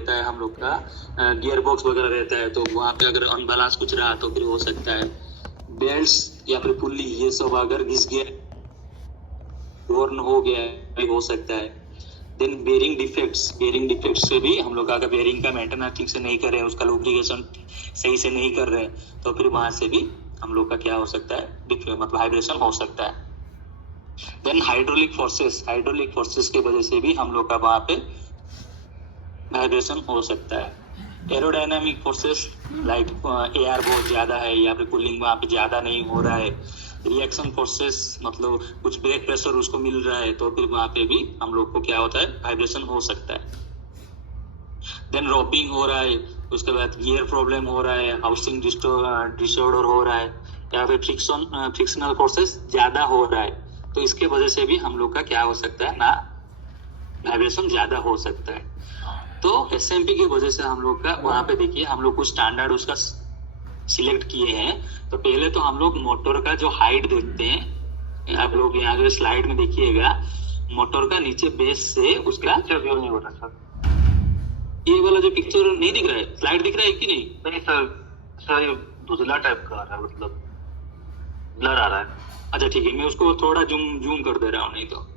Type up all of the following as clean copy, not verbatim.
रहता है हम लोग का गियर बॉक्स वगैरह रहता है, तो वहाँ पे अगर अनबैलेंस कुछ रहा तो फिर हो सकता है। बेल्ट्स या फिर पुल्ली ये सब अगर घिस गया, टोर्न हो गया भी हो सकता है। देन बेरिंग डिफेक्ट्स से भी हम लोग का अगर बेरिंग का मेंटेनेंस ठीक से नहीं कर रहे हैं, उसका लुब्रिकेशन सही से नहीं कर रहे हैं, तो फिर वहां से भी हम लोग का क्या हो सकता है, मतलब वाइब्रेशन हो सकता है। देन हाइड्रोलिक फोर्सेस की वजह से भी हम लोग का वहां पे वाइब्रेशन हो सकता है। एरोडायनामिक फोर्सेस लाइक एयर बहुत ज्यादा है या फिर कूलिंग वहां पे ज्यादा नहीं हो रहा है। रिएक्शन फोर्सेस मतलब कुछ ब्रेक प्रेशर उसको मिल रहा है, तो फिर वहां पे भी हम लोग को क्या होता है, वाइब्रेशन हो सकता है। देन रॉपिंग हो रहा है, उसके बाद गियर प्रॉब्लम हो रहा है, हाउसिंग डिसऑर्डर हो रहा है, या फिर फ्रिक्शनल फोर्सेस ज्यादा हो रहा है, तो इसके वजह से भी हम लोग का क्या हो सकता है ना, वाइब्रेशन ज्यादा हो सकता है। तो एसएमपी की वजह से हम लोग का वहां पे देखिए हम लोग कुछ स्टैंडर्ड उसका सिलेक्ट किए हैं। तो पहले तो हम लोग मोटर का जो हाइट देखते हैं, आप लोग यहाँ पे स्लाइड में देखिएगा, मोटर का नीचे बेस से उसका व्यू नहीं हो रहा सर। ये वाला जो पिक्चर नहीं दिख रहा है, स्लाइड दिख रहा है कि नहीं? नहीं सर ये धुंधला टाइप का आ रहा है, मतलब ब्लर आ रहा है। अच्छा ठीक है, मैं उसको थोड़ा जूम कर दे रहा हूँ, नहीं तो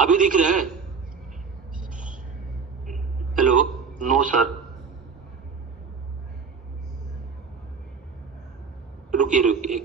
अभी दिख रहा है? हेलो? No sir. रुकिए।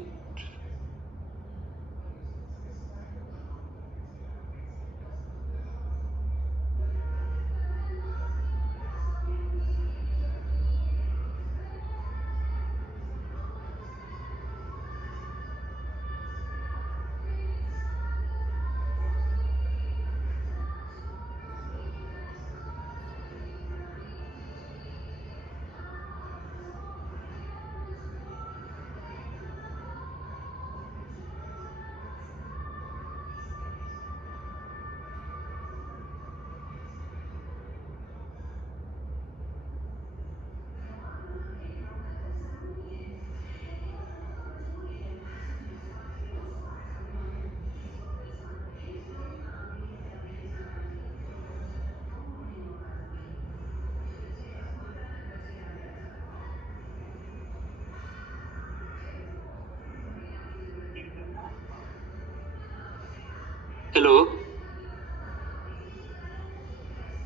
हेलो?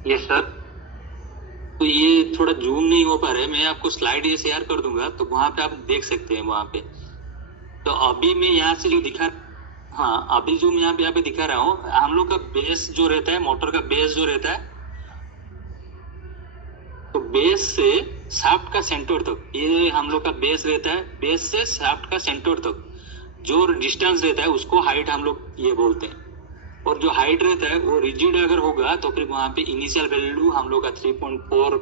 Yes sir. तो ये थोड़ा जूम नहीं हो पा रहा है, मैं आपको स्लाइड ये शेयर कर दूंगा, तो वहां पे आप देख सकते हैं वहां पे। तो अभी मैं यहाँ से जो दिखा, हाँ अभी जो मैं यहाँ पे दिखा रहा हूँ, हम लोग का बेस जो रहता है, मोटर का बेस जो रहता है, तो बेस से शाफ्ट का सेंटर तक, ये हम लोग का बेस रहता है, बेस से शाफ्ट का सेंटर तक जो डिस्टेंस रहता है उसको हाइट हम लोग ये बोलते हैं। और जो हाइट रहता है वो रिजिड अगर होगा तो फिर वहां पे इनिशियल वैल्यू हम लोग का 3.4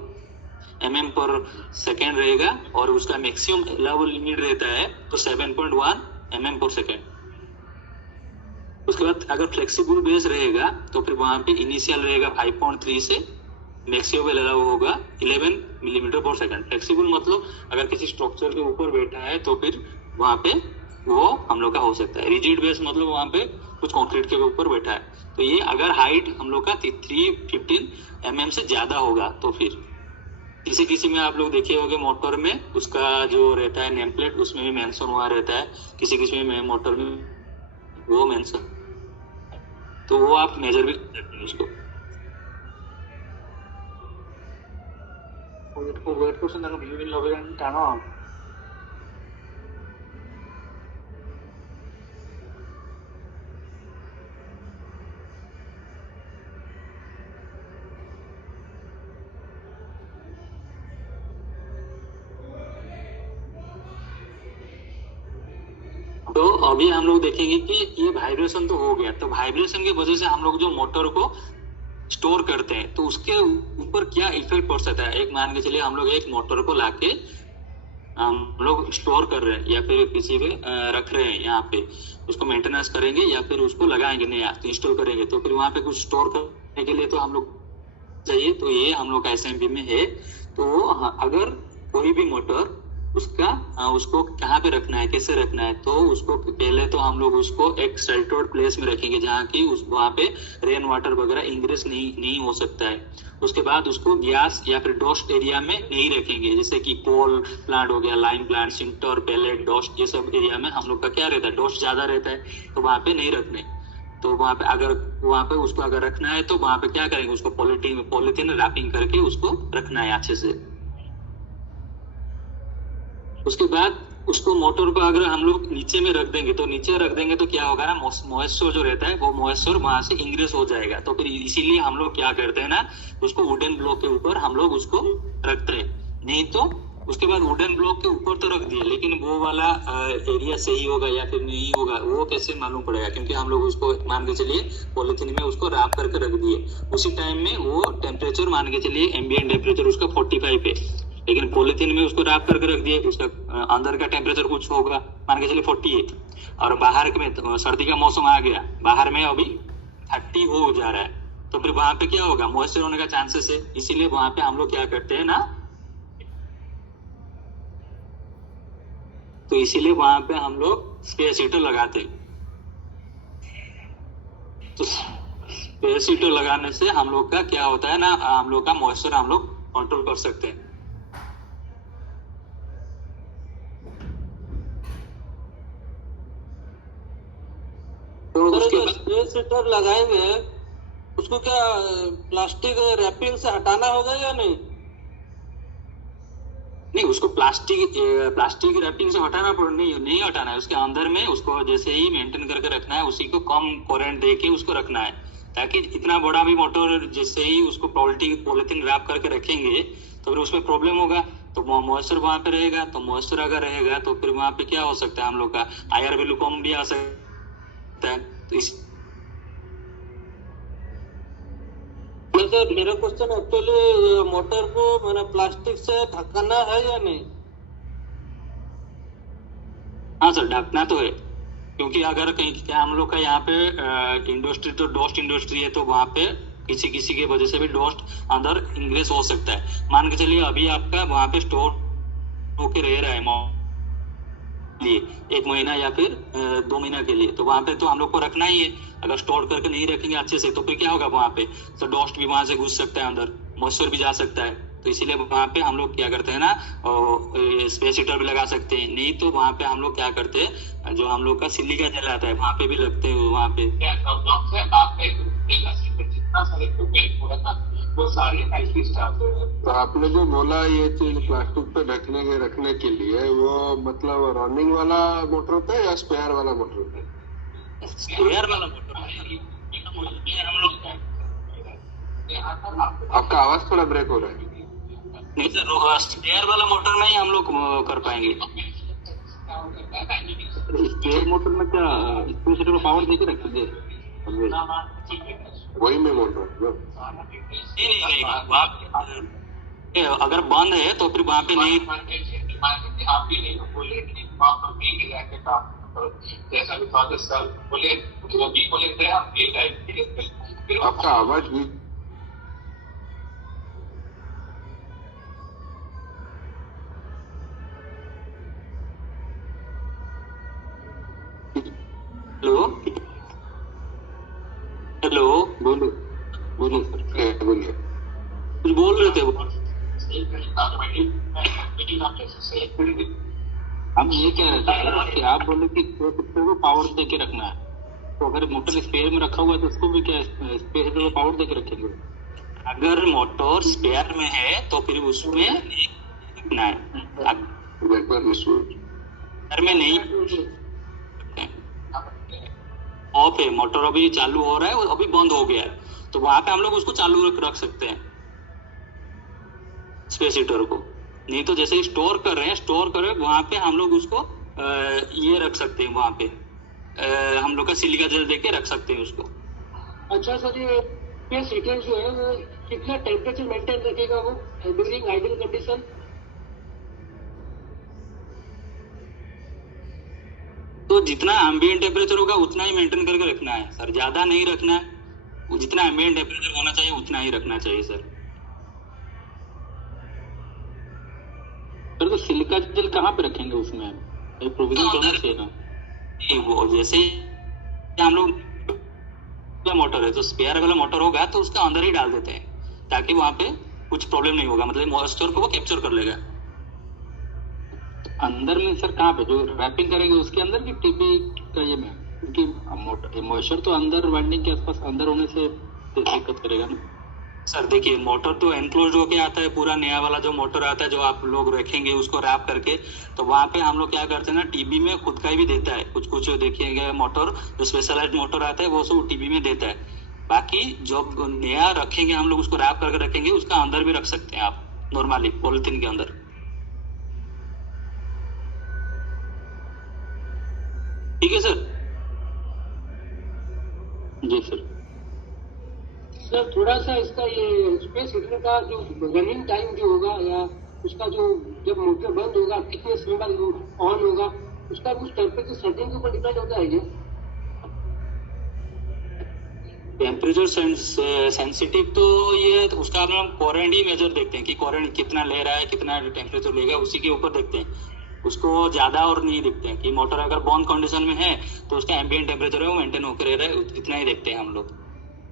mm पर सेकेंड रहेगा, और उसका मैक्सिमम अलाउबल लिमिट रहता है तो 7.1 mm पर सेकेंड। उसके बाद अगर फ्लेक्सिबल बेस रहेगा तो फिर वहां पे इनिशियल रहेगा 5.3 से मैक्सिमम अलाउ होगा 11 मिलीमीटर पर सेकेंड। फ्लेक्सिबल मतलब अगर किसी स्ट्रक्चर के ऊपर बैठा है तो फिर वहां पे वो हम लोग का हो सकता है। रिजिड बेस मतलब वहां पे कुछ कंक्रीट के ऊपर बैठा है, तो ये अगर हाइट हम लोग का 315 mm से ज्यादा होगा तो फिर किसी में आप लोग देखे होंगे मोटर में उसका जो रहता है नेम प्लेट, उसमें भी मेंशन हुआ रहता है, किसी में मोटर में वो मेंशन, तो वो आप मेजर भी कर सकते हैं उसको। ওয়েট করছেন দেখো বিভিন্ন হবে টানো। तो अभी हम लोग देखेंगे कि ये वाइब्रेशन तो हो गया, तो वाइब्रेशन की वजह से हम लोग जो मोटर को स्टोर करते हैं तो उसके ऊपर क्या इफेक्ट पड़ सकता है। एक मान के चलिए हम लोग एक मोटर को लाके हम लोग स्टोर कर रहे हैं या फिर किसी पे रख रहे हैं, यहाँ पे उसको मेंटेनेंस करेंगे या फिर उसको लगाएंगे नया तो इंस्टॉल करेंगे, तो फिर वहाँ पे कुछ स्टोर करने के लिए तो हम लोग चाहिए। तो ये हम लोग का एसएमपी में है। तो अगर कोई भी मोटर उसको कहाँ पे रखना है, कैसे रखना है, तो उसको पहले तो हम लोग उसको एक शेल्टर्ड प्लेस में रखेंगे जहाँ की वहाँ पे रेन वाटर वगैरह इंग्रेस नहीं हो सकता है। उसके बाद उसको गैस या फिर डस्ट एरिया में नहीं रखेंगे, जैसे कि कोल प्लांट हो गया, lime plant, sinter, pellet, dust, ये सब एरिया में हम लोग का क्या रहता है, डस्ट ज्यादा रहता है, तो वहाँ पे नहीं रखने। तो वहाँ पे अगर वहाँ पे उसको अगर रखना है तो वहाँ पे क्या करेंगे, उसको पॉलिथीन रैपिंग करके उसको रखना है अच्छे से। उसके बाद उसको मोटर को अगर हम लोग नीचे में रख देंगे तो क्या होगा ना, मॉइस्चर जो रहता है वो मॉइस्चर वहां से इंग्रेस हो जाएगा। तो फिर इसीलिए हम लोग क्या करते हैं ना, उसको वुडन ब्लॉक के ऊपर हम लोग उसको रखते हैं। नहीं तो उसके बाद वुडन ब्लॉक के ऊपर तो रख दिए, लेकिन वो वाला एरिया सही होगा या फिर नहीं होगा वो कैसे मालूम पड़ेगा, क्योंकि हम लोग उसको मान के चलिए पॉलिथीन में उसको रैप करके रख दिए। उसी टाइम में वो टेम्परेचर मान के चलिए एम्बिएंट टेम्परेचर उसका 45 है, लेकिन पॉलिथीन में उसको रैप करके रख दिए, उसका अंदर का टेम्परेचर कुछ होगा मान के चलिए 48, और बाहर में सर्दी का मौसम आ गया, बाहर में अभी 30 हो जा रहा है, तो फिर वहां पे क्या होगा, मॉइस्चर होने का चांसेस है। इसीलिए वहां पे हम लोग क्या करते हैं ना, तो इसीलिए वहां पे हम लोग स्पेस हीटर लगाते हैं। तो स्पेस हीटर लगाने से हम लोग का क्या होता है ना, हम लोग का मॉइस्चर हम लोग कंट्रोल कर सकते हैं। तो उसके स्पेस हीटर लगाएंगे उसको क्या प्लास्टिक रैपिंग से हटाना होगा या नहीं? नहीं, उसको प्लास्टिक रैपिंग से हटाना नहीं हटाना है, उसके अंदर में उसको जैसे ही मेंटेन करके रखना है, उसी को कम करंट दे के उसको रखना है, ताकि इतना बड़ा भी मोटर जैसे ही उसको पॉलिथीन रैप करके रखेंगे तो फिर उसमें प्रॉब्लम होगा, तो मॉइस्चर वहां पे रहेगा। तो मॉइस्चर अगर रहेगा तो फिर वहां पे क्या हो सकता है, हम लोग का आयर वैल्यू कम भी आ सकता है। तो इस सर मेरा क्वेश्चन एक्चुअली मोटर को मैंने प्लास्टिक से ढकना है या नहीं? हाँ सर, ढकना तो है, क्योंकि अगर कहीं क्या हम लोग का यहाँ पे इंडस्ट्री तो डस्ट इंडस्ट्री है, तो वहाँ पे किसी के वजह से भी डस्ट अंदर इंग्रेस हो सकता है। मान के चलिए अभी आपका वहाँ पे स्टोर होके रह रहा है लिए 1 महीना या फिर 2 महीना के लिए, तो वहां पे तो हम लोग को रखना ही है। अगर स्टोर करके नहीं रखेंगे अच्छे से तो फिर क्या होगा, वहां पे तो डस्ट भी वहां से घुस सकता है अंदर, मॉइस्चर भी जा सकता है। तो इसीलिए वहां पे हम लोग क्या करते हैं ना, स्पेस हीटर भी लगा सकते हैं। नहीं तो वहां पे हम लोग क्या करते हैं, जो हम लोग का सिलिका जेल आता है वहां पे भी लगते हैं। वहां पे तो आपने जो बोला ये चीज प्लास्टिक पे रखने के लिए, वो मतलब रनिंग वाला मोटर होता है या स्पेयर वाला मोटर होता है? स्पेयर वाला मोटर हम लोग, आपका आवाज थोड़ा ब्रेक हो रहा है। नहीं सर, स्पेयर वाला मोटर में ही हम लोग कर पाएंगे। स्पेयर मोटर में क्या स्पेस हीटर को पावर देके रखेंगे, वही मैं बोल रहा हूँ। नहीं अगर बंद है तो फिर वहां पे नहीं। आपका आवाज भी हेलो बोलो बोलिए कुछ बोल रहे थे वो। हम ये कह रहे थे कि आप बोले कि को पावर दे के रखना है, तो अगर मोटर स्पेयर में रखा हुआ है तो उसको भी क्या स्पेयर को पावर दे के रखेंगे? अगर मोटर स्पेयर में है तो फिर उसमें रखना है, स्पेयर में नहीं। ऑफ है मोटर, अभी चालू हो रहा है, अभी बंद हो गया है, तो वहां पे हम लोग उसको चालू रख सकते हैं स्पेस हीटर को। नहीं तो जैसे ही स्टोर कर रहे हैं वहां पे हम लोग उसको ये रख सकते हैं, वहां पे हम लोग का सिलिका जेल देके रख सकते हैं उसको। अच्छा सर, ये स्पेस हीटर जो है वो कितना टेम्परेचर मेंटेन रखेगा वो ड्यूरिंग आइडल कंडीशन? तो जितना एम्बिएंट टेम्परेचर होगा उतना ही मेंटेन करके रखना है सर, ज्यादा नहीं रखना है। वो जितना एम्बिएंट टेम्परेचर होना चाहिए उतना ही रखना चाहिए सर। सर तो सिलिका जेल कहाँ पे रखेंगे उसमें? एक प्रोविजन तो होना चाहिए ना। वो जैसे ही हम लोग मोटर है तो स्पेयर वाला मोटर होगा तो उसका अंदर ही डाल देते हैं ताकि वहां पे कुछ प्रॉब्लम नहीं होगा, मतलब मॉइस्चर को वो कैप्चर कर लेगा। अंदर में सर कहाँ पे जो रैपिंग करेंगे उसके अंदर की टीपी का ये में, क्योंकि मॉइस्चर तो अंदर वाइंडिंग के आसपास अंदर होने से दिक्कत करेगा ना। सर देखिए मोटर तो एनक्लोज होके आता है, पूरा नया वाला जो मोटर आता है जो आप लोग रखेंगे उसको रैप करके, तो वहाँ पे हम लोग क्या करते हैं ना टीबी में खुद का भी देता है कुछ कुछ देखिएगा मोटर जो स्पेशलाइज्ड मोटर आता है वो सब टीबी में देता है। बाकी जो नया रखेंगे हम लोग उसको रैप करके रखेंगे उसका अंदर भी रख सकते हैं आप नॉर्मली पॉलिथीन के अंदर। ठीक है सर? जी सर। सर थोड़ा सा इसका ये स्पेस हीटर का जो रनिंग टाइम जो होगा या उसका जो जब मोटर बंद होगा कितने समय बाद ऑन होगा उसका कुछ टेम्परेचर सेटिंग के ऊपर डिपेंड होता है क्या? टेम्परेचर सेंसिटिव तो ये तो उसका हम लोग कोरेंट ही मेजर देखते हैं कि कोरेंट कितना ले रहा है, कितना टेम्परेचर लेगा, उसी के ऊपर देखते हैं। उसको ज्यादा और नहीं देखते हैं कि मोटर अगर बॉन्ड कंडीशन में है तो उसका एम्बिएंट टेम्परेचर है वो मेंटेन होकर रह रहा है, इतना ही देखते हैं हम लोग।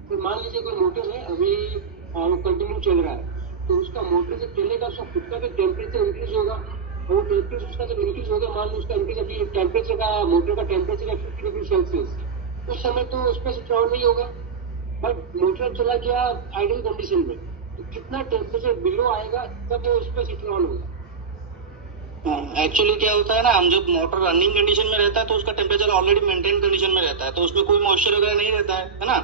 तो मान लीजिए कोई मोटर है अभी वो कंटिन्यू चल रहा है तो उसका मोटर जब चलेगा उसका खुद का भी टेम्परेचर इंक्रीज होगा और वो टेम्परेचर उसका जब इंक्रीज होगा मान लो उसका इंक्रीज अभी टेम्परेचर का मोटर का टेम्परेचर है 50 डिग्री सेल्सियस, उस समय तो उसमें स्विच ऑन नहीं होगा। बट मोटर चला गया आइडल कंडीशन में तो कितना टेम्परेचर बिलो आएगा तब वो उसमें स्विच ऑन होगा? एक्चुअली क्या होता है ना, हम जब मोटर रनिंग कंडीशन में रहता है तो उसका टेम्परेचर ऑलरेडी मेंटेन कंडीशन में रहता है तो उसमें कोई मॉइस्चर वगैरह नहीं रहता है ना,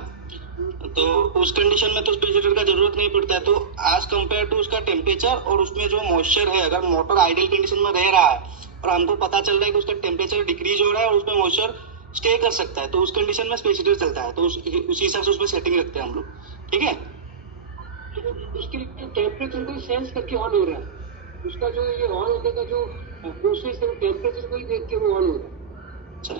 तो उस कंडीशन में तो स्पेस हीटर का जरूरत नहीं पड़ता है। तो आज कंपेयर टू उसका टेम्परेचर और उसमें जो मॉइस्चर है, अगर मोटर आइडल कंडीशन में रह रहा है और हमको पता चल रहा है कि उसका टेम्परेचर डिक्रीज हो रहा है और उसमें मॉइस्चर स्टे कर सकता है तो उस कंडीशन में स्पेस हीटर चलता है, तो उसी हिसाब से उसमें सेटिंग रखते हैं हम लोग। ठीक है, तो उसके टेम्परेचर को सेंस करके ऑन हो रहा है, उसका जो ये ऑन होने का जो प्रोसेस है टेम्परेचर को ही देख के वो ऑन हो रहा है। अच्छा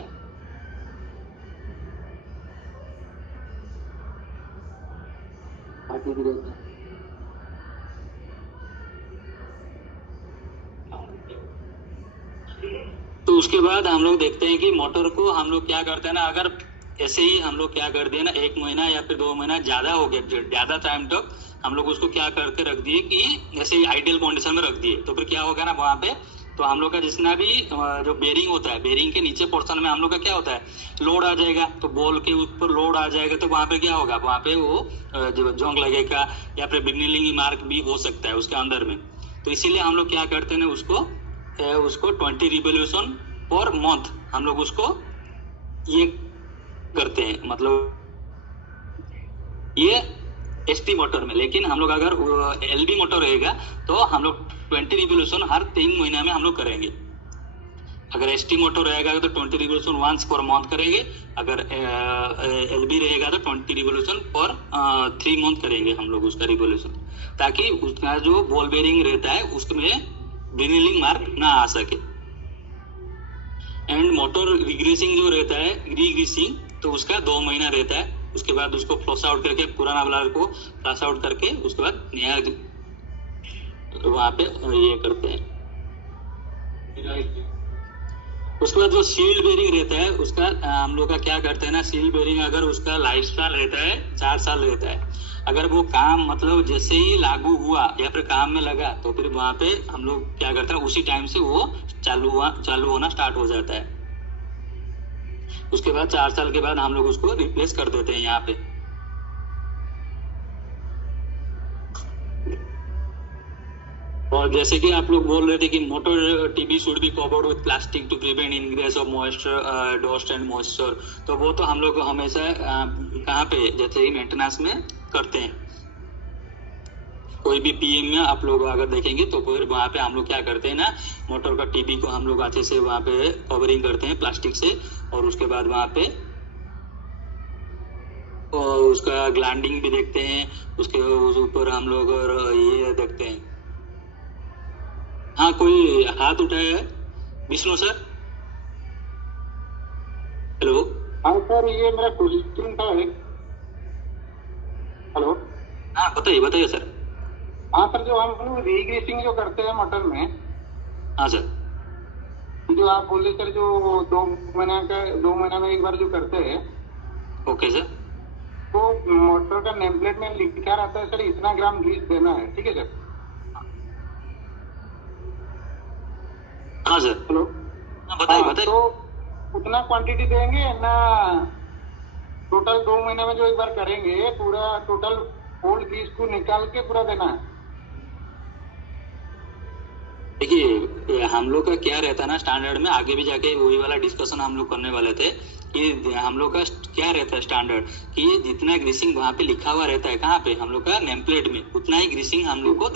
तो उसके बाद हम लोग देखते हैं कि मोटर को हम लोग क्या करते हैं ना, अगर ऐसे ही हम लोग क्या कर दिए ना 1 महीना या फिर 2 महीना ज्यादा हो गया, ज्यादा टाइम तक हम लोग उसको क्या करके रख दिए कि ऐसे ही आइडियल कंडीशन में रख दिए, तो फिर क्या होगा ना वहाँ पे तो हम लोग का जितना भी जो बेरिंग होता है, बेरिंग के नीचे पोर्शन में हम लोग का क्या होता है लोड आ जाएगा, तो बॉल के ऊपर लोड आ जाएगा तो वहाँ पे क्या होगा, वहाँ पे वो जो जोंक लगेगा या फिर बिगनिंग मार्क भी हो सकता है उसके अंदर में। तो इसीलिए हम लोग क्या करते हैं उसको 20 रिवोल्यूशन पर मंथ हम लोग उसको ये करते हैं, मतलब ये एसटी मोटर में। लेकिन हम लोग अगर एलबी मोटर रहेगा तो हम लोग 20 रिवोल्यूशन हर 3 महीना में हम लोग करेंगे। अगर एसटी मोटर रहेगा तो 20 रिवोल्यूशन वंस पर मंथ करेंगे, अगर एलबी रहेगा तो 20 रिवोल्यूशन पर 3 मंथ करेंगे हम लोग उसका रिवोल्यूशन, ताकि उसका जो बॉल बेरिंग रहता है उसमें विनिलिंग मार्क ना आ सके। एंड मोटर रिग्रीसिंग जो रहता है रीग्रीसिंग तो उसका 2 महीना रहता है, उसके बाद उसको फ्लश आउट करके पुराना ब्लार को फ्लश आउट करके उसके बाद नया वहां पे ये करते हैं। उसके बाद जो सील्ड बेरिंग रहता है उसका हम लोग का क्या करते हैं ना, सील्ड बेरिंग अगर उसका लाइफ स्पैन रहता है 4 साल रहता है, अगर वो काम मतलब जैसे ही लागू हुआ या फिर काम में लगा तो फिर वहां पे हम लोग क्या करते हैं उसी टाइम से वो चालू होना स्टार्ट हो जाता है। उसके बाद 4 साल के बाद हम लोग उसको रिप्लेस कर देते हैं यहाँ पे। और जैसे कि आप लोग बोल रहे थे कि motor TB should be covered with plastic to prevent ingress of moisture dust and moisture, तो वो तो हम लोग हमेशा कहाँ पे जैसे ही मेंटेनेंस में करते हैं, कोई भी पीएम में आप लोग अगर देखेंगे तो फिर वहाँ पे हम लोग क्या करते हैं ना, मोटर का टीबी को हम लोग अच्छे से वहाँ पे कवरिंग करते हैं प्लास्टिक से, और उसके बाद वहाँ पे और उसका ग्लैंडिंग भी देखते हैं, उसके ऊपर हम लोग और ये देखते हैं। हाँ, कोई हाथ उठाया है? Vishnu sir, hello. हाँ सर, ये मेरा क्वेश्चन था एक। हेलो। हाँ, बताइए बताइए सर। हाँ सर, जो हम लोग रीग्रेसिंग जो करते हैं मटर में, हाँ सर। जो आप बोले सर, जो 2 महीना में एक बार जो करते हैं, ओके सर। तो मोटर का नेम प्लेट में लिखा रहता है सर इतना ग्राम ग्रीस देना है, ठीक है सर? हाँ सर। हेलो। हाँ, बताइए बताइए। तो उतना क्वांटिटी देंगे ना? टोटल 2 महीने में जो एक बार करेंगे, पूरा टोटल ओल्ड ग्रीस को निकाल के पूरा देना है? देखिए, हम लोग का क्या रहता है ना, स्टैंडर्ड में आगे भी जाके वही वाला डिस्कशन हम लोग करने वाले थे कि हम लोग का क्या रहता है स्टैंडर्ड, कि जितना ग्रीसिंग वहां पे लिखा हुआ रहता है, कहाँ पे, हम लोग का नेम प्लेट में, उतना ही ग्रीसिंग हम लोग को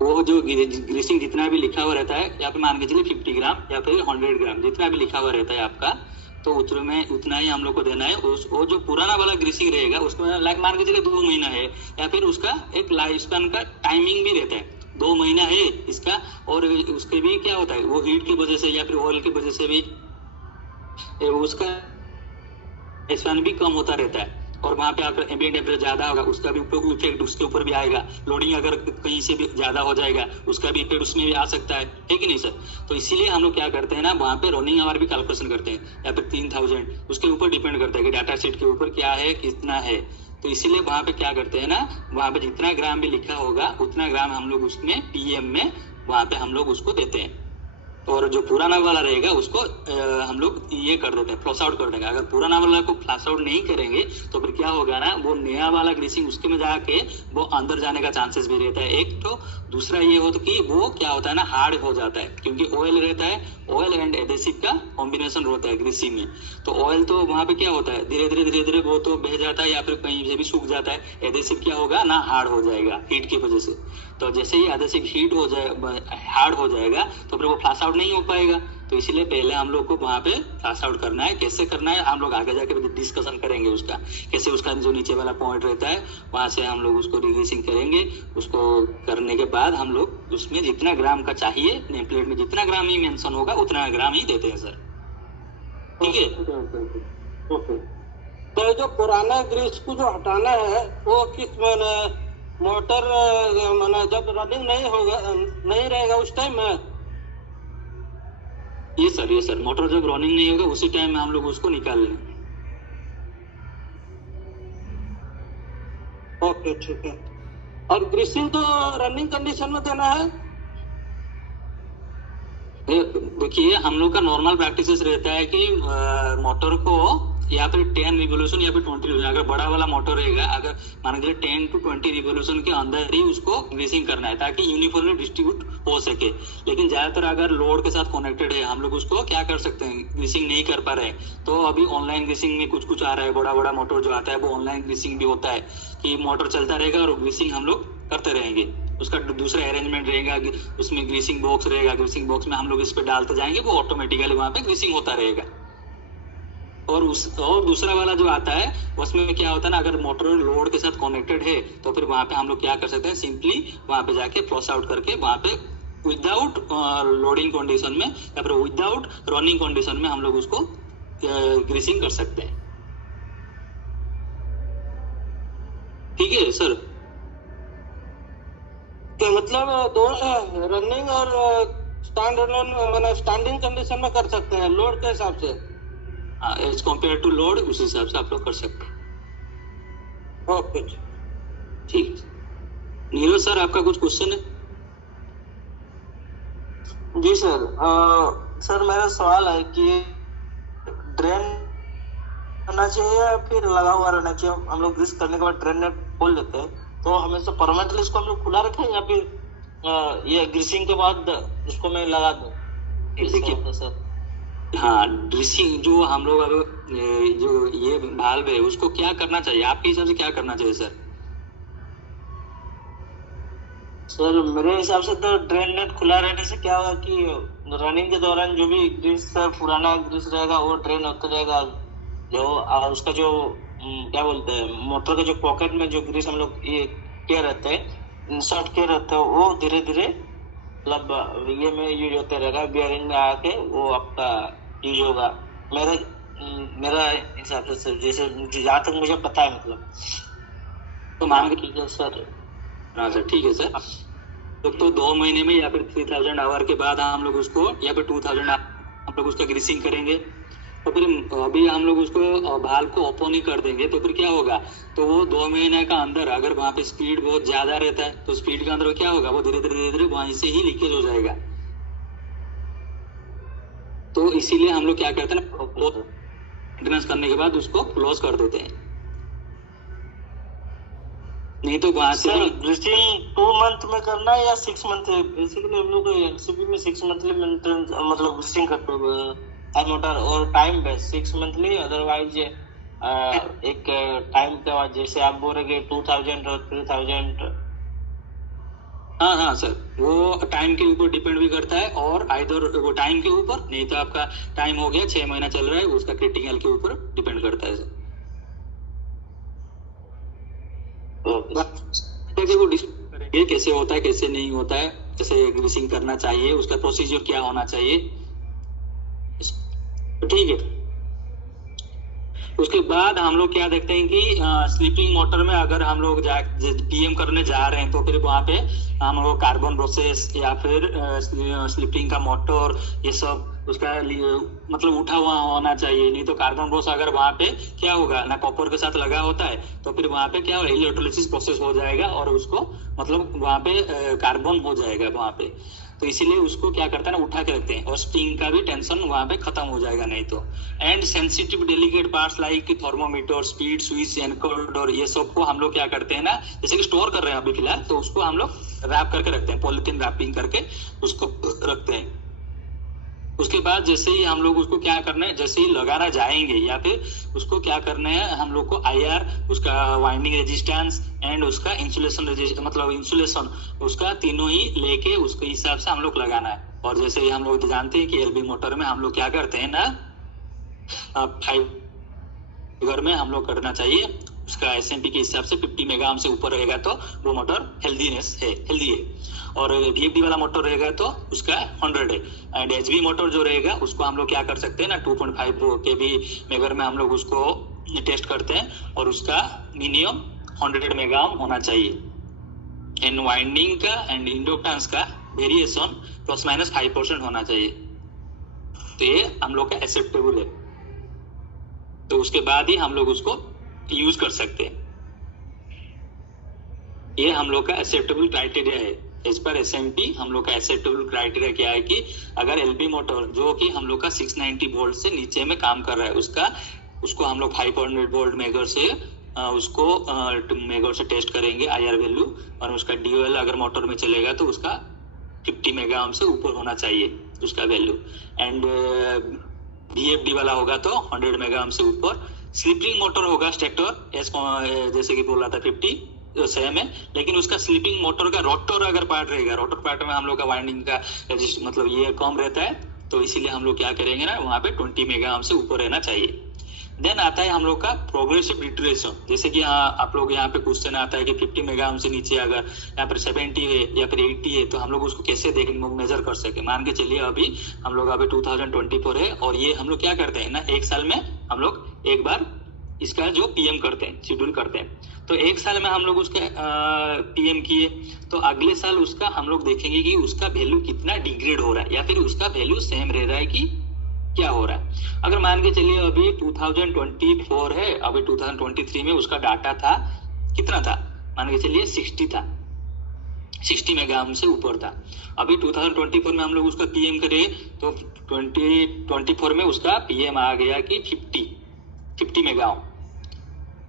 वो जो ग्रीसिंग जितना भी लिखा हुआ रहता है, या फिर मान के चलिए 50 ग्राम या फिर 100 ग्राम जितना भी लिखा हुआ रहता है आपका, तो उतना ही हम लोग को देना है। वो जो पुराना वाला ग्रीसिंग रहेगा उसमें लाइक मान के चलिए 2 महीना है, या फिर उसका एक लाइफ स्पैन का टाइमिंग भी रहता है, 2 महीना है इसका। और उसके भी क्या होता है, वो हीट की वजह से या फिर ऑयल की वजह से भी उसका स्पैन भी कम होता रहता है। और वहां पे अगर एम्बिएंट टेम्परेचर ज्यादा होगा, उसका भी इफेक्ट उसके ऊपर भी आएगा। लोडिंग अगर कहीं से भी ज्यादा हो जाएगा, उसका भी इफेक्ट उसमें भी आ सकता है कि नहीं सर? तो इसीलिए हम लोग क्या करते हैं ना, वहां पे रनिंग आवर भी कैलकुलेशन करते हैं, या फिर 3000 उसके ऊपर डिपेंड करता है कि डाटा शीट के ऊपर क्या है, कितना है। तो इसीलिए वहां पे क्या करते हैं ना, वहां पे जितना ग्राम भी लिखा होगा उतना ग्राम हम लोग उसमें पीएम में वहां पे हम लोग उसको देते हैं। और जो पुराना वाला रहेगा उसको हम लोग ये कर देते हैं, फ्लश आउट कर देंगे। अगर पुराना वाला को फ्लश आउट नहीं करेंगे तो फिर क्या होगा ना, वो नया वाला ग्रीसिंग उसके में जाके वो अंदर जाने का चांसेस भी रहता है एक। तो दूसरा ये होता कि वो क्या होता है ना, हार्ड हो जाता है, क्योंकि ऑयल रहता है, ऑयल एंड एडेसिव का कॉम्बिनेशन होता है ग्रीसिंग में। तो ऑयल तो वहां पे क्या होता है, धीरे धीरे वो तो बह जाता है या फिर कहीं से भी सूख जाता है। एडेसिव क्या होगा ना, हार्ड हो जाएगा हीट की वजह से। तो जैसे ही एडेसिव हीट हो जाए, हार्ड हो जाएगा, तो फिर वो फ्लश आउट नहीं हो पाएगा। तो इसीलिए पहले हम लोग को वहां पे फ्लश आउट करना है। कैसे करना है हम लोग आगे जाके डिस्कशन करेंगे उसका, कैसे उसका जो नीचे वाला पॉइंट रहता है वहां से हम लोग उसको रिग्रीसिंग करेंगे। उसको करने के बाद हम लोग उसमें जितना ग्राम का चाहिए, नेम प्लेट में जितना ग्राम ही मेंशन होगा उतना ग्राम ही देते हैं सर, ठीक है? ओके। तो जो पुराना ग्रीस को जो हटाना है वो किस मैंने मोटर मैंने जब रनिंग नहीं रहेगा उस टाइम में? ये सर मोटर जब रनिंग नहीं होगा उसी टाइम में हम लोग उसको निकाल लेंगे। ओके, ठीक है। और ग्रीसिंग तो रनिंग कंडीशन में देना है? देखिए, हम लोग का नॉर्मल प्रैक्टिस रहता है कि मोटर को या फिर 10 रिवोल्यूशन या फिर 20 रिवोल्यूशन, अगर बड़ा वाला मोटर रहेगा, अगर मान लीजिए 10 to 20 रिवोल्यूशन के अंदर ही उसको ग्रीसिंग करना है, ताकि यूनिफॉर्मली डिस्ट्रीब्यूट हो सके। लेकिन ज्यादातर अगर लोड के साथ कनेक्टेड है, हम लोग उसको क्या कर सकते हैं, ग्रीसिंग नहीं कर पा रहे हैं, तो अभी ऑनलाइन ग्रीसिंग में कुछ आ रहा है। बड़ा मोटर जो आता है वो ऑनलाइन ग्रीसिंग भी होता है, कि मोटर चलता रहेगा और ग्रीसिंग हम लोग करते रहेंगे। उसका दूसरा अरेंजमेंट रहेगा, उसमें ग्रीसिंग बॉक्स रहेगा, ग्रीसिंग बॉक्स में हम लोग इस पे डालते जाएंगे, वो ऑटोमेटिकली वहां पे ग्रीसिंग होता रहेगा। और दूसरा वाला जो आता है उसमें क्या होता है ना, अगर मोटर लोड के साथ कनेक्टेड है तो फिर वहां पे हम लोग क्या कर सकते हैं, सिंपली वहां पे जाके फ्लश आउट करके वहां पे विदाउट लोडिंग कंडीशन में या फिर विदाउट रनिंग कंडीशन में हम लोग उसको ग्रीसिंग कर सकते हैं, ठीक है सर? तो मतलब दो रनिंग और स्टैंडिंग कंडीशन में कर सकते हैं लोड के हिसाब से? एज कम्पेयर टू लोड, उस हिसाब से आप लोग कर सकते हैं। ओके, ठीक। नीरज सर, आपका कुछ क्वेश्चन है? जी सर, सर मेरा सवाल है कि ड्रेन करना चाहिए या फिर लगा हुआ रहना चाहिए? हम लोग ग्रीस करने के बाद ड्रेन नेट खोल देते हैं, तो हमेशा परमानेंटली इसको हम लोग खुला रखें या फिर ये ग्रीसिंग के बाद इसको मैं लगा दूं? देखिए सर, हाँ, ड्रेसिंग जो हम लोग अब जो ये भाल्व है उसको क्या करना चाहिए, आपके हिसाब से क्या करना चाहिए सर? सर मेरे हिसाब से तो ड्रेन नेट खुला रहने से क्या होगा कि रनिंग के दौरान जो भी ग्रीस पुराना ग्रीस रहेगा वो ड्रेन होता रहेगा, जो उसका जो क्या बोलते हैं, मोटर के जो पॉकेट में जो ग्रीस हम लोग ये किए रहते हैं, इंसर्ट किए रहते हैं, वो धीरे धीरे मतलब ये में यूज होते रहेगा, बियरिंग में आके वो आपका यूज होगा। मेरा हिसाब से सर, जैसे जहाँ तक मुझे पता है मतलब। तो मान के ठीक है सर। हाँ सर, ठीक है सर। तो 2 महीने में या फिर 3000 आवर के बाद हम लोग उसको, या फिर 2000 हम लोग उसका ग्रीसिंग करेंगे। तो फिर अभी हम लोग उसको भाल को ओपन ही कर देंगे, तो फिर क्या होगा, तो वो 2 महीने का अंदर अगर वहाँ पे स्पीड बहुत ज्यादा रहता है तो स्पीड के अंदर क्या होगा, वो धीरे धीरे वहीं से ही लीकेज हो जाएगा। तो इसीलिए हम लोग क्या करते हैं ना, मेंटेनेंस करने के बाद उसको क्लोज कर देते हैं, नहीं तो वहां से सर ग्रीसिंग 2 मंथ में करना है या 6 मंथ? बेसिकली हम लोग एनसीबी में 6 मंथली मेंटेनेंस मतलब ग्रीसिंग करते हैं मोटर, और टाइम बेस 6 मंथली। अदरवाइज एक टाइम के बाद जैसे आप बोल रहे 2000 और 3000। हाँ सर, वो टाइम के ऊपर डिपेंड भी करता है, और आइदर वो टाइम के ऊपर, नहीं तो आपका टाइम हो गया 6 महीना चल रहा है, उसका क्रिटिकल के ऊपर डिपेंड करता है सर। कैसे वो डिस्कस करेंगे, कैसे होता है कैसे नहीं होता है, कैसे ग्रीसिंग करना चाहिए, उसका प्रोसीजर क्या होना चाहिए, ठीक है। उसके बाद हम लोग क्या देखते हैं कि स्लीपिंग मोटर में अगर हम लोग पीएम करने जा रहे हैं तो फिर वहाँ पे हम लोग कार्बन प्रोसेस या फिर स्लीपिंग का मोटर ये सब उसका मतलब उठा हुआ होना चाहिए, नहीं तो कार्बन ब्रोस अगर वहाँ पे क्या होगा ना, कॉपर के साथ लगा होता है तो फिर वहाँ पे क्या होगा, इलेक्ट्रोलिसिस प्रोसेस हो जाएगा और उसको मतलब वहाँ पे कार्बन हो जाएगा वहाँ पे। तो इसीलिए उसको क्या करता है ना, उठा के रखते हैं, और स्प्रिंग का भी टेंशन वहाँ पे खत्म हो जाएगा नहीं तो। And sensitive delicate parts like thermometer, speed switch, encoder, ये सब को हम लोग क्या करते हैं ना, जैसे कि स्टोर कर रहे हैं अभी फिलहाल, तो उसको हम लोग रैप करके रखते हैं, पॉलिथीन रैपिंग करके उसको रखते हैं। उसके बाद जैसे ही हम लोग उसको क्या करना है, जैसे ही लगाना जाएंगे या फिर उसको क्या करना है, हम लोग को आईआर, उसका वाइंडिंग रेजिस्टेंस एंड उसका इंसुलेशन मतलब इंसुलेशन, उसका तीनों ही लेके उसके हिसाब से हम लोग लगाना है। और जैसे ही हम लोग जानते हैं कि एलबी मोटर में हम लोग क्या करते हैं ना, 5 में हम लोग करना चाहिए, उसका एसएमपी के हिसाब से 50 मेगा से ऊपर रहेगा तो वो मोटर हेल्दी है, और वीएफडी वाला मोटर रहेगा तो उसका 100 है। एंड एचवी मोटर जो रहेगा उसको हम लोग क्या कर सकते हैं ना, 2.5 केवी मेगर में हम लोग उसको टेस्ट करते हैं, और उसका मिनिमम 100 मेगा होना चाहिए। एंड वाइंडिंग का एंड इंडक्टेंस का वेरिएशन ±5% होना चाहिए, तो ये हम लोग का एक्सेप्टेबल है। तो उसके बाद ही हम लोग उसको यूज कर सकते हैं, ये हम लोग का एक्सेप्टेबल क्राइटेरिया है। इस पर एसएमपी हम लोग का एक्सेप्टेबल क्राइटेरिया क्या है कि अगर एलबी मोटर जो कि हम लोग का 690 वोल्ट से नीचे में काम कर रहा है, उसको हम लोग 500 वोल्ट मेगर से उसको मेगर से टेस्ट करेंगे आईआर वैल्यू, और उसका डीओएल अगर मोटर में चलेगा तो उसका 50 मेगा से ऊपर होना चाहिए उसका वैल्यू। एंड वीएफडी वाला होगा तो 100 मेगा से ऊपर। स्लीपिंग मोटर होगा स्टेटर, जैसे कि बोला था 50 सेम है, लेकिन उसका स्लीपिंग मोटर का रोटर अगर पार्ट रहेगा, रोटर पार्ट में हम लोग का वाइंडिंग का मतलब ये कम रहता है, तो इसीलिए हम लोग क्या करेंगे ना, वहाँ पे 20 मेगा से ऊपर रहना चाहिए। देन आता है हम लोग का प्रोग्रेसिव डिटरेशन, जैसे कि आप लोग यहाँ पे क्वेश्चन आता है कि 50 मेगा से नीचे अगर यहाँ पर 70 है या फिर 80 है, तो हम लोग उसको कैसे मेजर कर सके। मान के चलिए अभी हम लोग अभी 2024 है, और ये हम लोग क्या करते हैं ना, 1 साल में हम लोग एक बार इसका जो पीएम करते हैं, शेड्यूल करते हैं, तो 1 साल में हम लोग उसका पीएम किए, तो अगले साल उसका हम लोग देखेंगे कि उसका वैल्यू कितना डिग्रेड हो रहा है या फिर उसका वैल्यू सेम रह रहा है कि क्या हो रहा है। अगर मान के चलिए अभी 2024 है, अभी 2023 में उसका डाटा था कितना था, मान के चलिए 60 था, 60 मेगा से ऊपर था। अभी 2024 में हम लोग उसका पीएम करें तो 2024 में उसका पीएम आ गया कि 50 मेगा।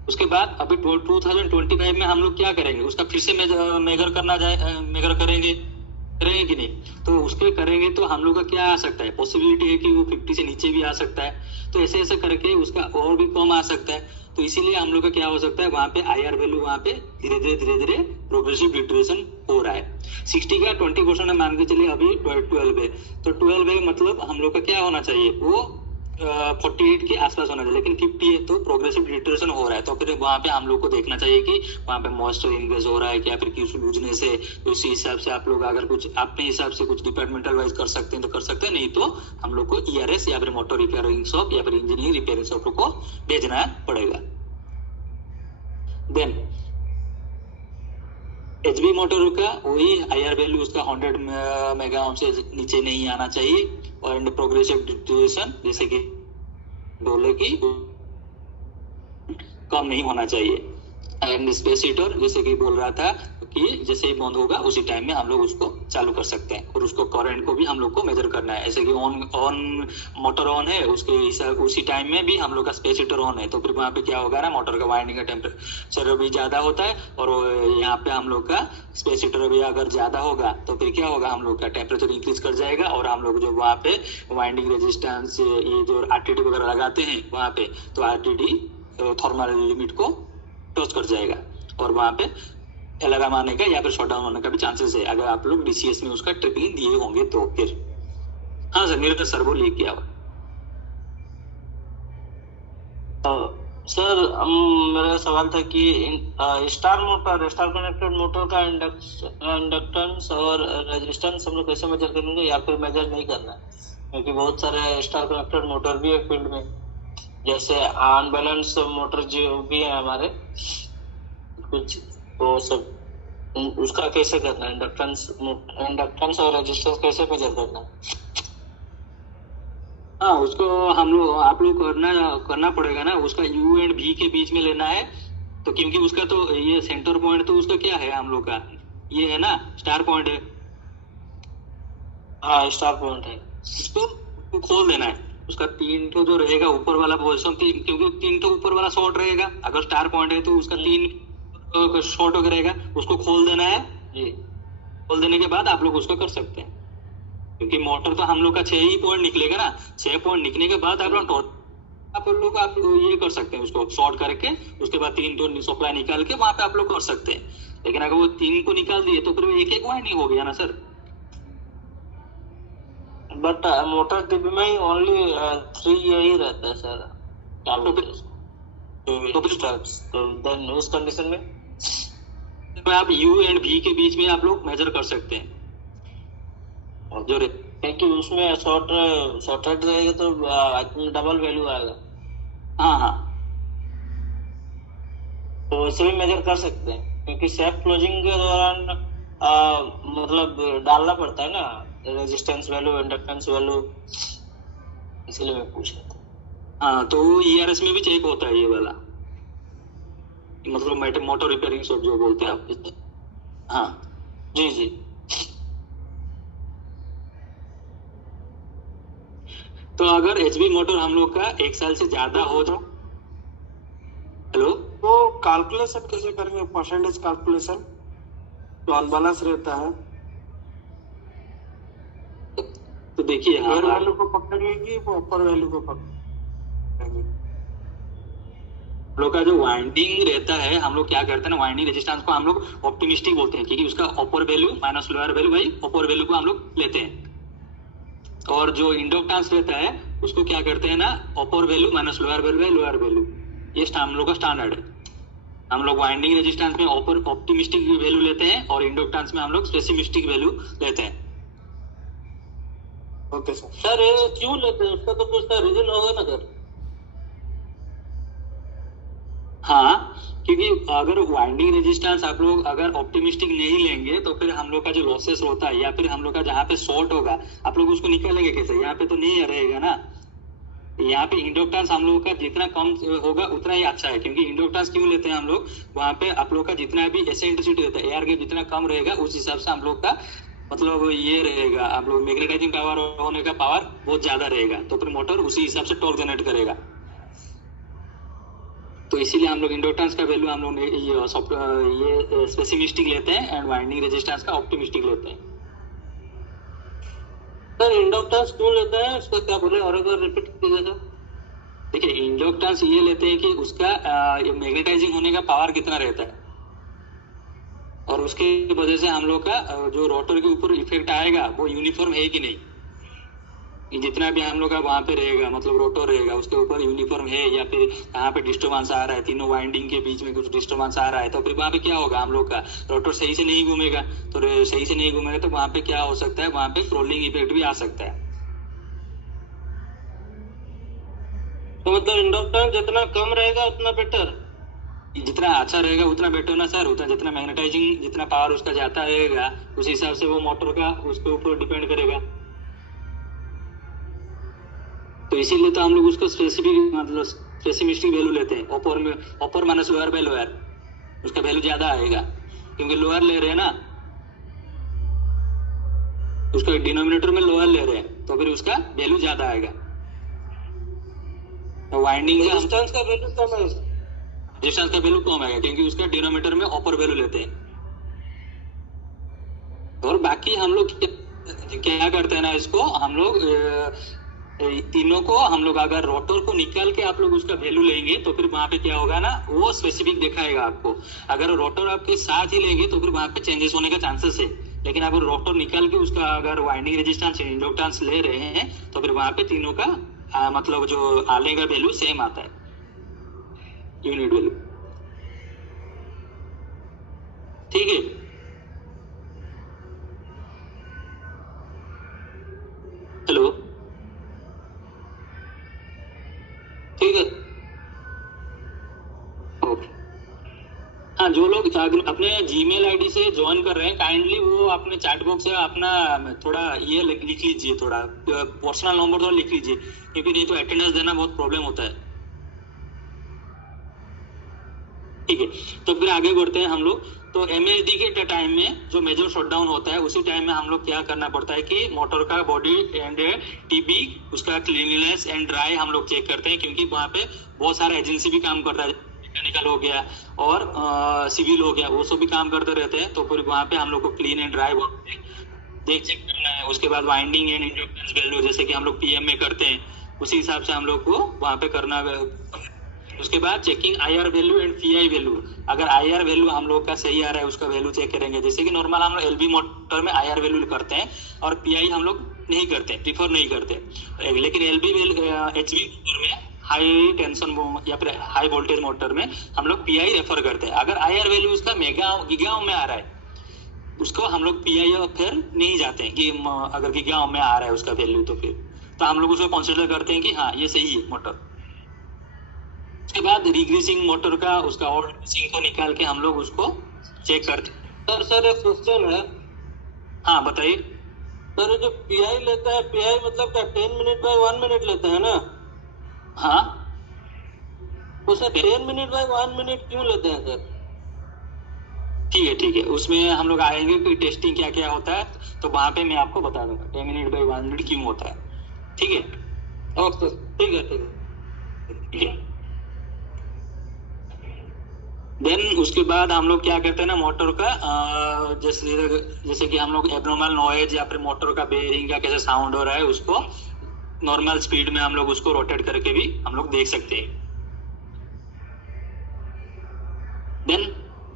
उसके बाद अभी 2025 में हम लोग क्या करेंगे, उसका फिर से मेजर करेंगे कि नहीं, तो उसके करेंगे तो हम लोग का क्या आ सकता है, पॉसिबिलिटी है कि वो 50 से नीचे भी आ सकता है, तो ऐसे करके उसका और भी कम आ सकता है। तो इसीलिए हम लोग का क्या हो सकता है, वहाँ पे आईआर वैल्यू वहाँ पे धीरे धीरे प्रोग्रेसिव डिटरेशन हो रहा है। 60 का 20% मान के चलिए अभी 12 है, तो 12 है मतलब हम लोग का क्या होना चाहिए, वो 48 के आसपास होना चाहिए, लेकिन 50 है तो प्रोग्रेसिव डिटोरेशन हो रहा है, तो फिर वहाँ पे हम लोग को देखना चाहिए कि वहाँ पे मॉइस्चर इंक्रीज हो रहा है क्या, फिर किस लूजनेस है। तो उसी हिसाब से आप लोग अगर कुछ अपने हिसाब से कुछ डिपार्टमेंटल वाइज कर सकते हैं तो कर सकते हैं, नहीं तो हम लोग को ERS या फिर मोटर रिपेयरिंग शॉप या फिर इंजीनियरिंग रिपेयरिंग शॉप को भेजना पड़ेगा। देन HV मोटर का वही IR वैल्यू उसका 100 मेगा ओम से नीचे नहीं आना चाहिए, और प्रोग्रेसिव डिटोरेशन जैसे कि डोले की कम नहीं होना चाहिए। एंड स्पेस हीटर जैसे कि बोल रहा था कि जैसे ही बंद होगा उसी टाइम में हम लोग उसको चालू कर सकते हैं, और उसको करंट को भी हम लोग को मेजर करना है। ऐसे कि ऑन मोटर ऑन है उसके हिसाब उसी टाइम में भी हम लोग का स्पेस हीटर ऑन है, तो फिर वहाँ पे क्या होगा ना, मोटर का वाइंडिंग का टेम्परेचर भी ज्यादा होता है, और यहाँ पे हम लोग का स्पेस हीटर भी अगर ज्यादा होगा तो फिर क्या होगा, हम लोग का टेम्परेचर इंक्रीज कर जाएगा, और हम लोग जो वहाँ पे वाइंडिंग रेजिस्टेंस ये जो RTD वगैरह लगाते हैं वहाँ पे, तो RTD थर्मल लिमिट को टच कर जाएगा, और वहाँ पे अलार्म आने का या फिर शट डाउन होने का भी चांसेस है, अगर आप लोग DCS में उसका ट्रिपिंग दिए होंगे तो। फिर हाँ सर, मेरे तो सर्वो लीक किया हुआ। सर मेरा सवाल था कि स्टार कनेक्टेड मोटर का इंडक्टेंस और रेजिस्टेंस हम लोग कैसे मेजर करेंगे, या फिर मेजर नहीं करना है? क्योंकि बहुत सारे स्टार कनेक्टेड मोटर भी है फील्ड में, जैसे अनबैलेंस मोटर जो भी है हमारे कुछ, तो सब उसका कैसे करना है, इंडक्टेंस और रेजिस्टेंस कैसे मेजर करना है? हाँ, उसको हम लोग आप लोग करना पड़ेगा ना, उसका U एंड V के बीच में लेना है, तो क्योंकि उसका तो ये सेंटर पॉइंट तो उसका क्या है हम लोग का, ये है ना स्टार पॉइंट है। हाँ स्टार पॉइंट है, इसको खोल देना है, उसका 3 तो जो रहेगा ऊपर वाला पोजीशन, क्योंकि 3 तो ऊपर वाला शॉर्ट रहेगा, अगर स्टार पॉइंट है तो उसका 3 शॉर्ट रहेगा, उसको खोल देना है जी। खोल देने के बाद आप लोग उसको कर सकते हैं, क्योंकि मोटर तो हम लोग का 6 ही पॉइंट निकलेगा ना, 6 पॉइंट निकलने के बाद आप लोग आप ये कर सकते हैं, उसको शॉर्ट करके उसके बाद 3 तो सप्लाई निकाल के वहां पे आप लोग कर सकते हैं। लेकिन अगर वो 3 को निकाल दिए तो फिर एक एक वाइंडिंग हो गया ना सर। बट मोटर टिप में ही ओनली 3 यही रहता है सर, तो देन उस कंडीशन में आप U एंड V के बीच में आप लोग मेजर कर सकते हैं, जो क्योंकि उसमें शॉर्टेड रहेगा तो डबल वैल्यू आएगा। हाँ तो वैसे भी मेजर कर सकते हैं, क्योंकि सेफ क्लोजिंग के दौरान मतलब डालना पड़ता है ना रेजिस्टेंस वैल्यू, इंडक्टेंस वैल्यू, इसलिए मैं पूछ रहा था। हाँ, तो ERS में भी चेक होता है ये वाला, मतलब मोटर रिपेयरिंग शॉप जो बोलते हैं आप। हाँ जी जी। तो अगर HV मोटर हम लोग का 1 साल से ज्यादा हो जाए, हेलो, तो कैलकुलेशन कैसे करेंगे, परसेंटेज कैलकुलेशन तो अनबैलेंस रहता है, तो देखिए लोअर वैल्यू को पकड़ेंगे कि अपर वैल्यू को पकड़ेंगे? हम लोग का जो वाइंडिंग रहता है, हम लोग क्या करते हैं ना, वाइंडिंग रेजिस्टेंस को हम लोग ऑप्टिमिस्टिक बोलते हैं, क्योंकि उसका अपर वैल्यू माइनस लोअर वैल्यू भाई अपर वैल्यू को हम लोग लेते हैं, और जो इंडक्टेंस रहता है उसको क्या करते हैं ना, अपर वैल्यू माइनस लोअर वैल्यू, ये हम लोग का स्टैंडर्ड है। हम लोग वाइंडिंग रेजिस्टेंस में अपर ऑप्टिमिस्टिक वैल्यू लेते हैं, और इंडक्टेंस में हम लोग पेसिमिस्टिक वैल्यू लेते हैं। Okay sir. सर ये क्यों लेते हैं, उसका तो कुछ रीजन होगा ना सर? हाँ, क्योंकि अगर वाइंडिंग रेजिस्टेंस आप लोग अगर ऑप्टिमिस्टिक नहीं लेंगे तो फिर हम लोग का जो लॉसेस होता है, या फिर हम लोग का जहाँ पे शॉर्ट होगा आप लोग उसको निकालेंगे कैसे, यहाँ पे तो नहीं रहेगा ना। यहाँ पे इंडक्टेंस हम लोग का जितना कम होगा उतना ही अच्छा है, क्योंकि इंडक्टेंस क्यों लेते हैं हम लोग, वहाँ पे आप लोग का जितना भी एसेंट्रिसिटी रहता है, एयर गैप जितना कम रहेगा उस हिसाब से हम लोग का मतलब ये रहेगा, आप लोग मैग्नेटाइजिंग पावर होने का पावर बहुत ज्यादा रहेगा, तो फिर मोटर उसी हिसाब से टॉर्क जनरेट करेगा। तो इसीलिए हम लोग इंडक्टेंस का वैल्यू हम लोग ये पेसिमिस्टिक लेते हैं, एंड वाइंडिंग रेजिस्टेंस का ऑप्टिमिस्टिक लेते हैं। सर इंडक्टेंस क्यों लेते हैं, इसका क्या बोले, और अगर रिपीट कीजिए सर। देखिए, इंडक्टेंस ये लेते हैं कि उसका मैग्नेटाइजिंग होने का पावर कितना रहता है, और उसके वजह से हम लोग का जो रोटर के ऊपर इफेक्ट आएगा वो यूनिफॉर्म है कि नहीं, जितना भी हम लोग का वहाँ पे रहेगा, मतलब रोटर रहेगा, उसके ऊपर यूनिफॉर्म है या फिर कहाँ पे डिस्टर्बेंस आ रहा है, तीनों वाइंडिंग के बीच में कुछ डिस्टर्बेंस आ रहा है, तो फिर वहाँ पे क्या होगा, हम लोग का रोटर सही से नहीं घूमेगा। तो सही से नहीं घूमेगा तो वहाँ पे क्या हो सकता है, वहाँ पे फ्रोलिंग इफेक्ट भी आ सकता है। तो मतलब इंडक्टेंस जितना कम रहेगा उतना बेटर। जितना अच्छा रहेगा उतना बेटर ना सर, उतना जितना मैग्नेटाइजिंग, जितना पावर उसका जाता रहेगा उस हिसाब से वो मोटर का उसके ऊपर डिपेंड करेगा। तो इसीलिए तो हम लोग उसको स्पेसिफिक मतलब स्पेसिमिस्टिक वैल्यू लेते हैं। अपर में अपर माइनस लोअर बाय लोअर, उसका वैल्यू ज्यादा आएगा क्योंकि लोअर ले रहे हैं ना, उसका डिनोमिनेटर में लोअर ले रहे हैं तो फिर उसका वैल्यू ज्यादा आएगा। तो वाइंडिंग का रेजिस्टेंस का वैल्यू कम है, रेजिस्टेंस का वैल्यू कम आएगा क्योंकि उसका डिनोमिनेटर में अपर वैल्यू लेते हैं। और बाकी हम लोग क्या करते हैं ना, इसको हम लोग तीनों को हम लोग अगर रोटर को निकाल के आप लोग उसका वैल्यू लेंगे तो फिर वहां पे क्या होगा ना, वो स्पेसिफिक दिखाएगा आपको। अगर रोटर आपके साथ ही लेंगे तो फिर वहां पे चेंजेस होने का चांसेस है, लेकिन अगर रोटर निकाल के उसका अगर वाइंडिंग रेजिस्टेंस इंडक्टेंस ले रहे हैं तो फिर वहां पे तीनों का मतलब जो आने का वैल्यू सेम आता है, यूनिट वैल्यू। ठीक है, हेलो, ठीक है, ओके। हाँ, जो लोग अपने जीमेल आईडी से ज्वाइन कर रहे हैं काइंडली वो अपने चैट बॉक्स से अपना थोड़ा ये लिख लीजिए, थोड़ा पर्सनल नंबर थोड़ा लिख लीजिए क्योंकि नहीं तो अटेंडेंस देना बहुत प्रॉब्लम होता है। ठीक है, तो फिर आगे बढ़ते हैं हम लोग। तो एमएसडी के टाइम में जो मेजर शटडाउन होता है उसी टाइम में हम लोग क्या करना पड़ता है कि मोटर का बॉडी एंड टीबी उसका क्लीनलीनेस एंड ड्राई हम लोग चेक करते हैं क्योंकि वहाँ पे बहुत सारा एजेंसी भी काम करता है, मैकेनिकल हो गया और सिविल हो गया, वो सब भी काम करते रहते हैं। तो फिर वहाँ पे हम लोग को क्लीन एंड ड्राई देख चेक करना है। उसके बाद वाइंडिंग एंड इंडक्टेंस वैल्यू जैसे कि हम लोग पीएम में करते हैं उसी हिसाब से हम लोग को वहाँ पे करना है। उसके बाद checking IR value and pi value, अगर आईआर वैल्यू हम लोग का सही आ रहा है उसका वैल्यू चेक करेंगे। जैसे कि नॉर्मल हम लोग एलबी मोटर में आईआर वैल्यू करते हैं और पीआई हम लोग नहीं करते, प्रीफर नहीं करते, लेकिन एचवी मोटर में हाई टेंशन या फिर हाई वोल्टेज मोटर में हम लोग पीआई रेफर करते हैं। अगर आईआर वैल्यू उसका गीगाओं में आ रहा है उसको हम लोग पीआई फिर नहीं जाते हैं कि अगर गीगाओं में आ रहा है उसका वैल्यू तो हम लोग उसको कंसिडर करते हैं कि हाँ ये सही है मोटर। उसके बाद रीग्रीसिंग मोटर का उसका और ग्रीसिंग को निकाल के हम लोग उसको चेक करते हैं। सर एक क्वेश्चन है। हाँ बताइए सर, जो पीआई लेता है, पीआई मतलब क्या 10 मिनट बाय 1 मिनट लेते हैं ना? हाँ, तो सर 10 मिनट बाय 1 मिनट क्यों लेते हैं सर? ठीक है, उसमें हम लोग आएंगे कि टेस्टिंग क्या क्या होता है तो वहां पे मैं आपको बता दूंगा 10 मिनट बाय 1 मिनट क्यों होता है। ठीक है, ओके, ठीक है। देन उसके बाद हम लोग क्या करते हैं ना, मोटर का जैसे कि हम लोग एब्नॉर्मल नॉइज या फिर मोटर का बेयरिंग का कैसे साउंड हो रहा है उसको नॉर्मल स्पीड में हम लोग उसको रोटेट करके भी हम लोग देख सकते हैं। देन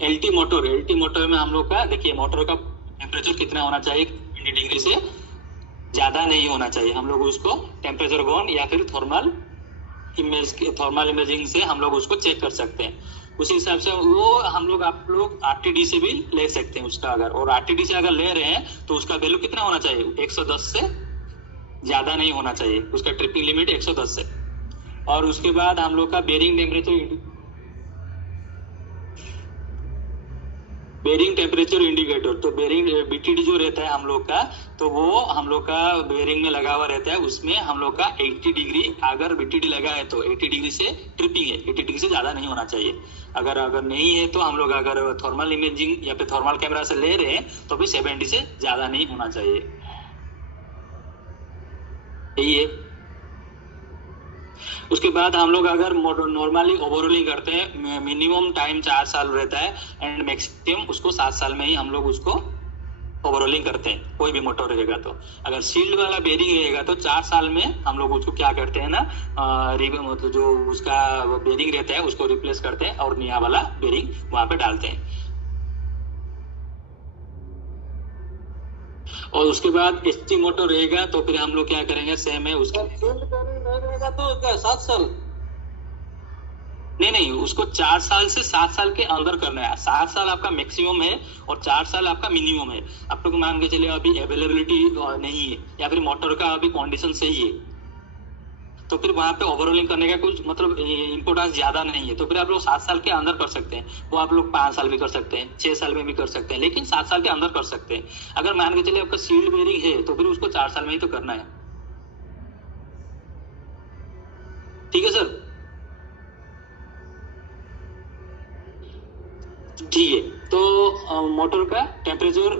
एलटी मोटर में हम लोग का देखिए मोटर का टेम्परेचर कितना होना चाहिए, 20 डिग्री से ज्यादा नहीं होना चाहिए। हम लोग उसको टेम्परेचर गन या फिर थर्मल इमेजिंग से हम लोग उसको चेक कर सकते हैं। उसी हिसाब से वो हम लोग आप लोग आरटीडी से भी ले सकते हैं उसका, अगर और आरटीडी से अगर ले रहे हैं तो उसका वैल्यू कितना होना चाहिए, 110 से ज्यादा नहीं होना चाहिए, उसका ट्रिपिंग लिमिट 110 है। और उसके बाद हम लोग का बेरिंग टेम्परेचर इंडिकेटर, तो बेरिंग बीटीडी जो रहता है हम लोग का, तो वो हम लोग का बेरिंग में लगा हुआ रहता है, उसमें हम लोग का 80 डिग्री अगर बीटीडी लगा है तो 80 डिग्री से ट्रिपिंग है, 80 डिग्री से ज्यादा नहीं होना चाहिए। अगर नहीं है तो हम लोग अगर थर्मल इमेजिंग या फिर थर्मल कैमरा से ले रहे हैं तो भी 70 से ज्यादा नहीं होना चाहिए। यही है। उसके बाद हम लोग अगर नॉर्मली ओवरऑलिंग करते हैं, मिनिमम टाइम 4 साल रहता है एंड मैक्सिमम उसको 7 साल में ही हम लोग उसको ओवरऑलिंग करते हैं। कोई भी मोटर रहेगा तो अगर सील्ड वाला बेरिंग रहेगा तो 4 साल में हम लोग उसको क्या करते हैं ना, मतलब जो उसका बेरिंग रहता है उसको रिप्लेस करते हैं और नया वाला बेरिंग वहां पे डालते हैं। और उसके बाद एसटी मोटर रहेगा तो फिर हम लोग क्या करेंगे, सेम है उसका। फील्ड बेयरिंग नहीं रहेगा तो क्या 7 साल? नहीं, उसको 4 साल से 7 साल के अंदर करना है। 7 साल आपका मैक्सिमम है और 4 साल आपका मिनिमम है। आप लोग मान के चलिए अभी अवेलेबिलिटी नहीं है या फिर मोटर का अभी कंडीशन सही है, तो फिर वहां पे ओवरऑलिंग करने का कुछ मतलब इम्पोर्टेंस ज्यादा नहीं है। तो फिर आप लोग 7 साल के अंदर कर सकते हैं। वो आप लोग 5 साल भी कर सकते हैं, 6 साल में भी कर सकते हैं, लेकिन 7 साल के अंदर कर सकते हैं। अगर मान के चलिए आपका सील्ड बेयरिंग है तो फिर उसको 4 साल में ही तो करना है। ठीक है सर, ठीक है। तो मोटर का टेम्परेचर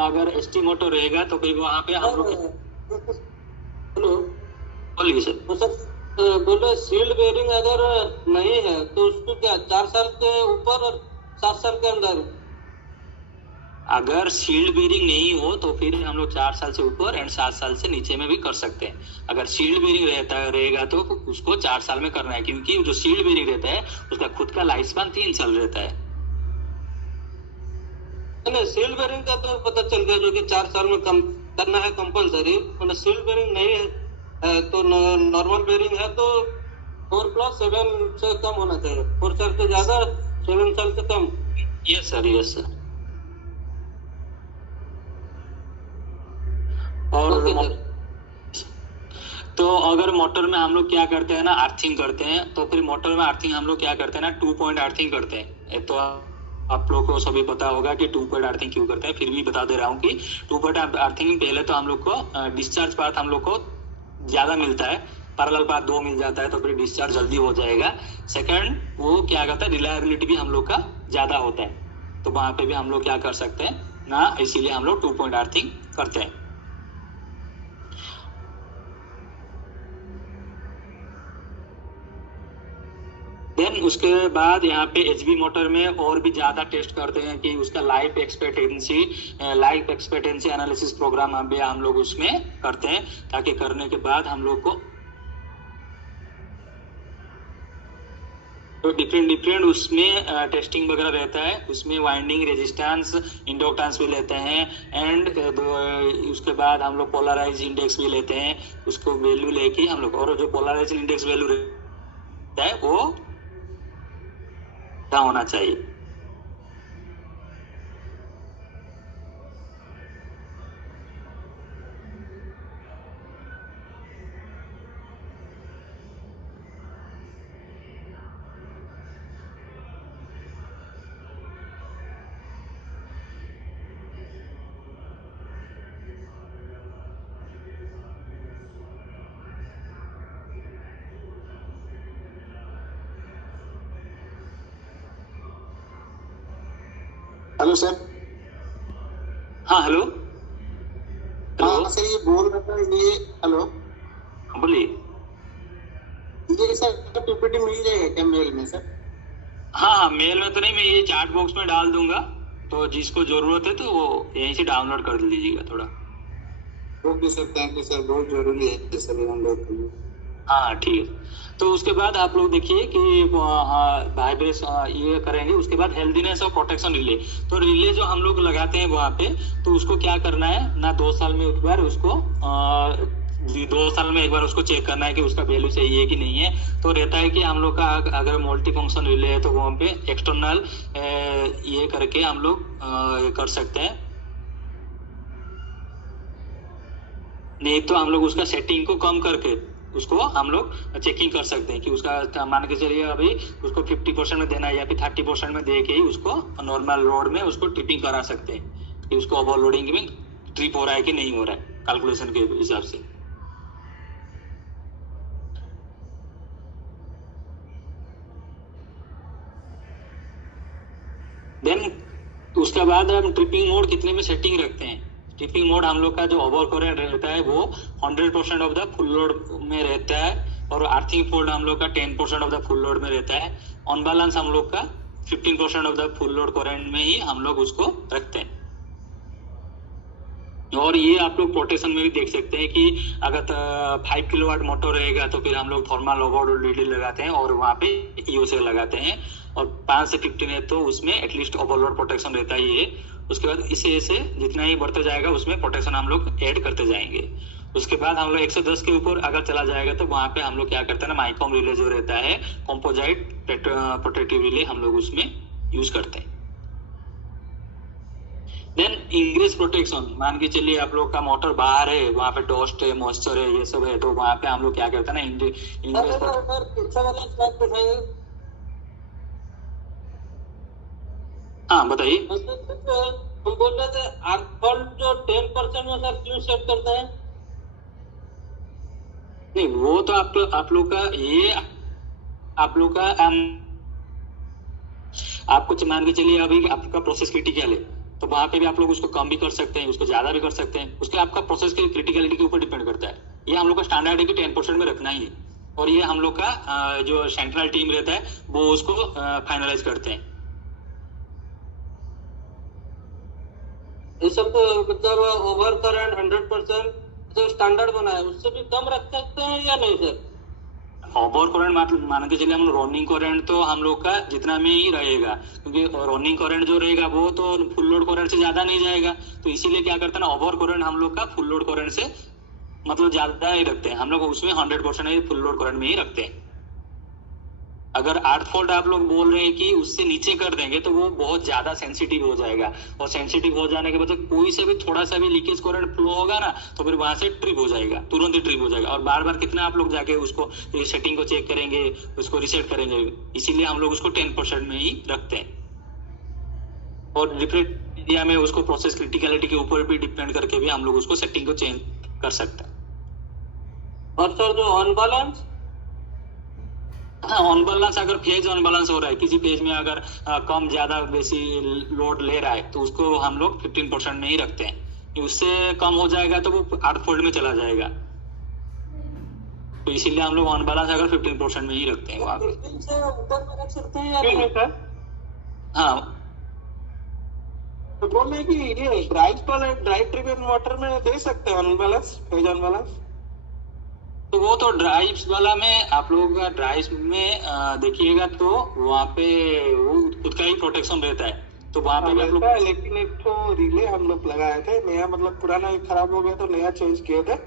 अगर एसटी मोटर रहेगा तो फिर वहां पे हम लोग, हेलो, बोलिए सर। तो सर बोले सील्ड बेयरिंग अगर नहीं है तो उसको क्या 4 साल के ऊपर और 7 साल के अंदर? अगर सील्ड बेयरिंग नहीं हो तो फिर हम लोग 4 साल से ऊपर एंड 7 साल से नीचे में भी कर सकते हैं। अगर सील्ड बेयरिंग रहेगा तो उसको 4 साल में करना है, क्योंकि जो सील्ड बेयरिंग रहता है उसका खुद का लाइफ स्पान 3 साल रहता है। नहीं, सील्ड बेयरिंग का तो पता चल गया जो कि 4 साल में कम करना है कंपलसरी। मतलब सील्ड बेयरिंग नहीं है तो नॉर्मल बेयरिंग है तो 4+7 से कम होना चाहिए। 4 साल से ज्यादा, 7 साल से कम। Yes sir, yes sir. और ओके सर। तो अगर मोटर में हम लोग क्या करते हैं ना, अर्थिंग करते हैं, तो फिर मोटर में अर्थिंग हम लोग क्या करते हैं ना, 2 पॉइंट अर्थिंग करते हैं। एक तो आप लोग को सभी पता होगा कि 2 पॉइंट अर्थिंग क्यों करते हैं, फिर भी बता दे रहा हूँ कि 2 पॉइंट अर्थिंग पहले तो हम लोग को डिस्चार्ज पाथ हम लोग को ज्यादा मिलता है, पैरेलल पाथ 2 मिल जाता है तो फिर डिस्चार्ज जल्दी हो जाएगा। सेकंड, वो क्या करता है, रिलायबिलिटी भी हम लोग का ज्यादा होता है, तो वहां पे भी हम लोग क्या कर सकते हैं ना, इसीलिए हम लोग 2 पॉइंट अर्थिंग करते हैं। देन उसके बाद यहाँ पे एचबी मोटर में और भी ज्यादा टेस्ट करते हैं कि उसका लाइफ एक्सपेक्टेंसी एनालिसिस प्रोग्राम हम लोग उसमें करते हैं, ताकि करने के बाद हम लोग को तो डिफरेंट उसमें टेस्टिंग वगैरह रहता है। उसमें वाइंडिंग, रेजिस्टेंस, इंडक्टेंस भी लेते हैं एंड उसके बाद हम लोग पोलराइज इंडेक्स भी लेते हैं। उसको वैल्यू लेके हम लोग, और जो पोलराइज इंडेक्स वैल्यू रहता है वो क्या होना चाहिए। Hello sir. हाँ हेलो। हाँ सर, ये बोल रहा था ये, हेलो बोलिए। ये सर पीपीटी मिल जाएगा क्या मेल में सर? हाँ, मेल में तो नहीं, मैं ये चैट बॉक्स में डाल दूंगा, तो जिसको जरूरत है तो वो यहीं से डाउनलोड कर लीजिएगा थोड़ा। Okay sir, thank you sir, बहुत जरूरी है सर डाउनलोड करना। हाँ ठीक है। तो उसके बाद आप लोग देखिए कि वाइब्रेस ये करेंगे। उसके बाद हेल्दीनेस और प्रोटेक्शन रिले, तो रिले जो हम लोग लगाते हैं वहाँ पे, तो उसको क्या करना है ना, 2 साल में एक बार उसको 2 साल में एक बार उसको चेक करना है कि उसका वैल्यू सही है कि नहीं है। तो रहता है कि हम लोग का अगर मल्टी फंक्शन रिले है तो वहाँ पे एक्सटर्नल ये करके हम लोग कर सकते हैं, नहीं तो हम लोग उसका सेटिंग को कम करके उसको हम लोग चेकिंग कर सकते हैं कि उसका मान के चलिए अभी उसको 50% में देना है या फिर 30% में दे के ही उसको नॉर्मल लोड में उसको ट्रिपिंग करा सकते हैं कि उसको ओवरलोडिंग में ट्रिप हो रहा है कि नहीं हो रहा है, कैलकुलेशन के हिसाब से। देन उसके बाद हम ट्रिपिंग मोड कितने में सेटिंग रखते हैं। ट्रिपिंग मोड हम लोग का जो ओवर करंट रहता है वो 100% ऑफ द फुल लोड में रहता है, और अर्थिंग फोल्ड हम लोग का 10% ऑफ द फुल लोड में रहता है। ऑन बैलेंस हम लोग का 15% of the full load current में ही हम लोग उसको रखते हैं। और ये आप लोग प्रोटेक्शन में भी देख सकते हैं कि अगर 5 किलोवाट मोटर रहेगा तो फिर हम लोग थर्मल ओवरलोड लीड लगाते हैं और वहाँ पे ईओसी लगाते हैं, और 5 से 15 है तो उसमें एटलीस्ट ओवरलोड प्रोटेक्शन रहता ही है। उसके बाद इसे ऐसे जितना ही बढ़ता जाएगा उसमें प्रोटेक्शन हम लोग ऐड करते जाएंगे। उसके बाद हम लोग 110 के ऊपर अगर चला जाएगा तो वहां पे हम लोग क्या करते हैं ना, माइकॉम रिले जो रहता है, कंपोजिट प्रोटेक्टिव रिले हम लोग उसमें यूज करते हैं। देन इंग्रेस प्रोटेक्शन, मान के चलिए आप लोग का मोटर बाहर है, वहां पे डस्ट है, मॉइस्चर है, ये सब है, तो वहां पे हम लोग क्या करते हैं ना, इंग्रेस पीछे वाला स्लाइड दिखाइए। हाँ बताइए। हम बोल रहे थे आर्थफॉल्ट जो 10% में सर क्यों सेट करते हैं? नहीं वो तो आप लोग का ये आप लोग का आपको मान के चलिए अभी आपका प्रोसेस क्रिटिकल है, तो वहां पे भी आप लोग उसको कम भी कर सकते हैं, उसको ज्यादा भी कर सकते हैं, उसके आपका प्रोसेस की क्रिटिकलिटी के ऊपर डिपेंड करता है। ये हम लोग का स्टैंडर्ड है कि 10% में रखना ही है, और ये हम लोग का जो सेंट्रल टीम रहता है वो उसको फाइनलाइज करते हैं। ये सब तो मतलब ओवर करंट 100% जो स्टैंडर्ड बना है उससे भी कम रख सकते हैं या नहीं सर? ओवर करंट मान के चलिए हम रनिंग करंट तो हम लोग का जितना में ही रहेगा, क्योंकि रनिंग करंट जो रहेगा वो तो फुल लोड करंट से ज्यादा नहीं जाएगा, तो इसीलिए क्या करते हैं ना, ओवर करंट हम लोग का फुल लोड करंट से मतलब ज्यादा ही रखते हैं, हम लोग उसमें 100% फुल लोड करंट में ही रखते हैं। अगर 8 वोल्ट आप लोग बोल रहे हैं कि उससे नीचे कर देंगे तो वो बहुत ज्यादा सेंसिटिव हो जाएगा, और सेंसिटिव हो जाने के बाद कोई से भी थोड़ा सा भी लीकेज करंट फ्लो होगा ना तो फिर वहां से ट्रिप हो जाएगा, तुरंत ही ट्रिप हो जाएगा, और बार बार कितना आप लोग जाके उसको सेटिंग को चेक करेंगे, उसको रिसेट करेंगे, इसीलिए हम लोग उसको 10% में ही रखते हैं। और डिफरेंट एरिया में उसको प्रोसेस क्रिटिकलिटी के ऊपर भी डिपेंड करके भी हम लोग उसको सेटिंग को चेंज कर सकते हैं। और सर जो अनबैलेंस, हाँ अनबैलेंस, अगर फेज अनबैलेंस हो रहा है, किसी फेज में अगर कम ज्यादा बेसी लोड ले रहा है तो उसको हम लोग 15% में ही रखते हैं, उससे कम हो जाएगा तो वो 8 वोल्ट में चला जाएगा, तो इसीलिए हम लोग अनबैलेंस अगर 15% में ही रखते हैं वहां पे। से ऊपर में रख सकते हैं या नहीं सर? हाँ तो बोल रहे कि ये ड्राइव ड्रिवन मोटर में दे सकते हैं अनबैलेंस, फेज अनबैलेंस? तो वो तो ड्राइव्स वाला में आप लोग का ड्राइव्स में देखिएगा तो वहाँ पे वो खुद का ही प्रोटेक्शन रहता है, तो वहाँ पे भी आप लोग, लेकिन एक तो रिले हम लोग लगाए थे नया, मतलब पुराना खराब हो गया तो नया चेंज किए थे,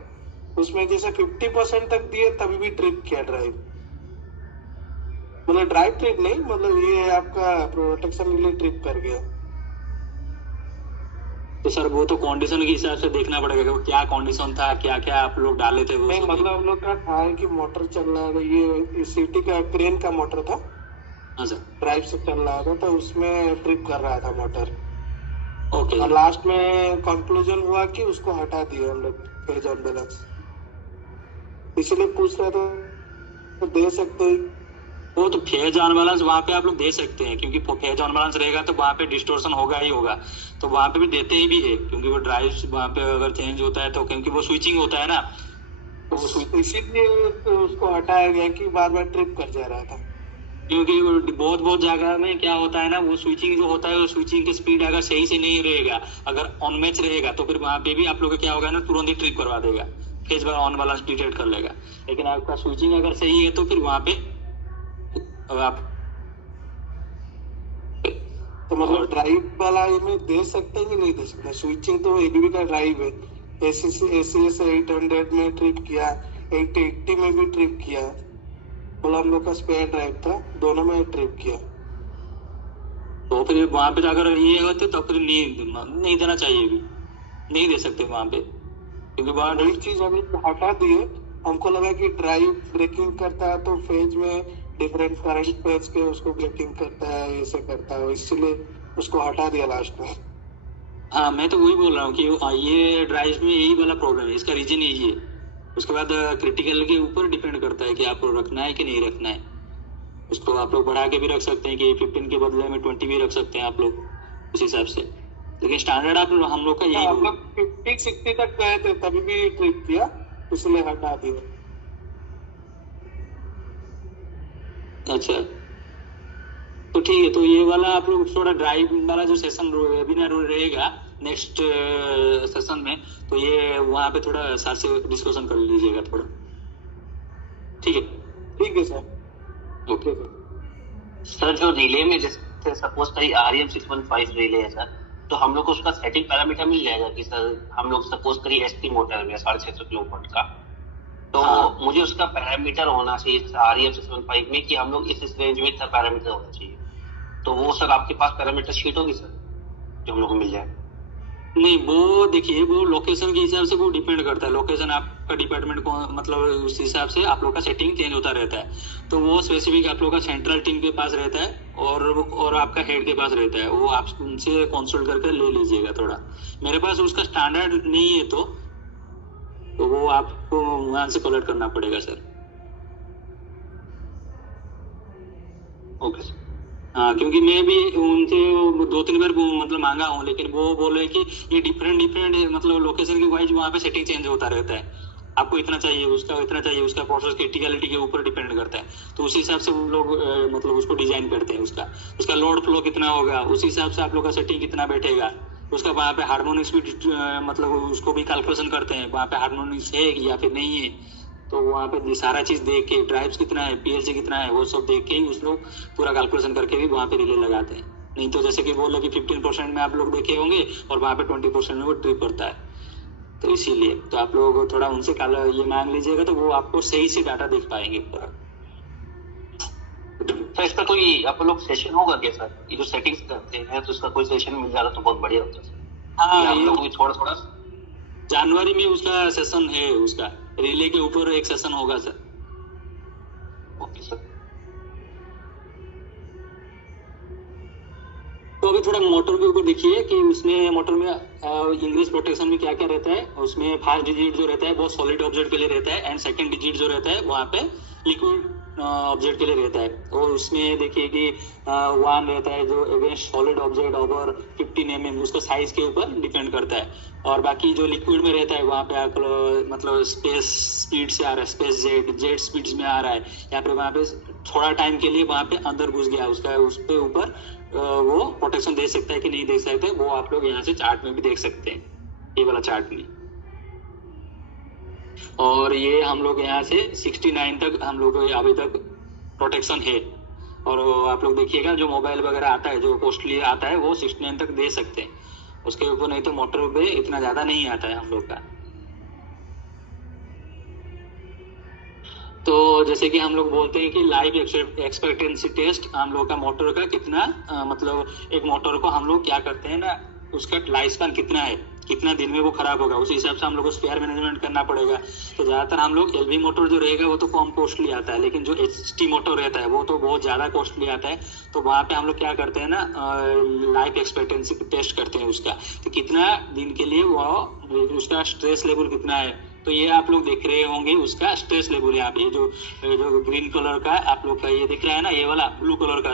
उसमें जैसे 50% तक दिए तभी भी ट्रिप किया ड्राइव, मतलब ड्राइव ट्रिप नहीं, मतलब ये आपका प्रोटेक्शन के लिए ट्रिप कर गया। तो सर वो तो कंडीशन के हिसाब से देखना पड़ेगा कि क्या कंडीशन था, क्या क्या आप लोग डाले थे वो नहीं, मतलब हम लोग का था कि मोटर चल रहा था, ये सिटी का क्रेन का मोटर था, हाँ सर, ड्राइव से चल रहा था, तो उसमें ट्रिप कर रहा था मोटर, ओके, और लास्ट में कंक्लूजन हुआ कि उसको हटा दिया हम लोग फेज अनबैलेंस, इसलिए पूछ रहा था तो दे सकते हैं? वो तो फेज अनबैलेंस वहाँ पे आप लोग दे सकते हैं, क्योंकि फेज अनबैलेंस रहेगा तो वहाँ पे डिस्टोर्शन होगा ही होगा, तो वहाँ पे भी देते ही भी है, क्योंकि वो ड्राइव वहाँ पे अगर चेंज होता है तो क्योंकि वो स्विचिंग होता है ना, तो वो इसीलिए तो उसको हटाया गया कि बार बार ट्रिप कर जा रहा था, क्योंकि बहुत जगह में क्या होता है ना, वो स्विचिंग जो होता है वो स्विचिंग की स्पीड अगर सही से नहीं रहेगा, अगर ऑन मैच रहेगा तो फिर वहाँ पे भी आप लोग का क्या होगा ना, तुरंत ही ट्रिप करवा देगा, फेज ऑन बैलेंस डिटेक्ट कर लेगा। लेकिन आपका स्विचिंग अगर सही है तो फिर वहाँ पे आप तो मतलब ड्राइव वाला में दे सकते हैं कि नहीं दे सकते? स्विचिंग तो एबीबी का ड्राइव है, एसीएस 800 में ट्रिप किया, 880 में भी ट्रिप किया, मतलब हम लोग का स्पेयर ड्राइव था, दोनों में ट्रिप किया, तो फिर वहाँ पे अगर ये होते तो फिर नहीं देना चाहिए, भी नहीं दे सकते वहाँ पे, क्योंकि वहाँ वही चीज हम हटा दिए। हमको लगा कि ड्राइव ब्रेकिंग करता है तो फेज में डिफरेंट करंट पेज के उसको ब्रेकिंग करता है, ऐसे करता है, इसलिए उसको हटा दिया लास्ट में। हाँ मैं तो वही बोल रहा हूँ कि ये ड्राइव में यही वाला प्रॉब्लम है, इसका रीजन यही है। उसके बाद क्रिटिकल के ऊपर डिपेंड करता है कि आपको रखना है कि नहीं रखना है, उसको आप लोग बढ़ा के भी रख सकते हैं कि 15 के बदले में 20 भी रख सकते हैं आप लोग उस हिसाब से, लेकिन स्टैंडर्ड आप हम लोग का यही हम लोग 50-60 तक गए थे तभी भी ट्रिप किया, इसलिए हटा दिया। अच्छा तो ठीक है, तो ये वाला आप लोग थोड़ा ड्राइव वाला जो सेशन वेबिनार रहेगा नेक्स्ट सेशन में, तो ये वहाँ पे थोड़ा साथ से डिस्कशन कर लीजिएगा थोड़ा, ठीक है? ठीक है सर, ओके सर जो रिले में जैसे सपोज कहीं REM 615 रिले है सर, तो हम लोग को उसका सेटिंग पैरामीटर मिल जाएगा कि सर हम लोग सपोज करिए एसटी मोटर में 650 किलोवाट का, तो हाँ। मुझे उसका पैरामीटर होना चाहिए REF 615 में कि हम लोग इस रेंज में इतना पैरामीटर होना चाहिए। तो वो सर आपके पास पैरामीटर शीट होगी सर जो हम लोग को मिल जाए? नहीं, वो देखिए वो लोकेशन के हिसाब से वो डिपेंड करता है। लोकेशन आपका डिपार्टमेंट को मतलब उस हिसाब से आप लोग का सेटिंग चेंज होता रहता है। तो वो स्पेसिफिक आप लोग का सेंट्रल टीम के पास रहता है और आपका हेड के पास रहता है। वो आप उनसे कंसल्ट करके ले लीजिएगा थोड़ा। मेरे पास उसका स्टैंडर्ड नहीं है तो वो आपको वहां से कलेक्ट करना पड़ेगा सर। Okay sir. हाँ, क्योंकि मैं भी उनसे 2-3 बार मतलब मांगा हूँ, लेकिन वो बोले कि ये डिफरेंट मतलब लोकेशन के वाइज वहाँ पे सेटिंग चेंज होता रहता है। आपको इतना चाहिए, उसका इतना चाहिए, उसका प्रोसेस क्रिटिकलिटी के ऊपर डिपेंड करता है। तो उस हिसाब से वो लोग मतलब उसको डिजाइन करते हैं। उसका लोड फ्लो कितना होगा, उस हिसाब से आप लोग का सेटिंग कितना बैठेगा। उसका वहाँ पे हार्मोनिक्स भी मतलब उसको भी कैलकुलेशन करते हैं, वहाँ पे हार्मोनिक्स है या फिर नहीं है। तो वहाँ पे सारा चीज देख के ड्राइव्स कितना है, PLC कितना है, वो सब देख के ही उस लोग पूरा कैलकुलेशन करके भी वहाँ पे रिले लगाते हैं। नहीं तो जैसे कि बोल रहे कि 15% में आप लोग देखे होंगे और वहाँ पे 20% में वो ट्रिप करता है। तो इसीलिए तो आप लोग थोड़ा उनसे ये मांग लीजिएगा तो वो आपको सही से डाटा देख पाएंगे पूरा। सर इसका कोई आप लोग सेशन होगा क्या सर? ये जो सेटिंग्स करते हैं तो इसका कोई सेशन मिल जाता तो बहुत बढ़िया होता सर। हाँ, आप लोग भी थोड़ा जनवरी में उसका सेशन है, उसका रिले के ऊपर एक सेशन होगा सर। Okay sir. तो अभी थोड़ा मोटर के ऊपर देखिए कि उसमें मोटर में इंग्लिश प्रोटेक्शन में क्या क्या रहता है। उसमें फर्स्ट डिजिट जो रहता है वो सॉलिड ऑब्जेक्ट के लिए रहता है एंड सेकंड डिजिट जो रहता है वहाँ पे लिक्विड ऑब्जेक्ट के लिए रहता है। और उसमें देखिए कि 1 रहता है जो against solid object over 15 mm, उसका साइज के ऊपर डिपेंड करता है। और बाकी जो लिक्विड में रहता है वहाँ पे आप मतलब स्पेस स्पीड से आ रहा है, स्पेस जेट स्पीड्स में आ रहा है, या फिर वहाँ पे थोड़ा टाइम के लिए वहाँ पे अंदर घुस गया उसका, उस पे ऊपर वो प्रोटेक्शन दे सकता है कि नहीं दे सकते, वो आप लोग यहाँ से चार्ट में भी देख सकते हैं, ये वाला चार्ट में। और ये हम लोग यहाँ से 69 तक हम लोग अभी तक प्रोटेक्शन है। और आप लोग देखिएगा जो मोबाइल वगैरह आता है, जो कॉस्टली आता है, वो 69 तक दे सकते हैं। उसके ऊपर नहीं तो मोटर पे इतना ज्यादा नहीं आता है हम लोग का। तो जैसे कि हम लोग बोलते हैं कि लाइफ एक्सपेक्टेंसी टेस्ट हम लोग का मोटर का कितना मतलब एक मोटर को हम लोग क्या करते हैं ना, उसका लाइफ स्पैन कितना है, कितना दिन में वो खराब होगा, उस हिसाब से हम लोग को स्पेयर मैनेजमेंट करना पड़ेगा। तो ज्यादातर हम लोग LV मोटर जो रहेगा वो तो कम कॉस्टली आता है, लेकिन जो HT मोटर रहता है वो तो बहुत ज्यादा कॉस्टली आता है। तो वहाँ पे हम लोग क्या करते हैं ना, लाइफ एक्सपेक्टेंसी टेस्ट करते हैं उसका, तो कितना दिन के लिए वो उसका स्ट्रेस लेवल कितना है। तो ये आप लोग देख रहे होंगे उसका स्ट्रेस लेवल। यहाँ पे जो ग्रीन कलर का आप लोग का ये दिख रहा है ना, ये वाला ब्लू कलर का,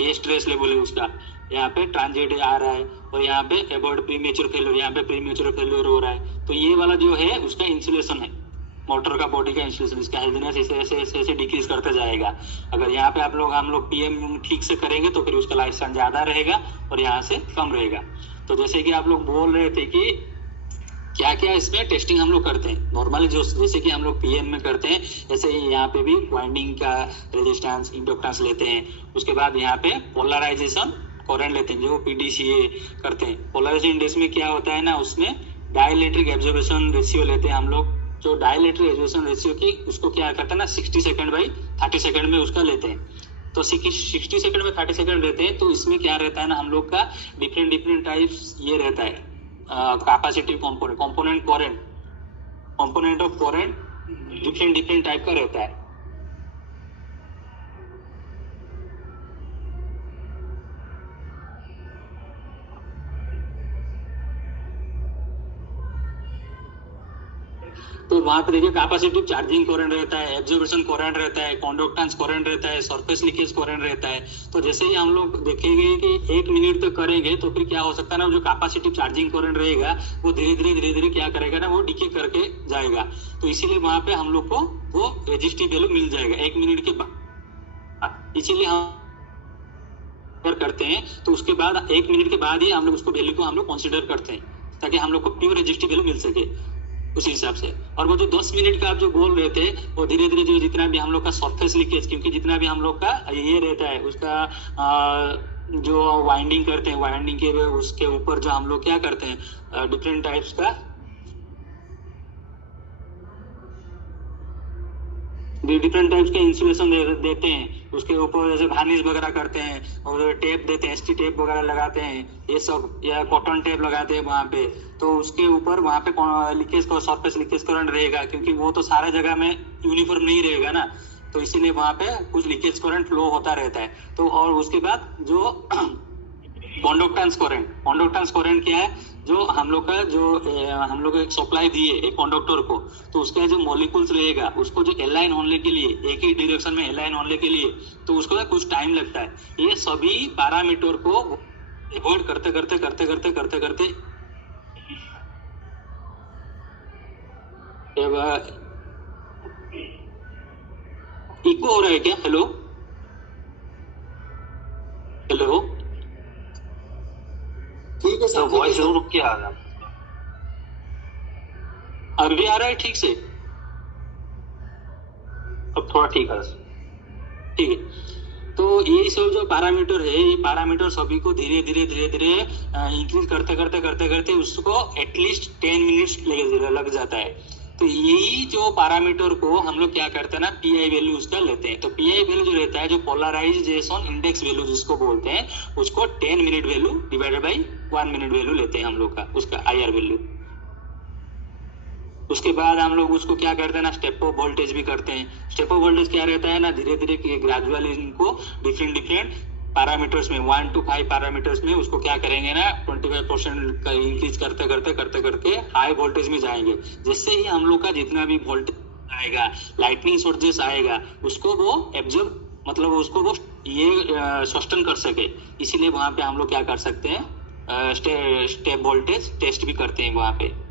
ये स्ट्रेस लेवल है उसका। यहाँ पे ट्रांजिट आ रहा है और यहाँ पे अबाउट प्रीमेच्योर फेलियर, यहाँ पे प्रीमेच्योर फेलियर हो रहा है। तो ये वाला जो है उसका इंसुलेशन है, मोटर का बॉडी का इंसुलेशन, इसका हेल्थनेस ऐसे डिक्रीज करते जाएगा। अगर यहाँ पे हम लोग PM ठीक से करेंगे तो फिर उसका लाइफ स्पैन ज्यादा रहेगा और यहाँ से कम रहेगा। तो जैसे कि आप लोग बोल रहे थे कि क्या क्या इसमें टेस्टिंग हम लोग करते हैं नॉर्मली, जो जैसे कि हम लोग PM में करते हैं, ऐसे ही यहाँ पे भी वाइंडिंग का रेजिस्टेंस, इंडक्टेंस लेते हैं। उसके बाद यहाँ पे पोलराइजेशन करंट लेते हैं, जो PDCA करते हैं। पोलराइजेशन इंडेक्स में क्या होता है ना, उसमें डाइलेक्ट्रिक एब्जॉर्प्शन रेशियो लेते हैं हम लोग। जो डाइलेक्ट्रिक एब्जॉर्प्शन रेशियो की उसको क्या करते हैं ना, 60 सेकंड बाई 30 सेकंड में उसका लेते हैं। तो 60 सेकंड में 30 सेकंड लेते हैं। तो इसमें क्या रहता है ना, हम लोग का डिफरेंट टाइप्स ये रहता है, capacitive component of current different type का रहता है। तो वहां पे देखिए कैपेसिटिव चार्जिंग करंट रहता है, एब्जॉर्प्शन करंट रहता है, कंडक्टेंस करंट रहता है, सरफेस लीकेज करंट रहता है। तो जैसे ही हम लोग देखेंगे कि 1 मिनट तक करेंगे तो फिर क्या हो सकता है ना, जो कैपेसिटिव चार्जिंग करंट रहेगा वो धीरे धीरे क्या करेगा ना, वो डिके करके जाएगा। तो इसीलिए वहां पे हम लोग को वो रेजिस्टिव वैल्यू मिल जाएगा 1 मिनट के बाद। इसीलिए हम अगर करते हैं तो उसके बाद 1 मिनट के बाद ही हम लोग उसको वैल्यू को हम लोग कंसिडर करते हैं, ताकि हम लोग को प्योर रेजिस्टिव वैल्यू मिल सके उस हिसाब से। और वो जो 10 मिनट का आप जो बोल रहे थे, वो धीरे जो जितना भी हम लोग का सरफेस लीकेज, क्योंकि जितना भी हम लोग का ये रहता है उसका जो वाइंडिंग करते हैं, वाइंडिंग के उसके ऊपर जो हम लोग क्या करते हैं, डिफरेंट टाइप्स का इंसुलेशन देते हैं। उसके ऊपर जैसे वार्निश वगैरह करते हैं और टेप देते हैं, एसटी टेप वगैरह लगाते हैं, ये सब, या कॉटन टेप लगाते हैं वहाँ पे। तो उसके ऊपर वहाँ पे लीकेज का सरफेस लीकेज करंट रहेगा, क्योंकि वो तो सारे जगह में यूनिफॉर्म नहीं रहेगा ना, तो इसीलिए वहाँ पे कुछ लीकेज करंट फ्लो होता रहता है। तो और उसके बाद जो कंडक्टेंस करंट क्या है, जो हम लोग एक सप्लाई दिए एक कंडक्टर को, तो उसका जो मॉलिक्यूल्स रहेगा उसको जो अलाइन होने के लिए, एक ही डायरेक्शन में अलाइन होने के लिए, तो उसको ना कुछ टाइम लगता है। ये सभी पैरामीटर को अवॉइड करते इको हो रहा है क्या? हेलो ठीक है सर, वॉइस जरूर रुक के आ रहा है। अभी आ रहा है ठीक से? अब थोड़ा ठीक है। ठीक है। तो ये सब जो पैरामीटर है, ये पैरामीटर सभी को धीरे धीरे इंक्रीज करते उसको एटलीस्ट 10 मिनट्स लग जाता है। तो यही जो पैरामीटर को हम लोग क्या करते हैं ना, पीआई वैल्यू उसका लेते हैं। तो पीआई वैल्यू जो रहता है, जो पोलराइजेशन इंडेक्स वैल्यू जिसको बोलते हैं, उसको 10 minute value divided by 1 minute value लेते हैं हम लोग का, उसका आईआर वैल्यू। उसके बाद हम लोग उसको क्या करते हैं ना, स्टेप ऑफ वोल्टेज भी करते हैं। स्टेप ऑफ वोल्टेज क्या रहता है ना, धीरे धीरे ग्रेजुअली इनको डिफरेंट पैरामीटर्स में 1 to 5 पैरामीटर्स में उसको क्या करेंगे ना, 25% का इंक्रीज करते हाई वोल्टेज में जाएंगे। जिससे ही हम लोग का जितना भी वोल्टेज आएगा, लाइटनिंग सोर्सेस आएगा, उसको वो एब्जॉर्ब, मतलब उसको वो ये सस्टेन कर सके। इसीलिए वहां पे हम लोग क्या कर सकते हैं, स्टेप वोल्टेज टेस्ट भी करते हैं वहां पे।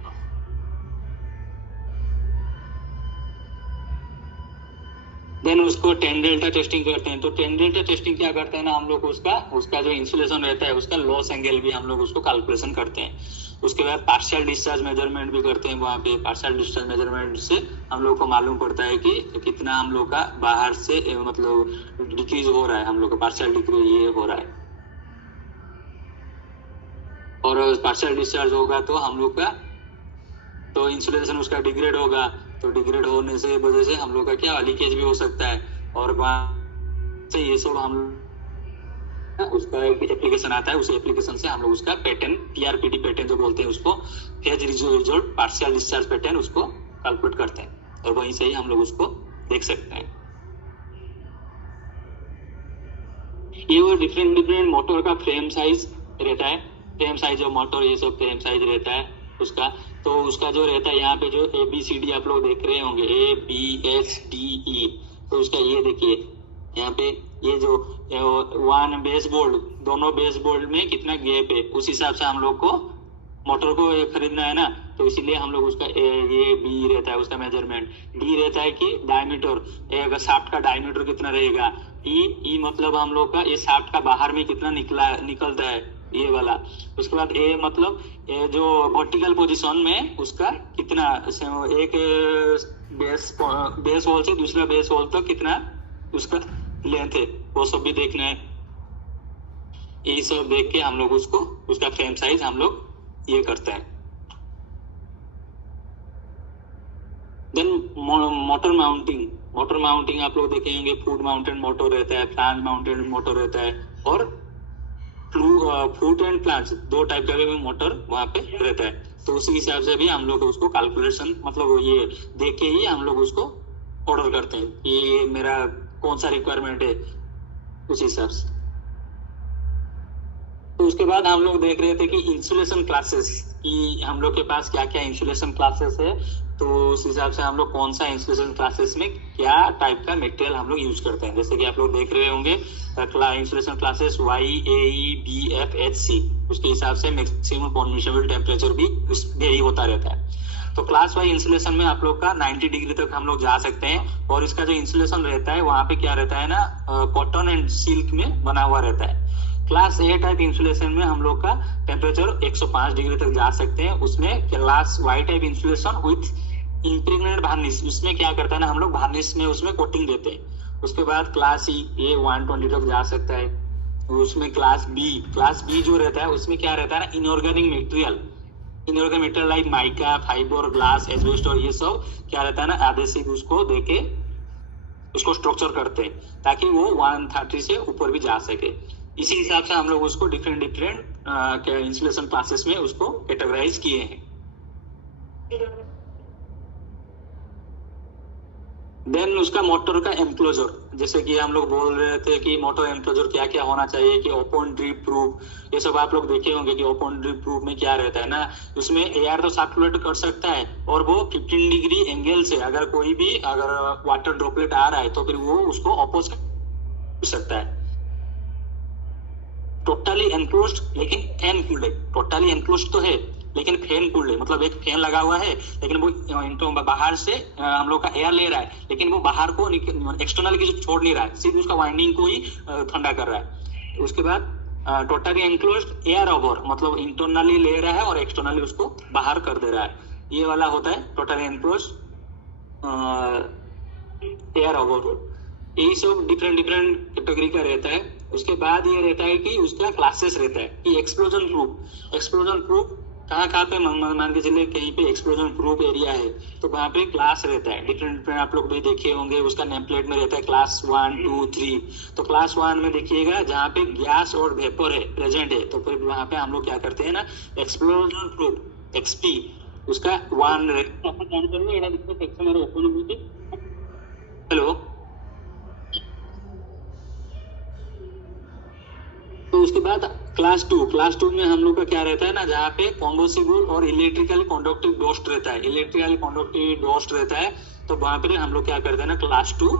देन उसको 10 डेल्टा टेस्टिंग करते हैं। तो 10 डेल्टा टेस्टिंग क्या करते हैं ना, हम लोग उसका जो इंसुलेशन रहता है, उसका लॉस एंगल भी हम लोग उसको कैलकुलेशन करते हैं। उसके बाद पार्शियल डिस्चार्ज मेजरमेंट भी करते हैं वहाँ पे। पार्शियल डिस्चार्ज मेजरमेंट से हम लोग को मालूम पड़ता है कि कितना हम लोग का बाहर से मतलब डिक्रीज हो रहा है, हम लोग का पार्शियल डिक्रीज ये हो रहा है। और पार्शियल डिस्चार्ज होगा तो हम लोग का तो इंसुलेशन उसका डिग्रेड होगा। तो डिग्रेड होने से वजह से हम लोग का क्या लीकेज भी हो सकता है। और वहाँ से ये सब हम उसका एक एप्लीकेशन आता है, उस एप्लीकेशन से हम लोग उसका पैटर्न, पीआरपीडी पैटर्न जो बोलते हैं उसको, phase result partial discharge pattern, उसको कैलकुलेट करते हैं और वहीं से ही हम लोग उसको देख सकते हैं। ये वो डिफरेंट मोटर का फ्रेम साइज रहता है। फ्रेम साइज ऑफ मोटर, ये सब फ्रेम साइज रहता है उसका। तो उसका जो रहता है यहाँ पे जो ABCD आप लोग देख रहे होंगे, ABSDE, तो उसका ये देखिए यहाँ पे ये जो 1 बेस बोल्ट, दोनों बेस बोल्ट में कितना गैप है, उस हिसाब से हम लोग को मोटर को खरीदना है ना। तो इसीलिए हम लोग उसका ये B रहता है उसका मेजरमेंट। D रहता है कि डायमीटर, अगर शाफ्ट का डायमीटर कितना रहेगा। E मतलब हम लोग का ये शाफ्ट का बाहर में कितना निकलता है, ये वाला। उसके बाद A मतलब जो वर्टिकल पोजीशन में उसका कितना, एक बेस होल से दूसरा बेस होल तक कितना उसका लेंथ है, वो सब भी देखना है। ये सब देख के हम लोग उसको, उसका फ्रेम साइज हम लोग ये करते हैं। देन मोटर माउंटिंग आप लोग देखे होंगे, फुट माउंटेड मोटर रहता है, फ्लैंज माउंटेड मोटर रहता है, और फ्रूट एंड प्लांट्स, 2 टाइप का भी मोटर वहाँ पे रहता है। तो उसी हिसाब से भी हम लोग उसको कैलकुलेशन, मतलब ये देख के ही हम लोग उसको ऑर्डर करते हैं कि ये मेरा कौन सा रिक्वायरमेंट है, उस हिसाब से। तो उसके बाद हम लोग देख रहे थे कि इंसुलेशन क्लासेस, कि हम लोग के पास क्या क्या इंसुलेशन क्लासेस है। तो उस हिसाब से हम लोग कौन सा इंसुलेशन क्लासेस में क्या टाइप का मटेरियल हम लोग यूज करते हैं। जैसे कि आप लोग देख रहे होंगे इंसुलेशन क्लासेस YAEBFHC, उसके हिसाब से मैक्सिमम परमिसिबल टेम्परेचर भी वेरी होता रहता है। तो क्लास वाई इंसुलेशन में आप लोग का 90 डिग्री तक हम लोग जा सकते हैं। और इसका जो इंसुलेशन रहता है वहाँ पे क्या रहता है ना, कॉटन एंड सिल्क में बना हुआ रहता है। क्लास ए टाइप इंसुलेशन में हम लोग का टेम्परेचर 105 डिग्री तक जा सकते हैं। उसमें class Y type insulation with impregnant varnish, उसमें क्या करता है ना, हम लोग वार्निश में उसमें कोटिंग देते हैं। उसके बाद क्लास ई, ये 120 तक जा सकता है। उसमें क्लास बी जो रहता है उसमें क्या रहता है ना, inorganic material like mica, fibre, glass, asbestos, ये सब क्या रहता है ना, एडहेसिव उसको देके उसको स्ट्रक्चर करते हैं ताकि वो 130 से ऊपर भी जा सके। इसी हिसाब से हम लोग उसको डिफरेंट इंसुलेशन क्लासेस में उसको कैटेगराइज किए हैं। देन उसका मोटर का एंक्लोजर, जैसे कि हम लोग बोल रहे थे कि मोटर एंक्लोजर क्या क्या होना चाहिए, कि ओपन ड्रिप प्रूफ, ये सब आप लोग देखे होंगे कि ओपन ड्रिप प्रूफ में क्या रहता है ना, उसमें एयर तो सर्कुलेट कर सकता है और वो 15 डिग्री एंगल से अगर वाटर ड्रॉपलेट आ रहा है तो फिर वो उसको अपोज कर सकता है। टोटली एनक्लोज्ड लेकिन फैन कूल्ड है, टोटली एनक्लोज्ड तो है लेकिन फैन कूल्ड है, मतलब एक फैन लगा हुआ है लेकिन वो बाहर से हम लोग का एयर ले रहा है लेकिन वो बाहर को एक्सटर्नल की छोड़ नहीं रहा है, सिर्फ उसका वाइंडिंग को ही ठंडा कर रहा है। उसके बाद टोटली एनक्लोज्ड एयर ओवर, मतलब इंटरनली ले रहा है और एक्सटर्नली उसको बाहर कर दे रहा है, ये वाला होता है टोटली एनक्लोज्ड एयर ओवर। यही सब डिफरेंट कैटेगरी का रहता है। उसके बाद ये रहता है कि उसका क्लासेस रहता है कि एक्सप्लोजन प्रूफ कहाँ पे मान के चले कहीं पे एक्सप्लोजन प्रूफ एरिया है तो वहाँ पे क्लास रहता है, डिफरेंट आप लोग भी देखे होंगे, उसका नेम प्लेट में रहता है क्लास 1, 2, 3। तो क्लास 1 में देखिएगा जहाँ पे गैस और वेपर है प्रेजेंट है तो फिर वहाँ पे हम लोग क्या करते हैं ना, एक्सप्लोजन प्रूफ एक्सपी उसका 1 हेलो। तो उसके बाद क्लास 2 में हम लोग का क्या रहता है ना, जहाँ पे कॉम्बोसिबल और इलेक्ट्रिकली कंडक्टिव डोस्ट रहता है, तो वहां पे हम लोग क्या करते हैं ना, class 2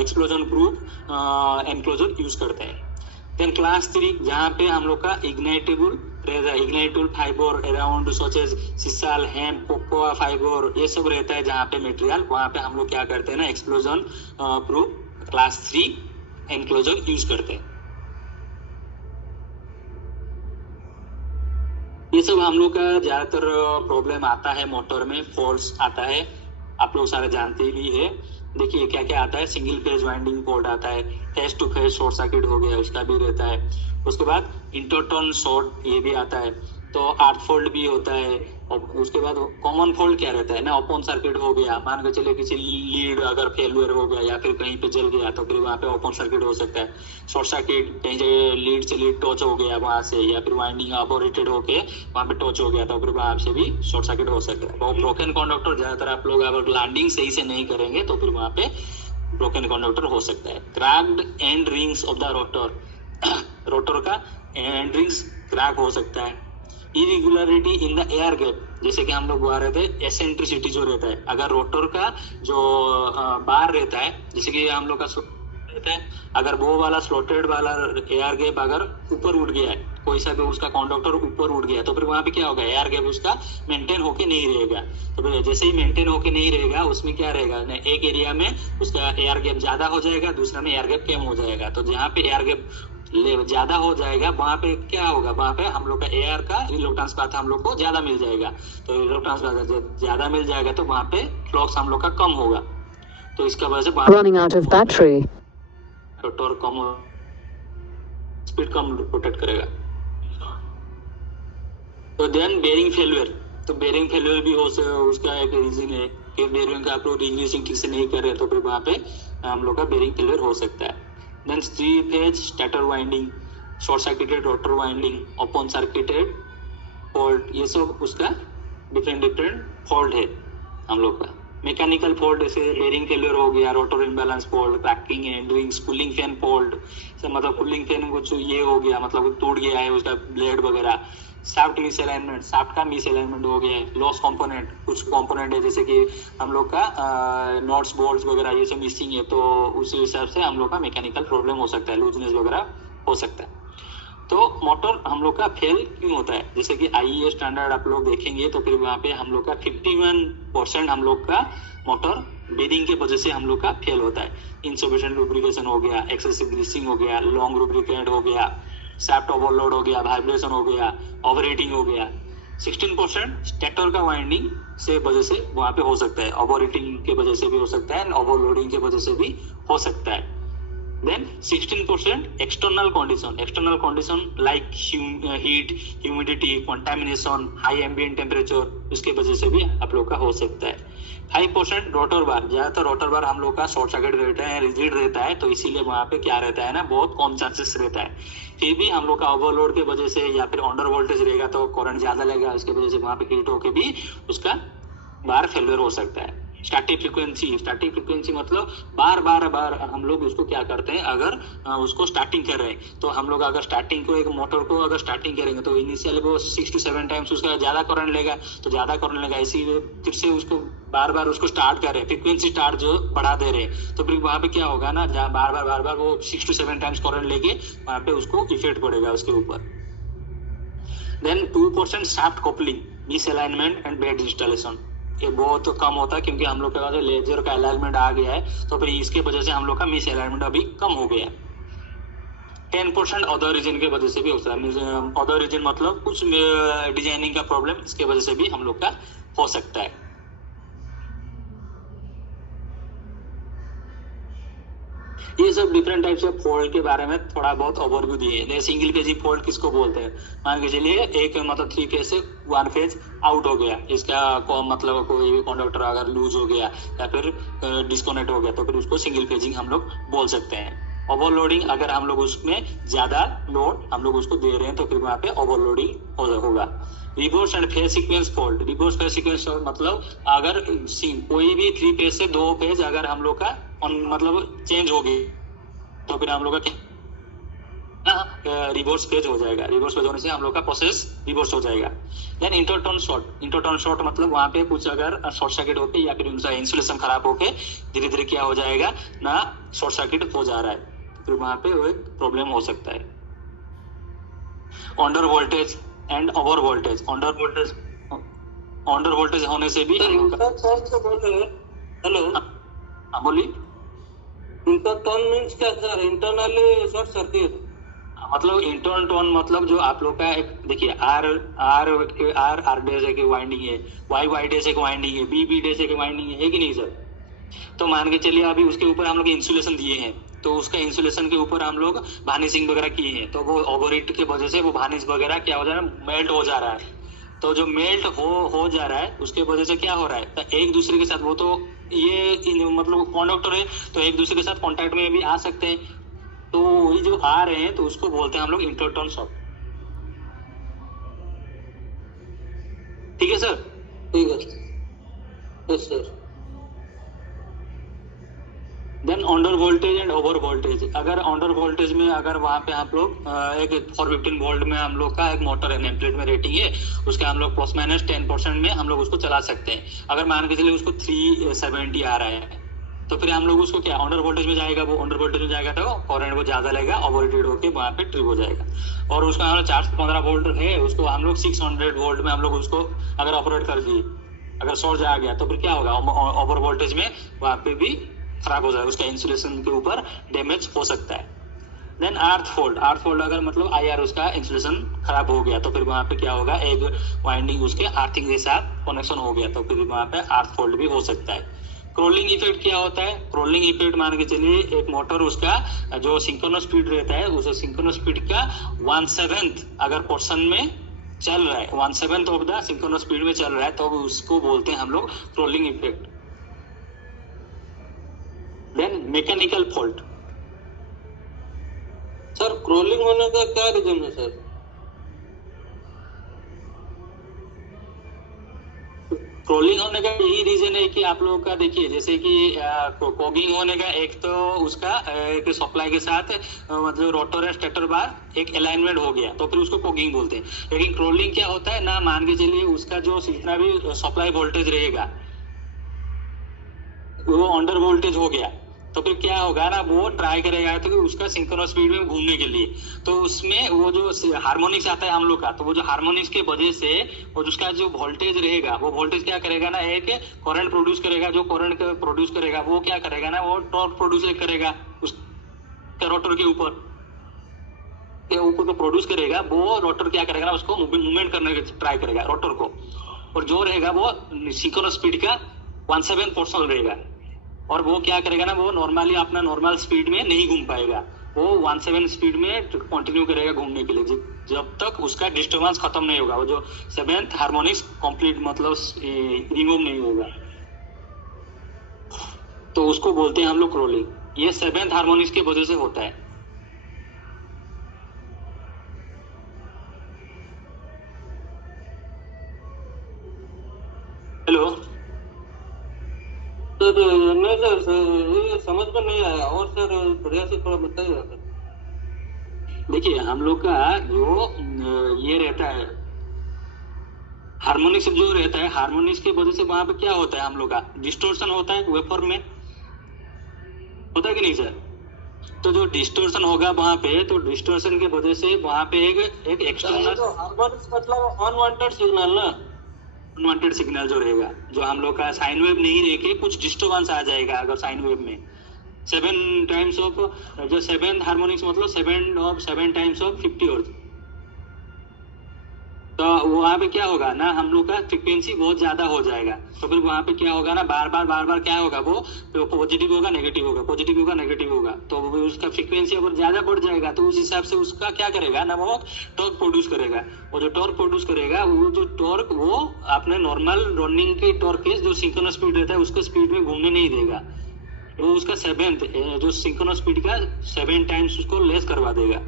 explosion proof enclosure use करते हैं। देन क्लास 3 जहाँ पे हम लोग का ignitable fibre around such as sisal, hemp, cocoa fibre, ये सब रहता है जहाँ पे मटेरियल, वहां पे हम लोग क्या करते हैं ना, explosion proof class 3 enclosure use करते हैं। ये सब हम लोग का ज्यादातर प्रॉब्लम आता है मोटर में, फॉल्ट्स आता है, आप लोग सारे जानते भी है। देखिए क्या क्या आता है, सिंगल फेज वाइंडिंग फॉल्ट आता है, phase to phase short circuit हो गया उसका भी रहता है। उसके बाद इंटरटर्न शॉर्ट ये भी आता है, तो अर्थ फॉल्ट भी होता है। और उसके बाद कॉमन फॉल्ट क्या रहता है ना, ओपन सर्किट हो गया, मान के चले किसी लीड अगर फेलियर हो गया या फिर कहीं पे जल गया तो फिर वहाँ पे ओपन सर्किट हो सकता है। शॉर्ट सर्किट कहीं लीड से लीड टच हो गया वहां से, या फिर वाइंडिंग अबोरेटेड होके वहाँ पे टच हो गया तो फिर वहां से भी शॉर्ट सर्किट हो सकता है। और ब्रोकन कंडक्टर ज्यादातर आप लोग अगर लैंडिंग सही से नहीं करेंगे तो फिर वहाँ पे ब्रोकन कंडक्टर हो सकता है। Cracked and rings of the rotor का एंड रिंग्स क्रैक हो सकता है। Irregularity in the air gap, जैसे कि हम लोग बोल रहे थे एसेंट्रिसिटी जो रहता है, अगर रोटर का जो बार रहता है, जैसे कि हम लोग का रहता है, अगर वो वाला स्लॉटेड वाला एयर गैप अगर ऊपर उठ गया है, कोई सा भी उसका कंडक्टर ऊपर उठ गया तो फिर वहां पे क्या होगा, एयर गैप उसका मेंटेन होके नहीं रहेगा। तो फिर जैसे ही मेंटेन होके नहीं रहेगा उसमें क्या रहेगा, एक एरिया में उसका एयर गैप ज्यादा हो जाएगा, दूसरा में एयर गैप कम हो जाएगा। तो जहाँ पे एयर गैप ज्यादा हो जाएगा वहां पे क्या होगा, वहां पे हम लोग का एयर का रिलक्टेंस पाथ हम लोग को ज्यादा मिल जाएगा। तो रिलक्टेंस पाथ ज्यादा मिल जाएगा तो वहां पे फ्लक्स हम लोग का कम होगा, तो इसका वजह से running out of battery, torque come, speed come protect करेगा। तो देन बेरिंग फेलियर, तो बेरिंग फेलियर भी हो उसका एक रीजन है कि बेरिंग का आप लोग रिग्रीसिंग ठीक से नहीं कर रहे तो फिर वहां पे हम लोग का बेरिंग फेलियर हो सकता है। Then 3-phase starter winding, short circuited rotor winding, open circuited fault, ये सब उसका डिफरेंट फॉल्ट है हम लोग का। मैकेनिकल फॉल्ट जैसे बेरिंग फेलियर हो गया, rotor imbalance fault, cracking and rings, cooling fan fault, मतलब कूलिंग फैन कुछ ये हो गया, मतलब टूट गया है उसका ब्लेड वगैरह। शाफ्ट मिसअलाइनमेंट, शाफ्ट का मिसअलाइनमेंट हो गया है। लॉस कंपोनेंट, कुछ कंपोनेंट है जैसे कि हम लोग का नॉट्स बोल्ट्स वगैरह ये सब मिसिंग है, तो उसी हिसाब से हम लोग का मैकेनिकल प्रॉब्लम हो सकता है, लूजनेस वगैरह हो सकता है। तो मोटर हम लोग का फेल क्यों होता है, जैसे कि IEA स्टैंडर्ड आप लोग देखेंगे तो फिर वहाँ पे हम लोग का 51% हम लोग का मोटर बेरिंग के वजह से हम लोग का फेल होता है। इनसफिशिएंट लुब्रिकेशन हो गया, एक्सेसिव ग्रीसिंग हो गया, लॉन्ग लुब्रिकेंट हो गया, शाफ्ट ओवरलोड हो गया, वाइब्रेशन हो गया, ओवरहीटिंग हो गया। 16% स्टेटर का वाइंडिंग से वजह से वहाँ पे हो सकता है, ओवरहीटिंग के वजह से भी हो सकता है, ओवरलोडिंग के वजह से भी हो सकता है। Then 16% external condition like heat, humidity, contamination, high ambient temperature, इसके वजह से भी आप लोग का हो सकता है। 5% रोटर बार, ज्यादातर रोटर बार हम लोग का शॉर्ट सर्किट रहता है, रिजिड रहता है, तो इसीलिए वहाँ पे क्या रहता है ना, बहुत कम चांसेस रहता है। फिर भी हम लोग का ओवरलोड के वजह से या फिर अंडर वोल्टेज रहेगा तो करंट ज्यादा लगेगा, इसके वजह से वहाँ पे हीट होके भी उसका बार फेलियर हो सकता है। स्टैटिक फ्रीक्वेंसी मतलब बार हम लोग उसको क्या करते हैं, अगर उसको स्टार्टिंग कर रहे हैं तो हम लोग अगर स्टार्टिंग को एक मोटर को अगर स्टार्टिंग करेंगे तो इनिशियल वो 6 to 7 टाइम्स उसका ज्यादा करंट लेगा, तो ज्यादा करंट लेगा, इसीलिए फिर से उसको बार उसको स्टार्ट कर रहे हैं, फ्रीक्वेंसी स्टार्ट जो बढ़ा दे रहे हैं, तो फिर वहाँ पे क्या होगा ना, बार वो 6 to 7 टाइम्स करंट लेके वहाँ पे उसको इफेक्ट पड़ेगा उसके ऊपर। Then 2% shaft coupling, misalignment and bad installation, ये बहुत कम होता है क्योंकि हम लोग के पास लेजर का अलाइनमेंट आ गया है, तो फिर इसके वजह से हम लोग का मिस अलाइनमेंट अभी कम हो गया। 10% अदर रीजन के वजह से भी होता है। अदर रीजन मतलब कुछ डिजाइनिंग का प्रॉब्लम, इसके वजह से भी हम लोग का हो सकता है। ये सब डिफरेंट टाइप्स ऑफ फॉल्ट के बारे में थोड़ा बहुत ओवरव्यू दिए हैं। सिंगल फेज फॉल्ट किसको बोलते हैं, मान के चलिए एक मतलब 3 फेज से 1 फेज आउट हो गया, इसका मतलब कोई भी कंडक्टर अगर लूज हो गया या फिर डिस्कनेक्ट हो गया तो फिर उसको सिंगल फेजिंग हम लोग बोल सकते हैं। ओवरलोडिंग, अगर हम लोग उसमें ज्यादा लोड हम लोग उसको दे रहे हैं तो फिर वहाँ पे ओवरलोडिंग होगा। Reverse and phase sequence fault, reverse phase sequence मतलब अगर कोई भी 3 फेज से 2 फेज अगर हम लोग का मतलब चेंज हो गई तो फिर हम लोग का रिवर्स फेज हो जाएगा, रिवर्स फेज होने से हम लोग का प्रोसेस रिवर्स हो जाएगा। देन इंटरटर्न शॉर्ट मतलब वहाँ पे कुछ अगर शॉर्ट सर्किट होके या फिर उनका इंसुलेशन खराब होके धीरे धीरे क्या हो जाएगा ना, शॉर्ट सर्किट हो जा रहा है, फिर वहाँ पे वो एक प्रॉब्लम हो सकता है। Under voltage and over voltage, under voltage होने से भी हेलो, हाँ बोलिए। इंटरटर्न मींस क्या सर? इंटरनली शॉर्ट सर्किट मतलब इंटरनल टर्न मतलब जो आप लोग का एक देखिए आर डेज एक वाइंडिंग है, वाई डेज एक वाइंडिंग है, बी डेज एक वाइंडिंग है कि नहीं सर? तो मान के चलिए अभी उसके ऊपर हम लोग इंसुलेशन दिए हैं, तो उसका इंसुलेशन के ऊपर हम लोग वार्निशिंग वगैरह किए हैं, तो वो ओवरहीट के वजह से वो वार्निश वगैरह क्या हो जा रहा है, मेल्ट हो जा रहा है। तो जो मेल्ट हो जा रहा है उसके वजह से क्या हो रहा है, तो एक दूसरे के साथ वो तो ये मतलब कंडक्टर है तो एक दूसरे के साथ कांटेक्ट में भी आ सकते हैं, तो ये जो आ रहे हैं तो उसको बोलते हैं हम लोग इंटरटर्न शॉर्ट। ठीक है सर? ठीक है, yes sir. Then under voltage and over voltage, अगर अंडर वोल्टेज में अगर वहाँ पे आप लोग एक 415 वोल्ट में हम लोग का एक मोटर है, नेम प्लेट में रेटिंग है, उसका हम लोग प्लस माइनस 10% में हम लोग उसको चला सकते हैं। अगर मान के चलिए उसको 370 आ रहा है तो फिर हम लोग उसको क्या अंडर वोल्टेज में जाएगा, वो अंडर वोल्टेज में जाएगा तो करंट वो ज्यादा लगेगा, ओवरहीटेड होकर वहाँ पे ट्रिप हो जाएगा। और उसका हम लोग 415 वोल्ट है, उसको हम लोग 600 वोल्ट में हम लोग उसको अगर ऑपरेट कर दिए, अगर शॉर्ट जा गया तो फिर क्या होगा, ओवर वोल्टेज में वहाँ पे भी खराब हो जाएगा, उसका इंसुलेशन के ऊपर डैमेज हो सकता है। देन अर्थ फोल्ड अगर मतलब आईआर उसका इंसुलेशन खराब हो गया तो फिर वहाँ पे क्या होगा, एक वाइंडिंग उसके अर्थिंग के साथ कनेक्शन हो गया तो फिर वहाँ पे अर्थ फोल्ड भी हो सकता है। क्रोलिंग इफेक्ट क्या होता है, क्रोलिंग इफेक्ट मान के चलिए एक मोटर उसका जो सिंक्रोनस स्पीड रहता है उस सिंक्रोनस स्पीड का 1/7 अगर पोर्शन में चल रहा है, 1/7 ऑफ द सिंक्रोनस स्पीड में चल रहा है तो उसको बोलते हैं हम लोग crawling effect. Then mechanical fault, sir crawling होने का क्या रीजन है सर? क्रोलिंग होने का यही रीजन है कि आप लोगों का देखिए जैसे कि कोगिंग होने का एक तो उसका एक सप्लाई के साथ मतलब रोटर एंड स्टेटर बार एक अलाइनमेंट हो गया तो फिर उसको कोगिंग बोलते हैं। लेकिन क्रोलिंग क्या होता है ना, मान के चलिए उसका जो जितना भी सप्लाई वोल्टेज रहेगा वो अंडर वोल्टेज हो गया तो फिर क्या होगा ना, वो ट्राई करेगा तो उसका सिंक्रोनस स्पीड में घूमने के लिए, तो उसमें वो जो हार्मोनिक्स आता है हम लोग का, तो वो जो हार्मोनिक्स के वजह से वो उसका जो वोल्टेज रहेगा वो वोल्टेज क्या करेगा ना, एक करंट प्रोड्यूस करेगा, जो करंट प्रोड्यूस करेगा वो क्या करेगा ना, वो टॉर्क प्रोड्यूस करेगा उस रोटर के ऊपर को प्रोड्यूस करेगा, वो रोटर क्या करेगा ना, उसको मूवमेंट करने का ट्राई करेगा रोटर को, और जो रहेगा वो सिंक्रोनस स्पीड का 1/7 पोर्शन रहेगा। और वो क्या करेगा ना, वो नॉर्मली अपना नॉर्मल स्पीड में नहीं घूम पाएगा, वो 17 स्पीड में कंटिन्यू करेगा घूमने के लिए जब तक उसका डिस्टर्बेंस खत्म नहीं होगा, वो जो 7th हार्मोनिक्स कंप्लीट मतलब रिमूव नहीं होगा, तो उसको बोलते हैं हम लोग क्रोलिंग। ये 7th हार्मोनिक्स के वजह से होता है। हेलो सर नहीं सर, ये समझ में नहीं आया, और सर बढ़िया से थोड़ा बताइएगा सर। देखिए हम लोग का जो ये रहता है हार्मोनिक्स जो रहता है, हार्मोनिक्स की वजह से वहां पे क्या होता है, हम लोग का डिस्टोर्शन होता है वेफर में, होता है कि नहीं सर? तो जो डिस्टोर्शन होगा वहां पे, तो डिस्टोर्शन की वजह से वहां पे एक एक्सटर्नल हार्मोनिक्स मतलब अनवांटेड सिग्नल ना, अनवांटेड सिग्नल जो रहेगा, जो हम लोग का साइन वेव नहीं रह के कुछ डिस्टर्बेंस आ जाएगा अगर साइन वेव में 7 टाइम्स ऑफ, जो 7th हार्मोनिक्स मतलब 7 टाइम्स ऑफ 50 हर्ट्ज, तो वहां पे क्या होगा ना, हम लोग का फ्रीक्वेंसी बहुत ज्यादा हो जाएगा, तो फिर वहां पे क्या होगा ना, बार बार क्या होगा, वो पॉजिटिव होगा नेगेटिव होगा, पॉजिटिव होगा नेगेटिव होगा, तो उसका फ्रीक्वेंसी अगर ज्यादा बढ़ जाएगा तो उस हिसाब से उसका क्या करेगा ना, वो टॉर्क प्रोड्यूस करेगा, और जो टॉर्क प्रोड्यूस करेगा वो जो टॉर्क वो अपने नॉर्मल रनिंग के टॉर्क के जो सिंक्रोनस स्पीड रहता है उसको स्पीड में घूमने नहीं देगा, वो उसका 7th जो सिंक्रोनस स्पीड का 7 टाइम्स उसको लेस करवा देगा,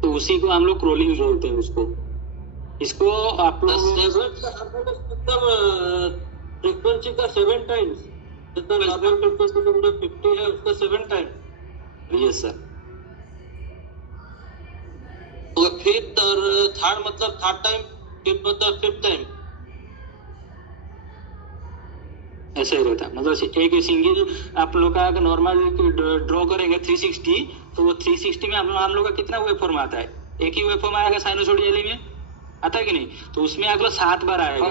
तो उसी को हम लोग क्रोलिंग बोलते हैं उसको। इसको आप लोग मतलब फ्रीक्वेंसी का 7 टाइम्स, जितना नॉर्मल फ्रीक्वेंसी 50 है उसका 7 टाइम। Yes sir. तो फिफ्थ और थर्ड मतलब थर्ड टाइम, फिफ्थ मतलब फिफ्थ टाइम, ऐसा ही रहता है, मतलब एक सिंगल आप लोग का नॉर्मल ड्रॉ करेंगे 360, तो वो 360 में हम लोग का कितना वेव फॉर्म आता है, एक ही वेव फॉर्म आएगा साइनोसॉइडली में, आता है कि नहीं, तो उसमें अगला 7 बार आएगा।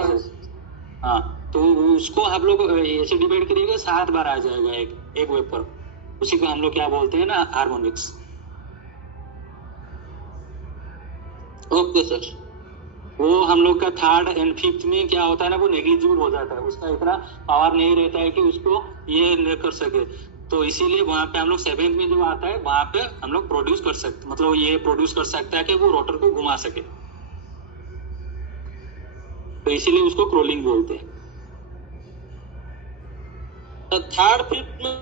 हाँ, तो उसको हम लोग ऐसे डिवाइड करिएगा 7 बार आ जाएगा एक वेव फॉर्म, उसी को हम लोग क्या बोलते हैं ना, हार्मोनिक्स। Okay sir. वो हम लोग का 3rd and 5th में क्या होता है ना, वो नेग्लिजिबल हो जाता है, उसका इतना पावर नहीं रहता है कि उसको ये कर सके, तो इसीलिए वहां पे हम लोग 7th में जो आता है वहां पे हम लोग प्रोड्यूस कर सकते, मतलब ये प्रोड्यूस कर सकता है कि वो रोटर को घुमा सके, तो इसीलिए उसको क्रोलिंग बोलते हैं। थर्ड फिफ्थ में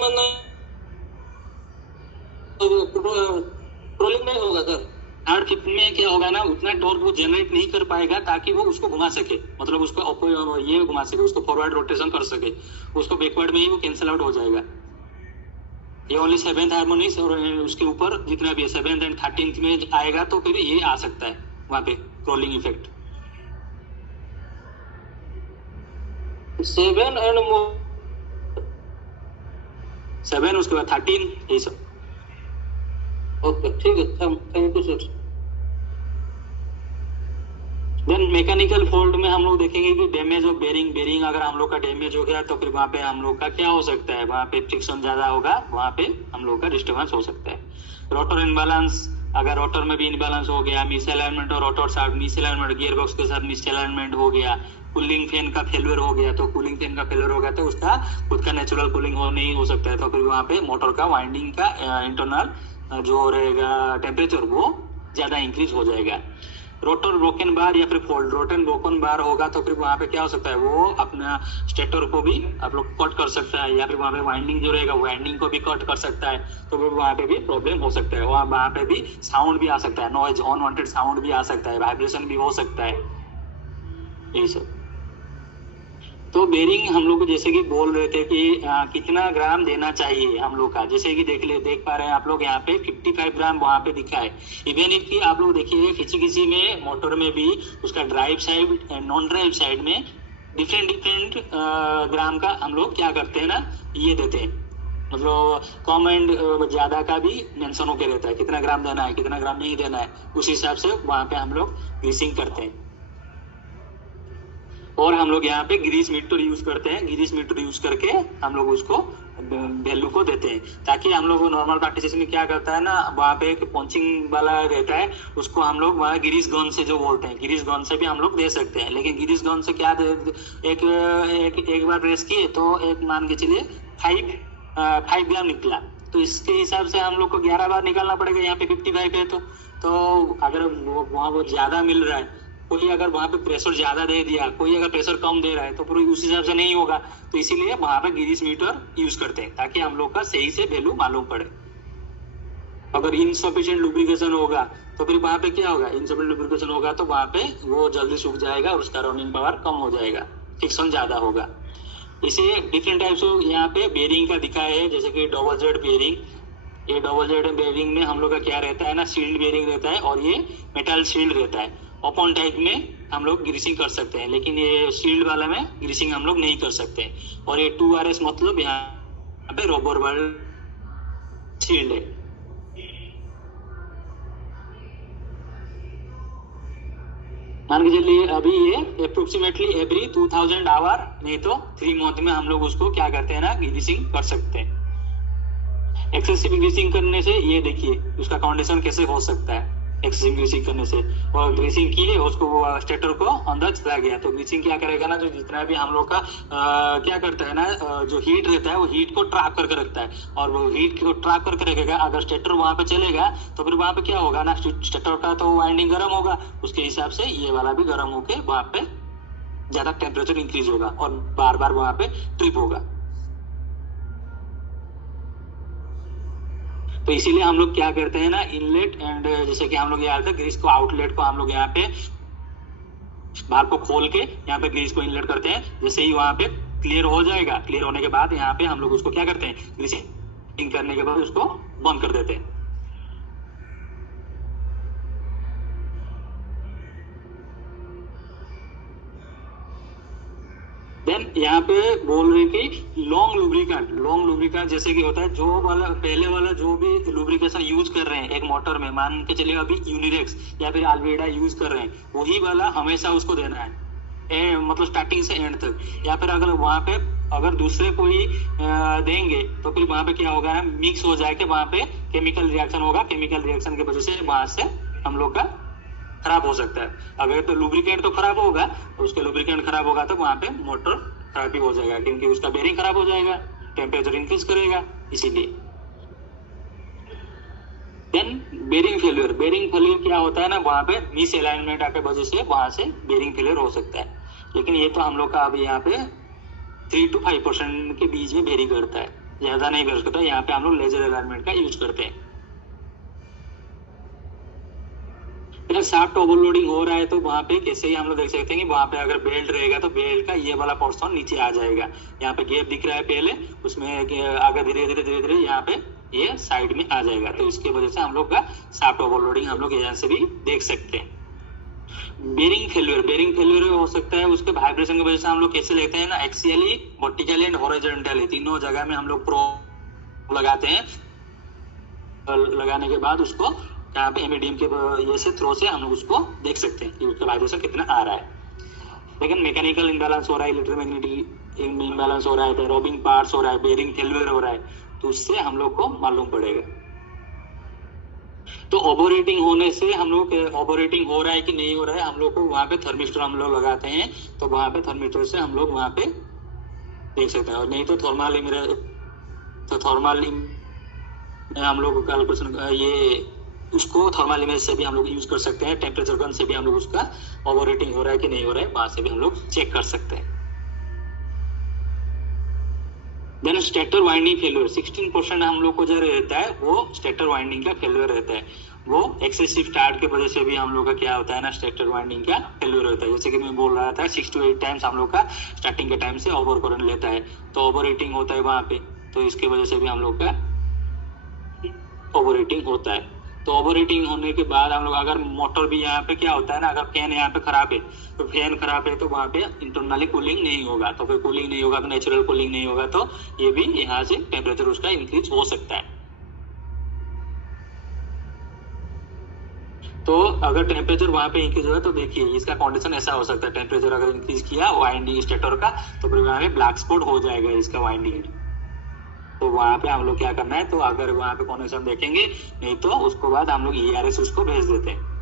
मतलब क्रोलिंग नहीं होगा सर। 3rd 5th में क्या होगा ना, उतना टॉर्क वो जनरेट नहीं कर पाएगा ताकि वो उसको घुमा सके, मतलब उसको ये घुमा सके, उसको फॉरवर्ड रोटेशन कर सके, उसको बैकवर्ड में ही वो कैंसिल आउट हो जाएगा। ये ओनली 7th हार्मोनिक्स और उसके ऊपर जितना भी 7th and 13th में आएगा तो फिर ये आ सकता है वहां पे क्रोलिंग इफेक्ट। 7 and 7 उसके बाद 13 ये सब। ओके ठीक है, thank you sir. Then mechanical fault में हम लोग देखेंगे कि डैमेज ऑफ बेरिंग अगर हम लोग का डैमेज हो गया तो फिर वहां पे हम लोग का क्या हो सकता है, वहां पे फ्रिक्शन ज्यादा होगा, वहां पे हम लोग का डिस्टर्बेंस हो सकता है। रोटर इनबैलेंस, अगर रोटर में भी इनबैलेंस हो गया, मिसअलाइनमेंट और रोटर साथ मिसअलाइनमेंट, गियर बॉक्स के साथ मिसअलाइनमेंट हो गया, कूलिंग फैन का फेलियर हो गया, तो कूलिंग फैन का फेलियर हो गया तो उसका खुद का नेचुरल कूलिंग नहीं हो सकता है, तो फिर वहां पे मोटर का वाइंडिंग का इंटरनल जो रहेगा टेम्परेचर वो ज्यादा इंक्रीज हो जाएगा। रोटर ब्रोकन बार या फिर फोल्ड रोटर ब्रोकन बार होगा तो फिर वहां पे क्या हो सकता है, वो अपना स्टेटर को भी आप लोग कट कर सकता है, या फिर वहां पे वाइंडिंग जो रहेगा वाइंडिंग को भी कट कर सकता है, तो फिर वहां पे भी प्रॉब्लम हो सकता है, वहां पे भी साउंड भी आ सकता है, नॉइज अनवांटेड साउंड भी आ सकता है, वाइब्रेशन भी हो सकता है, यही सब। तो बेरिंग हम लोग जैसे कि बोल रहे थे कि कितना ग्राम देना चाहिए हम लोग का, जैसे कि देख पा रहे हैं आप लोग यहाँ पे 55 ग्राम वहां पे दिखा है। इवन इफ की आप लोग देखिए किसी में मोटर में भी उसका drive side non drive side में डिफरेंट ग्राम का हम लोग क्या करते हैं ना, ये देते हैं, मतलब कम एंड ज्यादा का भी मेंशन होके रहता है, कितना ग्राम देना है कितना ग्राम नहीं देना है, उस हिसाब से वहां पे हम लोग ग्रीसिंग करते हैं। और हम लोग यहाँ पे ग्रीस मीटर यूज करते हैं, ग्रीस मीटर यूज करके हम लोग उसको वैल्यू को देते हैं, ताकि हम लोग नॉर्मल प्रैक्टिस में क्या करता है ना, वहाँ पे एक पंचिंग वाला रहता है, उसको हम लोग वहाँ गिरीश गन से जो बोलते हैं, गिरीश गन से भी हम लोग दे सकते हैं। लेकिन गिरीश गन से क्या एक बार प्रेस किए तो एक मान के चलिए 5 ग्राम निकला, तो इसके हिसाब से हम लोग को 11 बार निकालना पड़ेगा। यहाँ पे 55 है तो अगर वहाँ वो ज्यादा मिल रहा है, कोई अगर वहाँ पे प्रेशर ज्यादा दे दिया, कोई अगर प्रेशर कम दे रहा है, तो पूरी उस हिसाब से नहीं होगा। तो इसीलिए वहाँ पे गिरीश मीटर यूज करते हैं, ताकि हम लोग का सही से वैल्यू मालूम पड़े। अगर इनसफिशिएंट लुब्रिकेशन होगा तो फिर वहाँ पे क्या होगा, इनसफिशिएंट लुब्रिकेशन होगा तो वहाँ पे वो जल्दी सूख जाएगा और उसका रनिंग पावर कम हो जाएगा, फ्रिक्शन ज्यादा होगा। इसे डिफरेंट टाइप्स यहाँ पे बेरिंग का दिखाया है, जैसे कि डबल जेड बेरिंग। ये डबल जेड बेरिंग में हम लोग का क्या रहता है ना, शील्ड बेरिंग रहता है और ये मेटल शील्ड रहता है। ओपन टाइप में हम लोग ग्रीसिंग कर सकते हैं, लेकिन ये शील्ड वाला में ग्रीसिंग हम लोग नहीं कर सकते। और ये 2RS मतलब यहाँ पे रबर वाला शील्ड है। मान के चलिए अभी ये अप्रोक्सीमेटली एवरी 2000 आवर नहीं तो 3 मंथ में हम लोग उसको क्या करते हैं ना, ग्रीसिंग कर सकते हैं। एक्सेसिव ग्रीसिंग करने से ये देखिए उसका कंडीशन कैसे हो सकता है। एक्सेसिव ग्रीसिंग करने से और ग्रीसिंग किए उसको वो स्टेटर को अंदर चला गया, तो ग्रीसिंग क्या करेगा ना, जो जितना भी हम लोग का क्या करता है ना, जो हीट रहता है वो हीट को ट्रैप करके रखता है, और वो हीट को ट्रैप करके रखेगा। अगर स्टेटर वहां पे चलेगा तो फिर वहां पे क्या होगा ना, स्टेटर का तो वाइंडिंग गर्म होगा, उसके हिसाब से ये वाला भी गर्म होके वहां पे ज्यादा टेम्परेचर इंक्रीज होगा और बार बार वहां पे ट्रिप होगा। तो इसीलिए हम लोग क्या करते हैं ना, इनलेट एंड जैसे कि हम लोग यहाँ पे ग्रीस को आउटलेट को हम लोग यहाँ पे बाहर को खोल के यहाँ पे ग्रीस को इनलेट करते हैं। जैसे ही वहां पे क्लियर हो जाएगा, क्लियर होने के बाद यहाँ पे हम लोग उसको क्या करते हैं, ग्रीसिंग करने के बाद उसको बंद कर देते हैं। देन यहाँ पे बोल रहे कि लॉन्ग लुब्रिकेंट जैसे कि होता है, जो वाला पहले वाला जो भी लुब्रिकेशन यूज कर रहे हैं एक मोटर में, मान के चलिए अभी यूनिरेक्स या फिर अल्वेडा यूज कर रहे हैं, वही वाला हमेशा उसको देना है, मतलब स्टार्टिंग से एंड तक। या फिर अगर वहां पे अगर दूसरे कोई देंगे तो फिर वहां पे क्या होगा ना, मिक्स हो जाए के वहां पे केमिकल रिएक्शन होगा, केमिकल रिएक्शन की वजह से वहां से हम लोग का खराब हो सकता है। अगर तो लुब्रिकेंट तो खराब होगा, तो उसका लुब्रिकेंट खराब होगा तो वहां पे मोटर खराब भी हो जाएगा, क्योंकि उसका बेरिंग खराब हो जाएगा, टेम्परेचर इंक्रीज करेगा इसीलिए। देन बेरिंग फेलियर क्या होता है ना, वहां पे मिस अलाइनमेंट आके वजह से वहां से बेरिंग फेलियर हो सकता है। लेकिन ये तो हम लोग का अभी यहाँ पे 3 to 5% के बीच में वेरी करता है, ज्यादा नहीं कर सकता। यहाँ पे हम लोग लेजर अलाइनमेंट का यूज करते हैं। शाफ्ट ओवरलोडिंग हो रहा है तो वहां पे कैसे ही हम लोग देख सकते हैं कि वहां पे अगर बेल्ट रहेगा तो बेल्ट का ये वाला पोर्शन नीचे आ जाएगा। यहाँ पे गैप दिख रहा है पहले, उसमें आगे धीरे धीरे यहाँ पे ये साइड में आ जाएगा। तो इसके वजह से हम लोग का शाफ्ट ओवरलोडिंग हम लोग यहाँ से भी देख सकते हैं। बेरिंग फेल्यूर हो सकता है उसके वाइब्रेशन की वजह से। हम लोग कैसे लेते हैं ना, एक्सियली, वर्टिकली एंड हॉरिजॉन्टली, तीनों जगह में हम लोग प्रोब लगाते हैं। लगाने के बाद उसको यहाँ पे एमईडीएम के ये से थ्रो से हम लोग उसको देख सकते हैं कि उसका वाइब्रेशन कितना आ रहा है। लेकिन मैकेनिकल इम्बैलेंस हो रहा है, इलेक्ट्रोमैग्नेटिक इम्बैलेंस हो रहा है, रोबिंग पार्ट्स हो रहा है, बेरिंग फेल्यूर हो रहा है, तो उससे हम लोग को मालूम पड़ेगा। तो ओवरहीटिंग होने से हम लोग ओवरहीटिंग हो रहा है कि नहीं हो रहा है, हम लोग को वहां पे थर्मिस्टर हम लोग लगाते हैं, तो वहां पे थर्मिस्टर से हम लोग वहां पे देख सकते हैं। और नहीं तो थर्मल हम लोग कैलकुलेशन ये उसको थर्मल इमेज से भी हम लोग यूज कर सकते हैं। टेम्परेचर गन से भी हम लोग उसका ओवरहीटिंग हो रहा है कि नहीं हो रहा है वहां से भी हम लोग चेक कर सकते हैं। देन स्टेटर वाइंडिंग फेल्यूर 16% हम लोग को जो रहता है वो स्टेटर वाइंडिंग का फेल्यूर रहता है। वो एक्सेसिव स्टार्ट की वजह से भी हम लोग का क्या होता है ना, स्टेटर वाइंडिंग का फेल्यूर होता है। जैसे कि मैं बोल रहा था 6 to 8 टाइम्स हम लोग का स्टार्टिंग के टाइम से ओवर करंट लेता है, तो ओवरहीटिंग होता है वहां पे, तो इसके वजह से भी हम लोग का ओवरहीटिंग होता है। तो ओवरहीटिंग होने के बाद हम लोग अगर मोटर भी यहाँ पे क्या होता है ना, अगर फैन यहाँ पे खराब है तो फैन खराब है तो वहाँ पे इंटरनली कूलिंग नहीं होगा, तो फिर कूलिंग नहीं होगा तो नेचुरल कूलिंग नहीं होगा, तो ये भी यहाँ से टेम्परेचर उसका इंक्रीज हो सकता है। तो अगर टेम्परेचर वहाँ पे इंक्रीज होगा तो देखिए इसका कंडीशन ऐसा हो सकता है, टेम्परेचर अगर इंक्रीज किया वाइंडिंग स्टेटर का तो फिर वहाँ पे ब्लैक स्पॉट हो जाएगा इसका वाइंडिंग। वहाँ पे हम लोग क्या करना है, तो अगर वहाँ पे कनेक्शन देखेंगे, नहीं तो उसको बाद हम लोग ERS उसको भेज देते हैं।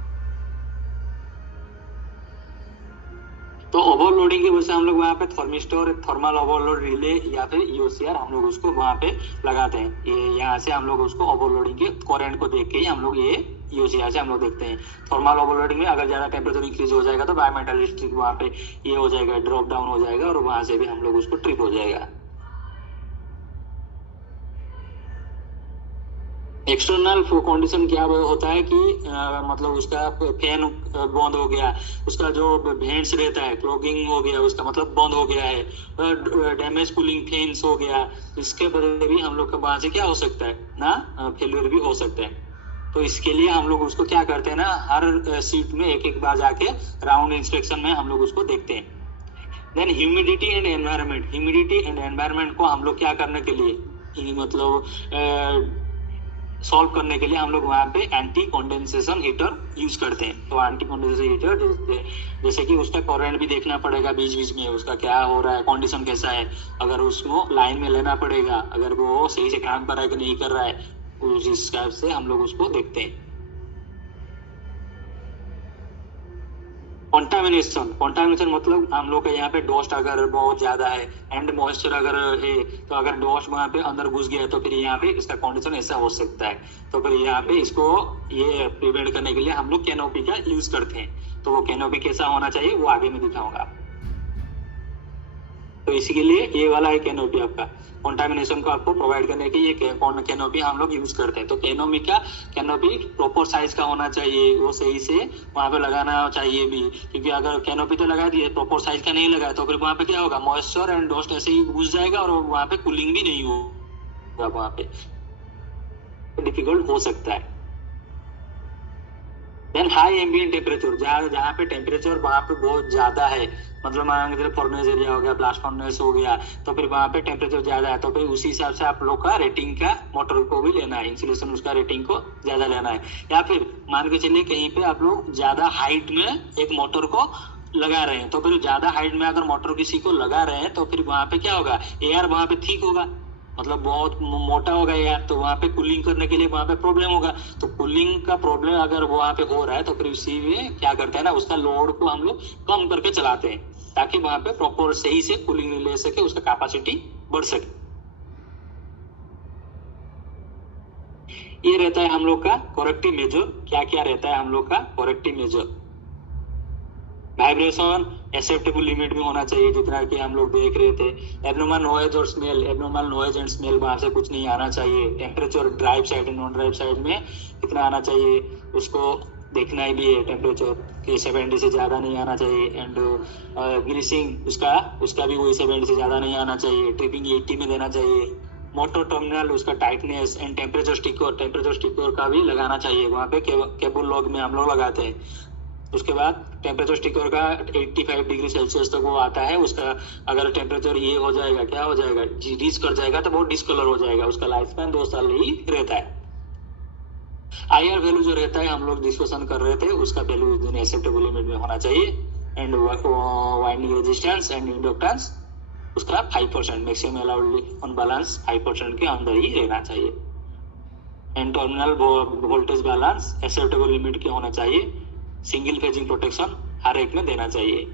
तो ओवरलोडिंग की वजह से हम लोग वहाँ पे थर्मिस्टर, थर्मल ओवरलोड रिले या फिर EOCR हम लोग उसको वहाँ पे लगाते हैं। ये यहाँ से हम लोग उसको ओवरलोडिंग के करंट को देख के ही हम लोग ये EOCR से हम लोग देखते हैं। थर्मल ओवरलोडिंग में अगर ज्यादा टेम्परेचर इंक्रीज हो जाएगा तो बायोमेटालिस्टिक वहाँ पे ये हो जाएगा, ड्रॉप डाउन हो जाएगा और वहां से भी हम लोग उसको ट्रिप हो जाएगा। एक्सटर्नल कंडीशन क्या होता है कि मतलब उसका फैन बंद हो गया, उसका जो वेंट्स रहता है क्लॉगिंग हो गया, उसका मतलब बंद हो गया है, डैमेज कूलिंग फैंस हो गया, इसके वजह से भी हम लोग का वहां से क्या हो सकता है ना, फेल्यूर भी हो सकता है। तो इसके लिए हम लोग उसको क्या करते हैं ना, हर सीट में एक एक बार जाके राउंड इंस्पेक्शन में हम लोग उसको देखते हैं। Then humidity and environment, humidity and environment को हम लोग क्या करने के लिए, मतलब सॉल्व करने के लिए हम लोग वहाँ पे एंटी कंडेंसेशन हीटर यूज करते हैं। तो एंटी कंडेंसेशन हीटर जैसे कि उसका करंट भी देखना पड़ेगा बीच बीच में, उसका क्या हो रहा है, कंडीशन कैसा है, अगर उसको लाइन में लेना पड़ेगा, अगर वो सही से काम कर रहा है कि नहीं कर रहा है, उस हिसाब से हम लोग उसको देखते हैं। कंटामिनेशन मतलब हम लोग का यहाँ पे डस्ट अगर बहुत ज्यादा है एंड मॉइस्चर अगर है, तो अगर डस्ट वहाँ पे अंदर घुस गया तो फिर यहाँ पे इसका कंडीशन ऐसा हो सकता है। तो फिर यहाँ पे इसको ये प्रिवेंट करने के लिए हम लोग कैनोपी का यूज करते हैं। तो वो कैनोपी कैसा होना चाहिए वो आगे में दिखाऊंगा। तो इसी के लिए ये वाला है कैनोपी, आपका कंटामिनेशन को आपको प्रोवाइड करने के ये कैनोपी हम लोग यूज करते हैं। तो कैनोपी प्रॉपर साइज का होना चाहिए, वो सही से वहाँ पे लगाना चाहिए भी, क्योंकि अगर कैनोपी तो लगा दिए प्रॉपर साइज का नहीं लगाया तो फिर वहाँ पे क्या होगा, मॉइस्चर एंड डस्ट ऐसे ही घुस जाएगा और वहाँ पे कूलिंग भी नहीं होगा, वहाँ पे डिफिकल्ट हो सकता है। देन हाई एम्बिएंट टेम्परेचर, जहाँ पे टेम्परेचर वहाँ पे बहुत ज्यादा है, मतलब मान लीजिए फर्नेस एरिया हो गया, ब्लास्ट फर्नेस हो गया, तो फिर वहाँ पे टेम्परेचर ज्यादा है, तो फिर उसी हिसाब से आप लोग का रेटिंग का मोटर को भी लेना है, इंसुलेशन उसका रेटिंग को ज्यादा लेना है। या फिर मान के चलिए कहीं पे आप लोग ज्यादा हाइट में एक मोटर को लगा रहे हैं, तो फिर ज्यादा हाइट में अगर मोटर किसी को लगा रहे हैं तो फिर वहाँ पे क्या होगा, एयर वहाँ पे ठीक होगा, मतलब बहुत मोटा होगा यार, तो वहाँ पे कूलिंग करने के लिए वहाँ पे प्रॉब्लम होगा। तो कूलिंग का प्रॉब्लम अगर वहाँ पे हो रहा है तो फिर उसी में क्या करते हैं ना, उसका लोड को हम लोग कम करके चलाते हैं ताकि वहाँ पे प्रॉपर सही से कूलिंग ले सके, उसका कैपेसिटी बढ़ सके। ये रहता है हम लोग का करेक्टिव मेजर। क्या क्या रहता है हम लोग का corrective measure, vibration acceptable limit में होना चाहिए, जितना कि हम लोग देख रहे थे। एब्नॉर्मल नॉइज और smell, abnormal noise and smell वहां से कुछ नहीं आना चाहिए। Temperature drive side and non drive side में कितना आना चाहिए उसको देखना ही भी है, टेम्परेचर कि 70 से ज्यादा नहीं आना चाहिए। एंड ग्रीसिंग उसका भी वही 70 से ज्यादा नहीं आना चाहिए। ट्रिपिंग 80 में देना चाहिए। मोटर टर्मिनल उसका टाइटनेस एंड टेम्परेचर स्टिकर का भी लगाना चाहिए, वहाँ पे केबल लॉग में हम लोग लगाते हैं। उसके बाद टेम्परेचर स्टिकर का 85 डिग्री सेल्सियस तक वो आता है। उसका अगर टेम्परेचर ये हो जाएगा, क्या हो जाएगा, रीच कर जाएगा तो वो डिस्कलर हो जाएगा, उसका लाइफ स्पैन 2 साल ही रहता है। IR वैल्यू जो रहता है हम लोग डिस्कशन कर रहे थे, उसका वैल्यू एक्सेप्टेबल लिमिट में होना चाहिए। And winding resistance and inductance उसका 5% मैक्सिमम अलाउड ऑन बैलेंस 5% के अंदर ही रहना चाहिए। And terminal voltage balance acceptable limit के होना चाहिए। सिंगल फेजिंग प्रोटेक्शन हर एक में देना चाहिए।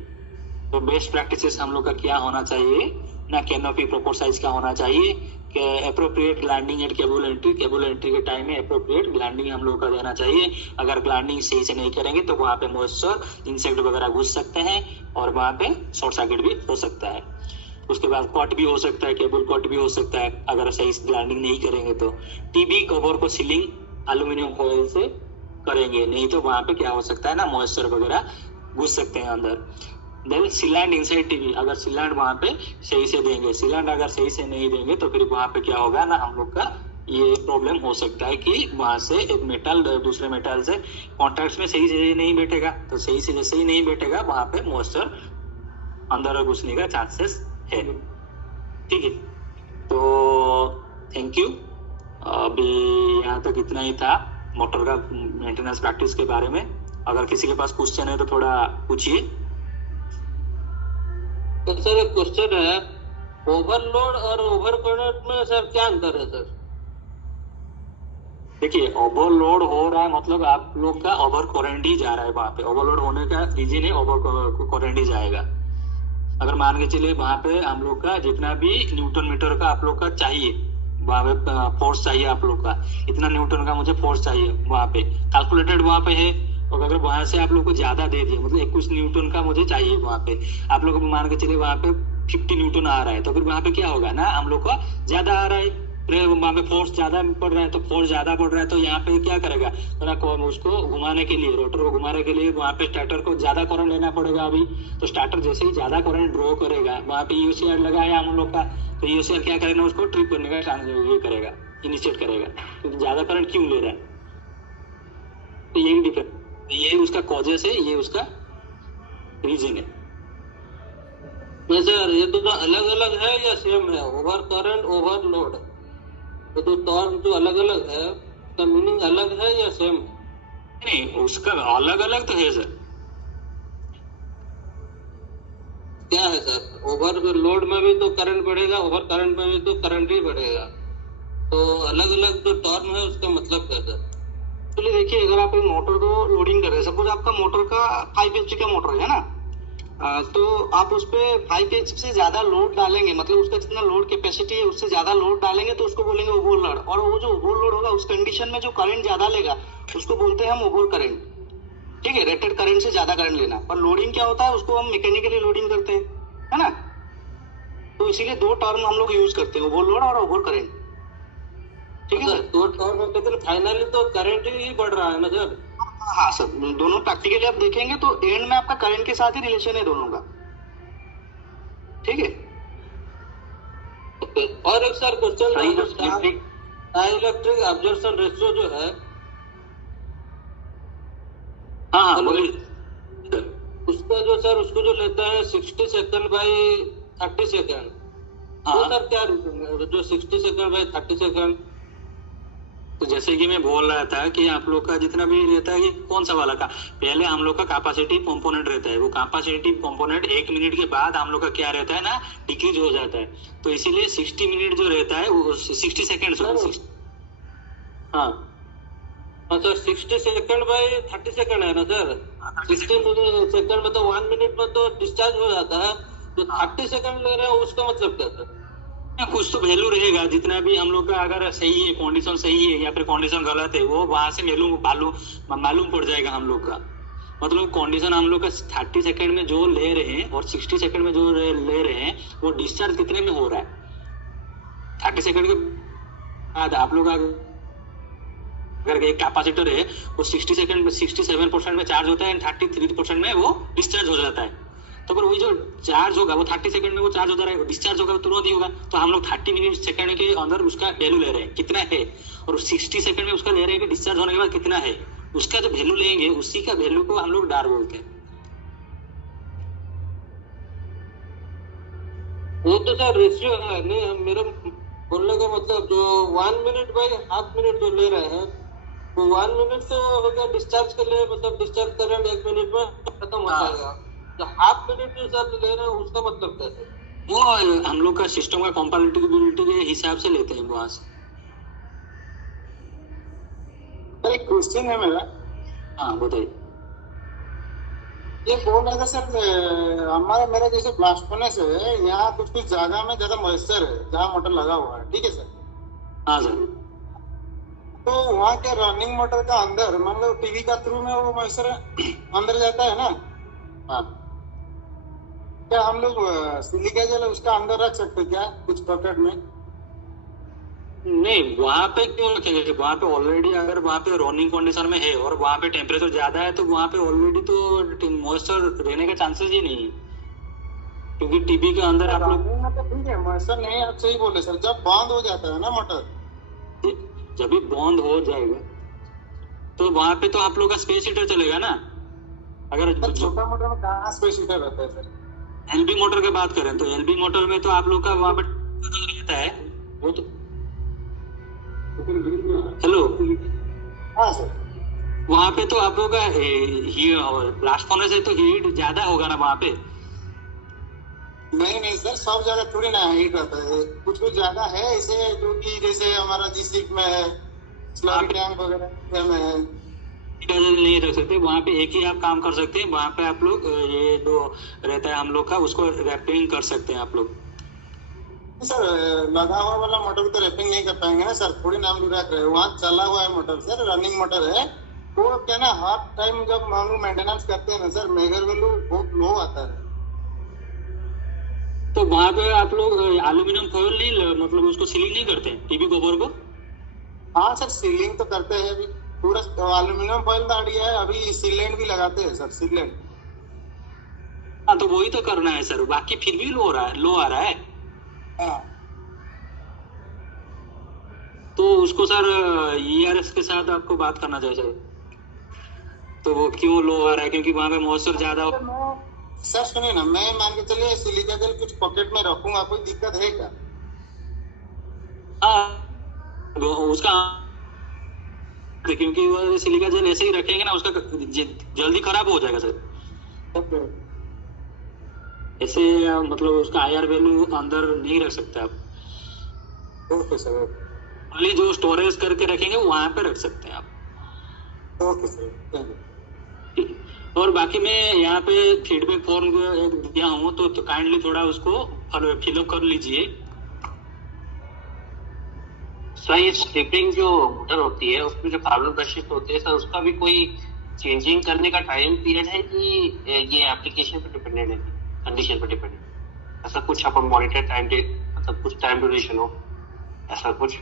तो बेस्ट प्रैक्टिसेस हम लोग का क्या होना चाहिए ना, कैनोपी प्रॉपर साइज का होना चाहिए, कि appropriate gliding and cable entry के टाइम में एप्रोप्रिएट ग्लाइडिंग हम लोग का देना चाहिए। अगर ग्लाइडिंग सही से नहीं करेंगे तो वहाँ पे मॉइस्चर इंसेक्ट वगैरह घुस सकते हैं और वहाँ पे शॉर्ट सर्किट भी हो सकता है। उसके बाद कट भी हो सकता है, केबल कट भी हो सकता है अगर सही से ग्लाइडिंग नहीं करेंगे तो। टीबी कवर को सीलिंग एल्यूमिनियम फॉइल से करेंगे, नहीं तो वहाँ पे क्या हो सकता है ना, मॉइस्चर वगैरह घुस सकते हैं अंदर। देन सीलैंड इनसाइड टीवी, अगर सीलैंड वहाँ पे सही से देंगे, सीलैंड अगर सही से नहीं देंगे तो फिर वहाँ पे क्या होगा ना, हम लोग का ये प्रॉब्लम हो सकता है कि वहाँ से एक मेटल दूसरे मेटल से कॉन्टैक्ट में सही से नहीं बैठेगा, तो सही से जैसे ही नहीं बैठेगा वहाँ पे मॉइस्चर अंदर घुसने का चांसेस है। ठीक है, तो थैंक यू। अभी यहाँ तक इतना ही था मोटर का मेंटेनेंस प्रैक्टिस के बारे में। अगर किसी के पास क्वेश्चन है तो थोड़ा पूछिए। तो सर एक क्वेश्चन है, ओवरलोड और ओवर करंट में सर क्या अंतर है सर? देखिए, ओवरलोड हो रहा है मतलब आप लोग का ओवर करंट ही जा रहा है वहां पे। ओवरलोड होने का रीजन है ओवर करंट ही जाएगा। अगर मान के चलिए वहां पे हम लोग का जितना भी न्यूटन मीटर का आप लोग का चाहिए, वहां पे फोर्स चाहिए आप लोग का, इतना न्यूटन का मुझे फोर्स चाहिए वहां पे, कैलकुलेटेड वहां पे है। और अगर वहां से आप लोग को ज्यादा दे दिए, मतलब 21 न्यूटन का मुझे चाहिए वहां पे, आप लोग को मान के चलिए वहां पे 50 न्यूटन आ रहा है, तो फिर वहां पे क्या होगा ना, हम लोग का ज्यादा आ रहा है, फिर वहां पे फोर्स ज्यादा पड़ रहा है, तो फोर्स ज्यादा पड़ रहा है तो यहाँ पे क्या करेगा, तो उसको घुमाने के लिए, रोटर को घुमाने के लिए वहां पे स्टार्टर को ज्यादा करंट लेना पड़ेगा अभी। तो स्टार्टर जैसे ही ज्यादा करंट ड्रॉ करेगा, वहां पे ईओसीआर लगा है हम लोग का, तो ईओसीआर क्या करेगा, उसको ट्रिप करने का ये करेगा, इनिशिएट करेगा, क्योंकि ज्यादा करंट क्यों ले रहा है। तो यही डिफरेंस, ये उसका कॉजेस है, ये उसका रीजन है। नहीं सर, ये तो अलग अलग है या सेम है? ओवर करंट, ओवरलोड, तो टर्म जो अलग अलग है उसका मीनिंग अलग है या सेम है? नहीं, उसका अलग अलग तो है सर। क्या है सर? ओवरलोड में भी तो करंट बढ़ेगा, ओवर करंट में भी तो करंट ही बढ़ेगा, तो अलग अलग जो टर्म है उसका मतलब क्या सर? चलिए देखिए, अगर आप एक मोटर को लोडिंग कर रहे हैं, सपोज आपका मोटर का 5 एचपी का मोटर है ना, तो आप उस पे 5 एचपी से ज्यादा लोड डालेंगे, मतलब उसका जितना लोड कैपेसिटी है उससे ज्यादा लोड डालेंगे तो उसको बोलेंगे ओवरलोड। और वो जो ओवरलोड होगा उस कंडीशन में जो करंट ज्यादा लेगा उसको बोलते हैं हम ओवर करंट। ठीक है, रेटेड करंट से ज्यादा करंट लेना। और लोडिंग क्या होता है, उसको हम मैकेनिकली लोडिंग करते हैं, है ना। तो इसीलिए दो टर्म हम लोग यूज करते हैं, ओवरलोड और ओवर करंट। ठीक है सर, दो टर्म होते हैं, फाइनली तो करंट ही बढ़ रहा है ना सर? हाँ सर, दोनों प्रैक्टिकली आप देखेंगे तो एंड में आपका करंट के साथ ही रिलेशन है दोनों का। ठीक है, और एक sir question, dielectric absorption ratio जो है, हाँ बोलिए। उसका जो सर उसको जो लेते हैं 60 सेकंड बाई 30 सेकंड, तो सर क्या रीजन है जो 60 सेकंड बाई 30 सेकंड? तो जैसे कि मैं बोल रहा था कि आप लोग का जितना भी रहता है, ये कौन सा वाला का, पहले हम लोग का कैपेसिटिव कंपोनेंट रहता है, वो कैपेसिटिव कंपोनेंट 1 मिनट के बाद हम लोग का क्या रहता है ना, डिक्रीज हो जाता है। तो इसीलिए 60 मिनट जो रहता है वो 60 सेकंड। हाँ सर 60 सेकंड बाई 30 सेकंड है ना सर? 60 सेकंड में तो 1 मिनट में तो डिस्चार्ज हो जाता है, तो 30 सेकंड ले रहे हैं उसका मतलब क्या सर? कुछ तो वैल्यू रहेगा, जितना भी हम लोग का अगर सही है, कंडीशन सही है या फिर कंडीशन गलत है, वो वहां से मालूम पड़ जाएगा हम लोग का। मतलब कंडीशन हम लोग का 30 सेकंड में जो ले रहे हैं और 60 सेकंड में जो ले रहे हैं, वो डिस्चार्ज कितने में हो रहा है। 30 सेकंड के बाद आप लोग अगर एक कैपेसिटर है वो 60 सेकंड में 67% में चार्ज होता है एंड 33% में वो डिस्चार्ज हो जाता है। तो फिर वही जो चार्ज होगा वो 30 सेकंड में वो चार्ज होता रहेगा, डिस्चार्ज होगा तुरंत ही होगा। तो हम लोग 30 मिनट सेकंड के अंदर उसका वैल्यू ले रहे हैं कितना है, और 60 सेकंड में उसका ले रहे हैं कि डिस्चार्ज होने के बाद कितना है, उसका जो वैल्यू लेंगे उसी का वैल्यू को हम लोग डार बोलते हैं। वो तो सर रेशियो है, नहीं मेरा बोलने का मतलब जो 1 मिनट बाई हाफ मिनट जो ले रहे हैं, वो 1 मिनट तो हो गया डिस्चार्ज के लिए, मतलब डिस्चार्ज करेंट 1 मिनट में खत्म हो जाएगा। तो हाफ मिनट जो सर ले रहे हैं उसका मतलब क्या है? वो हम लोग का सिस्टम का कंपैटिबिलिटी के हिसाब से लेते हैं वहां से। एक क्वेश्चन है मेरा। हाँ बताइए। ये बोल रहा था सर, हमारा मेरा जैसे ब्लास्ट फर्नेस है, यहाँ कुछ कुछ जगह में ज्यादा मॉइस्चर है जहाँ मोटर लगा हुआ है, ठीक है सर। हाँ सर। तो वहाँ के रनिंग मोटर का अंदर मतलब टीवी का थ्रू में वो मॉइस्चर अंदर जाता है ना। हाँ, क्या हम लोग सिलिका जेल उसका अंदर रख सकते क्या कुछ पॉकेट में? नहीं, वहां पे क्यों रखेंगे, वहां पे ऑलरेडी अगर वहां पे रनिंग कंडीशन में है और वहां पे टेम्परेचर ज्यादा है, तो वहां पे ऑलरेडी तो मॉइस्चर रहने का चांसेस ही नहीं है, क्योंकि टीवी के अंदर आप लोग मतलब ठीक है मॉइस्चर नहीं, आप सही बोले सर। जब बंद हो जाता है ना मोटर, जब भी बंद हो जाएगा तो वहां पे तो आप लोग का स्पेस हीटर चलेगा ना। अगर छोटा मोटर में कहाँ स्पेस हीटर रहता है सर? एलबी मोटर की बात करें तो एलबी मोटर में तो आप लोग का वहां पे रहता है वो तो। हेलो, हाँ सर। वहां पे तो आप लोग का ब्लास्ट फर्नेस है तो हीट ज्यादा होगा ना वहां पे। नहीं सर, सब जगह थोड़ी ना हीट रहता है, कुछ कुछ ज्यादा है ऐसे जो कि जैसे हमारा जिस सीट में है, स्लरी टैंक वगैरह में है। नहीं रख सकते वहाँ पे, एक ही आप काम कर सकते हैं वहाँ पे। आप लोग ये जो रहता है हम लोग का, उसको रैपिंग कर सकते हैं आप लोग। सर लगा हुआ वाला मोटर को तो रैपिंग नहीं कर पाएंगे ना सर, थोड़ी नाम रख रहे हैं। वहाँ चला हुआ है मोटर सर, रनिंग मोटर है, वो क्या ना हर टाइम जब मान लो मेंटेनेंस करते हैं ना सर, मेजर वैल्यू बहुत लो आता है। तो वहाँ पे आप लोग एल्यूमिनियम फॉयल नहीं, मतलब उसको सीलिंग नहीं करते हैं टीवी कवर को? हाँ सर, सीलिंग तो करते हैं, अभी पूरा एल्यूमिनियम फॉयल डाल दिया है, अभी सीलेंट भी लगाते हैं सर, सीलेंट। हाँ तो वही तो करना है सर, बाकी फिर भी लो आ रहा है। हाँ तो उसको सर ERS के साथ आपको बात करना चाहिए सर। तो वो क्यों लो आ रहा है? क्योंकि वहाँ पे मॉइस्चर ज्यादा। सर सुनिए ना, मैं मान के चलिए सिलिका जेल कुछ पॉकेट में रखूंगा, कोई दिक्कत है क्या? हाँ उसका, क्योंकि वो सिलिका जेल ऐसे ही रखेंगे ना, उसका जल्दी खराब हो जाएगा सर। ऐसे मतलब उसका IR वैल्यू अंदर नहीं रख सकते आप। Okay sir. ओनली जो स्टोरेज करके रखेंगे वहां पे रख सकते हैं आप। Okay sir, thank you. और बाकी मैं यहाँ पे फीडबैक फॉर्म दिया हूँ, तो काइंडली थोड़ा उसको फिलअप कर लीजिए। सर ये स्लिपिंग जो मोटर होती है उसमें जो कार्बन ब्रशेस होते हैं सर, उसका भी कोई चेंजिंग करने का टाइम पीरियड है कि ये एप्लीकेशन पे डिपेंडेंट है, कंडीशन पे डिपेंडेंट? ऐसा कुछ अपन मॉनिटर टाइम, मतलब कुछ टाइम ड्यूरेशन हो ऐसा कुछ?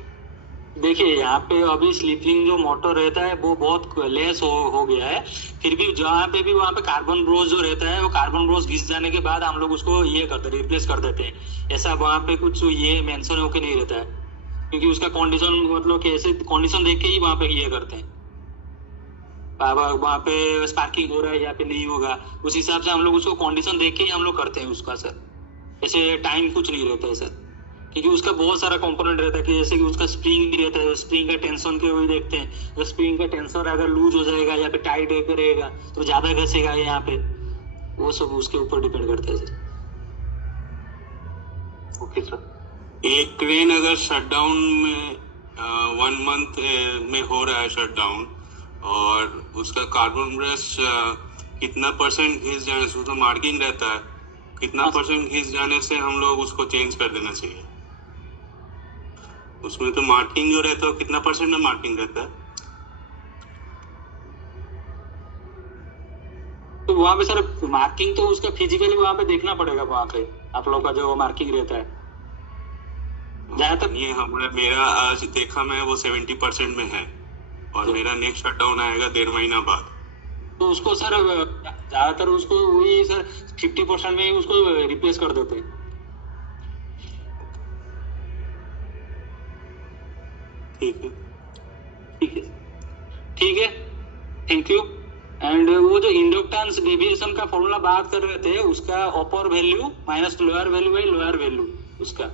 देखिए यहाँ पे अभी स्लीपिंग जो मोटर रहता है वो बहुत लेस हो गया है, फिर भी जहाँ पे भी वहाँ पे कार्बन ब्रोस जो रहता है, वो कार्बन ब्रोस घिस जाने के बाद हम लोग उसको ये करते हैं, रिप्लेस कर देते हैं। ऐसा वहाँ पे कुछ ये मेंशन होके नहीं रहता है, क्योंकि उसका कंडीशन मतलब कैसे कंडीशन देख के ही वहाँ पे ये करते हैं। वहाँ पे स्पार्किंग हो रहा है या पे नहीं होगा, उस हिसाब से हम लोग उसको कंडीशन देख के ही हम लोग करते हैं उसका सर। ऐसे टाइम कुछ नहीं रहता है सर, क्योंकि उसका बहुत सारा कंपोनेंट रहता है कि जैसे कि उसका स्प्रिंग भी रहता है, स्प्रिंग का टेंशन के वही देखते हैं। तो स्प्रिंग का टेंशन अगर लूज हो जाएगा या फिर टाइट रहेगा तो ज्यादा घसेगा यहाँ पे, वो सब उसके ऊपर डिपेंड करता है सर। Okay sir. एक क्रेन अगर शटडाउन में 1 मंथ में हो रहा है शटडाउन, और उसका कार्बन ब्रश कितना परसेंट घिस जाने से, उसका मार्किंग रहता है, कितना परसेंट घिस जाने से हम लोग उसको चेंज कर देना चाहिए? उसमें तो मार्किंग जो रहता है कितना परसेंट में मार्किंग रहता है? तो वहाँ पे सर मार्किंग तो उसका फिजिकली वहाँ पे देखना पड़ेगा, वहाँ पे आप लोग का जो मार्किंग रहता है। जहाँ तक ये मेरा आज देखा मैं वो 70% में है, और मेरा नेक्स्ट शटडाउन आएगा 1.5 महीना बाद। तो उसको सर ज्यादातर उसको वही सर 50% में ही उसको रिप्लेस कर देते हैं। ठीक है, ठीक है, ठीक है, थैंक यू। एंड वो जो इंडक्टेंस डेविएशन का फॉर्मूला बात कर रहे थे, उसका अपर value minus lower value by lower value, उसका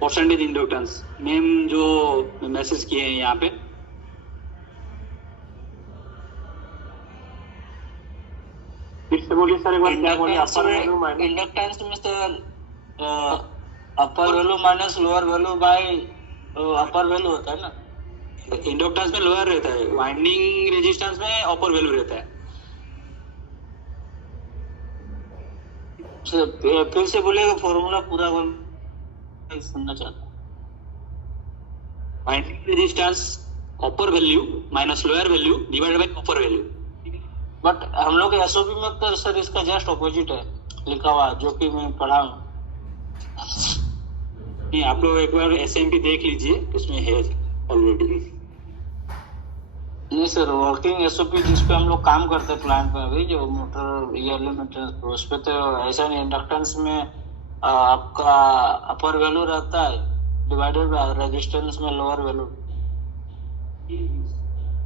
परसेंटेज इंडक्टेंस मैम जो मैसेज किए हैं यहाँ पे। फिर से बोलिए सर एक बार, क्या बोलिए? अपर वैल्यू माइनस इंडक्टेंस में sir upper value minus lower value by upper value होता है ना। इंडक्टेंस में लोअर रहता है, वाइंडिंग रेजिस्टेंस में अपर वैल्यू रहता है। फिर से बोलेगा फॉर्मूला पूरा सुनना चाहता हूँ। Winding resistance upper value minus lower value divided by upper value. But हम लोग एसओपी में तो सर इसका जस्ट ऑपोजिट है लिखा हुआ, जो कि मैं पढ़ा हूँ। नहीं, आप लोग एक बार एसएमपी देख लीजिए, उसमें है ऑलरेडी। नहीं सर, वर्किंग एसओपी जिस पे हम लोग काम करते हैं प्लांट में अभी, जो मोटर ईयरली मेंटेनेंस, उस पे तो ऐसा नहीं। इंडक्टेंस में आपका अपर वैल्यू रहता है डिवाइडेड बाय रेजिस्टेंस में लोअर वैल्यू।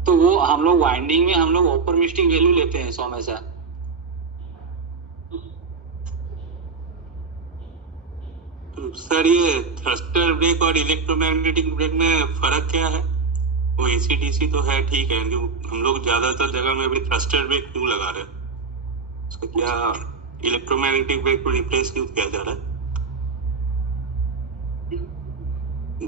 तो वो हम लोग वाइंडिंग में हम लोग अपर मिस्टिंग वैल्यू लेते हैं हमेशा। सर ये थ्रस्टर ब्रेक और इलेक्ट्रोमैग्नेटिक ब्रेक में फर्क क्या है? वो एसी डीसी तो है ठीक है, हम लोग ज्यादातर जगह में भी थ्रस्टर ब्रेक क्यों लगा रहे हैं? उसका क्या इलेक्ट्रोमैग्नेटिक वेव को रिप्लेस क्यों किया जा रहा है?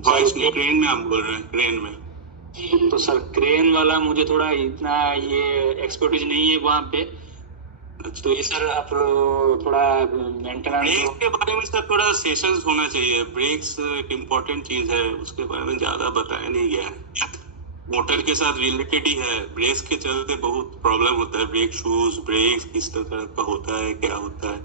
वॉइस में क्रेन में आप बोल रहे हैं, क्रेन में। तो सर क्रेन वाला मुझे थोड़ा इतना ये एक्सपर्टीज नहीं है वहाँ पे, तो ये सर आप थोड़ा मेंटेनेंस ब्रेक के बारे में सर थोड़ा सेशंस होना चाहिए। ब्रेक्स एक इम्पोर्टेंट चीज है, उसके बारे में ज्यादा बताया नहीं गया है। मोटर के साथ रिलेटेड ही है। ब्रेक्स के चलते बहुत प्रॉब्लम होता है। ब्रेक शूज, ब्रेक्स किस तरह का होता है, क्या होता है।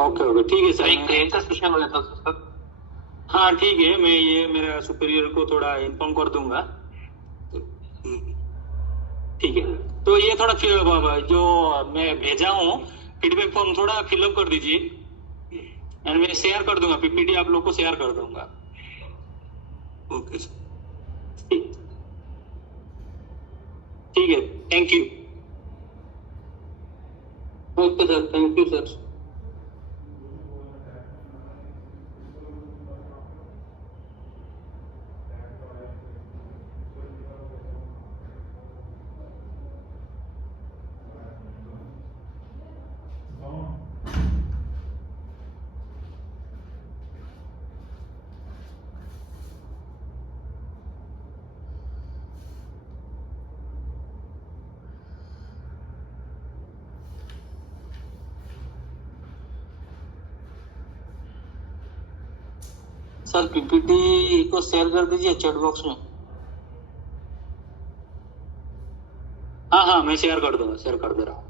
ओके ओके ठीक है भाई सर। क्रेन का सेशन हो जाता है सर। हाँ ठीक है, मैं ये मेरा सुपीरियर को थोड़ा इन्फॉर्म कर दूंगा। ठीक है, तो ये थोड़ा जो मैं भेजा हूँ फीडबैक फॉर्म थोड़ा फिलअप कर दीजिए एंड मैं शेयर कर दूंगा, पीपीटी आप लोग को शेयर कर दूंगा। Okay sir. ठीक है, thank you. Okay sir, thank you sir. Sir PPT को शेयर कर दीजिए चैट बॉक्स में। हाँ हाँ मैं शेयर कर दूंगा, शेयर कर दे रहा हूँ।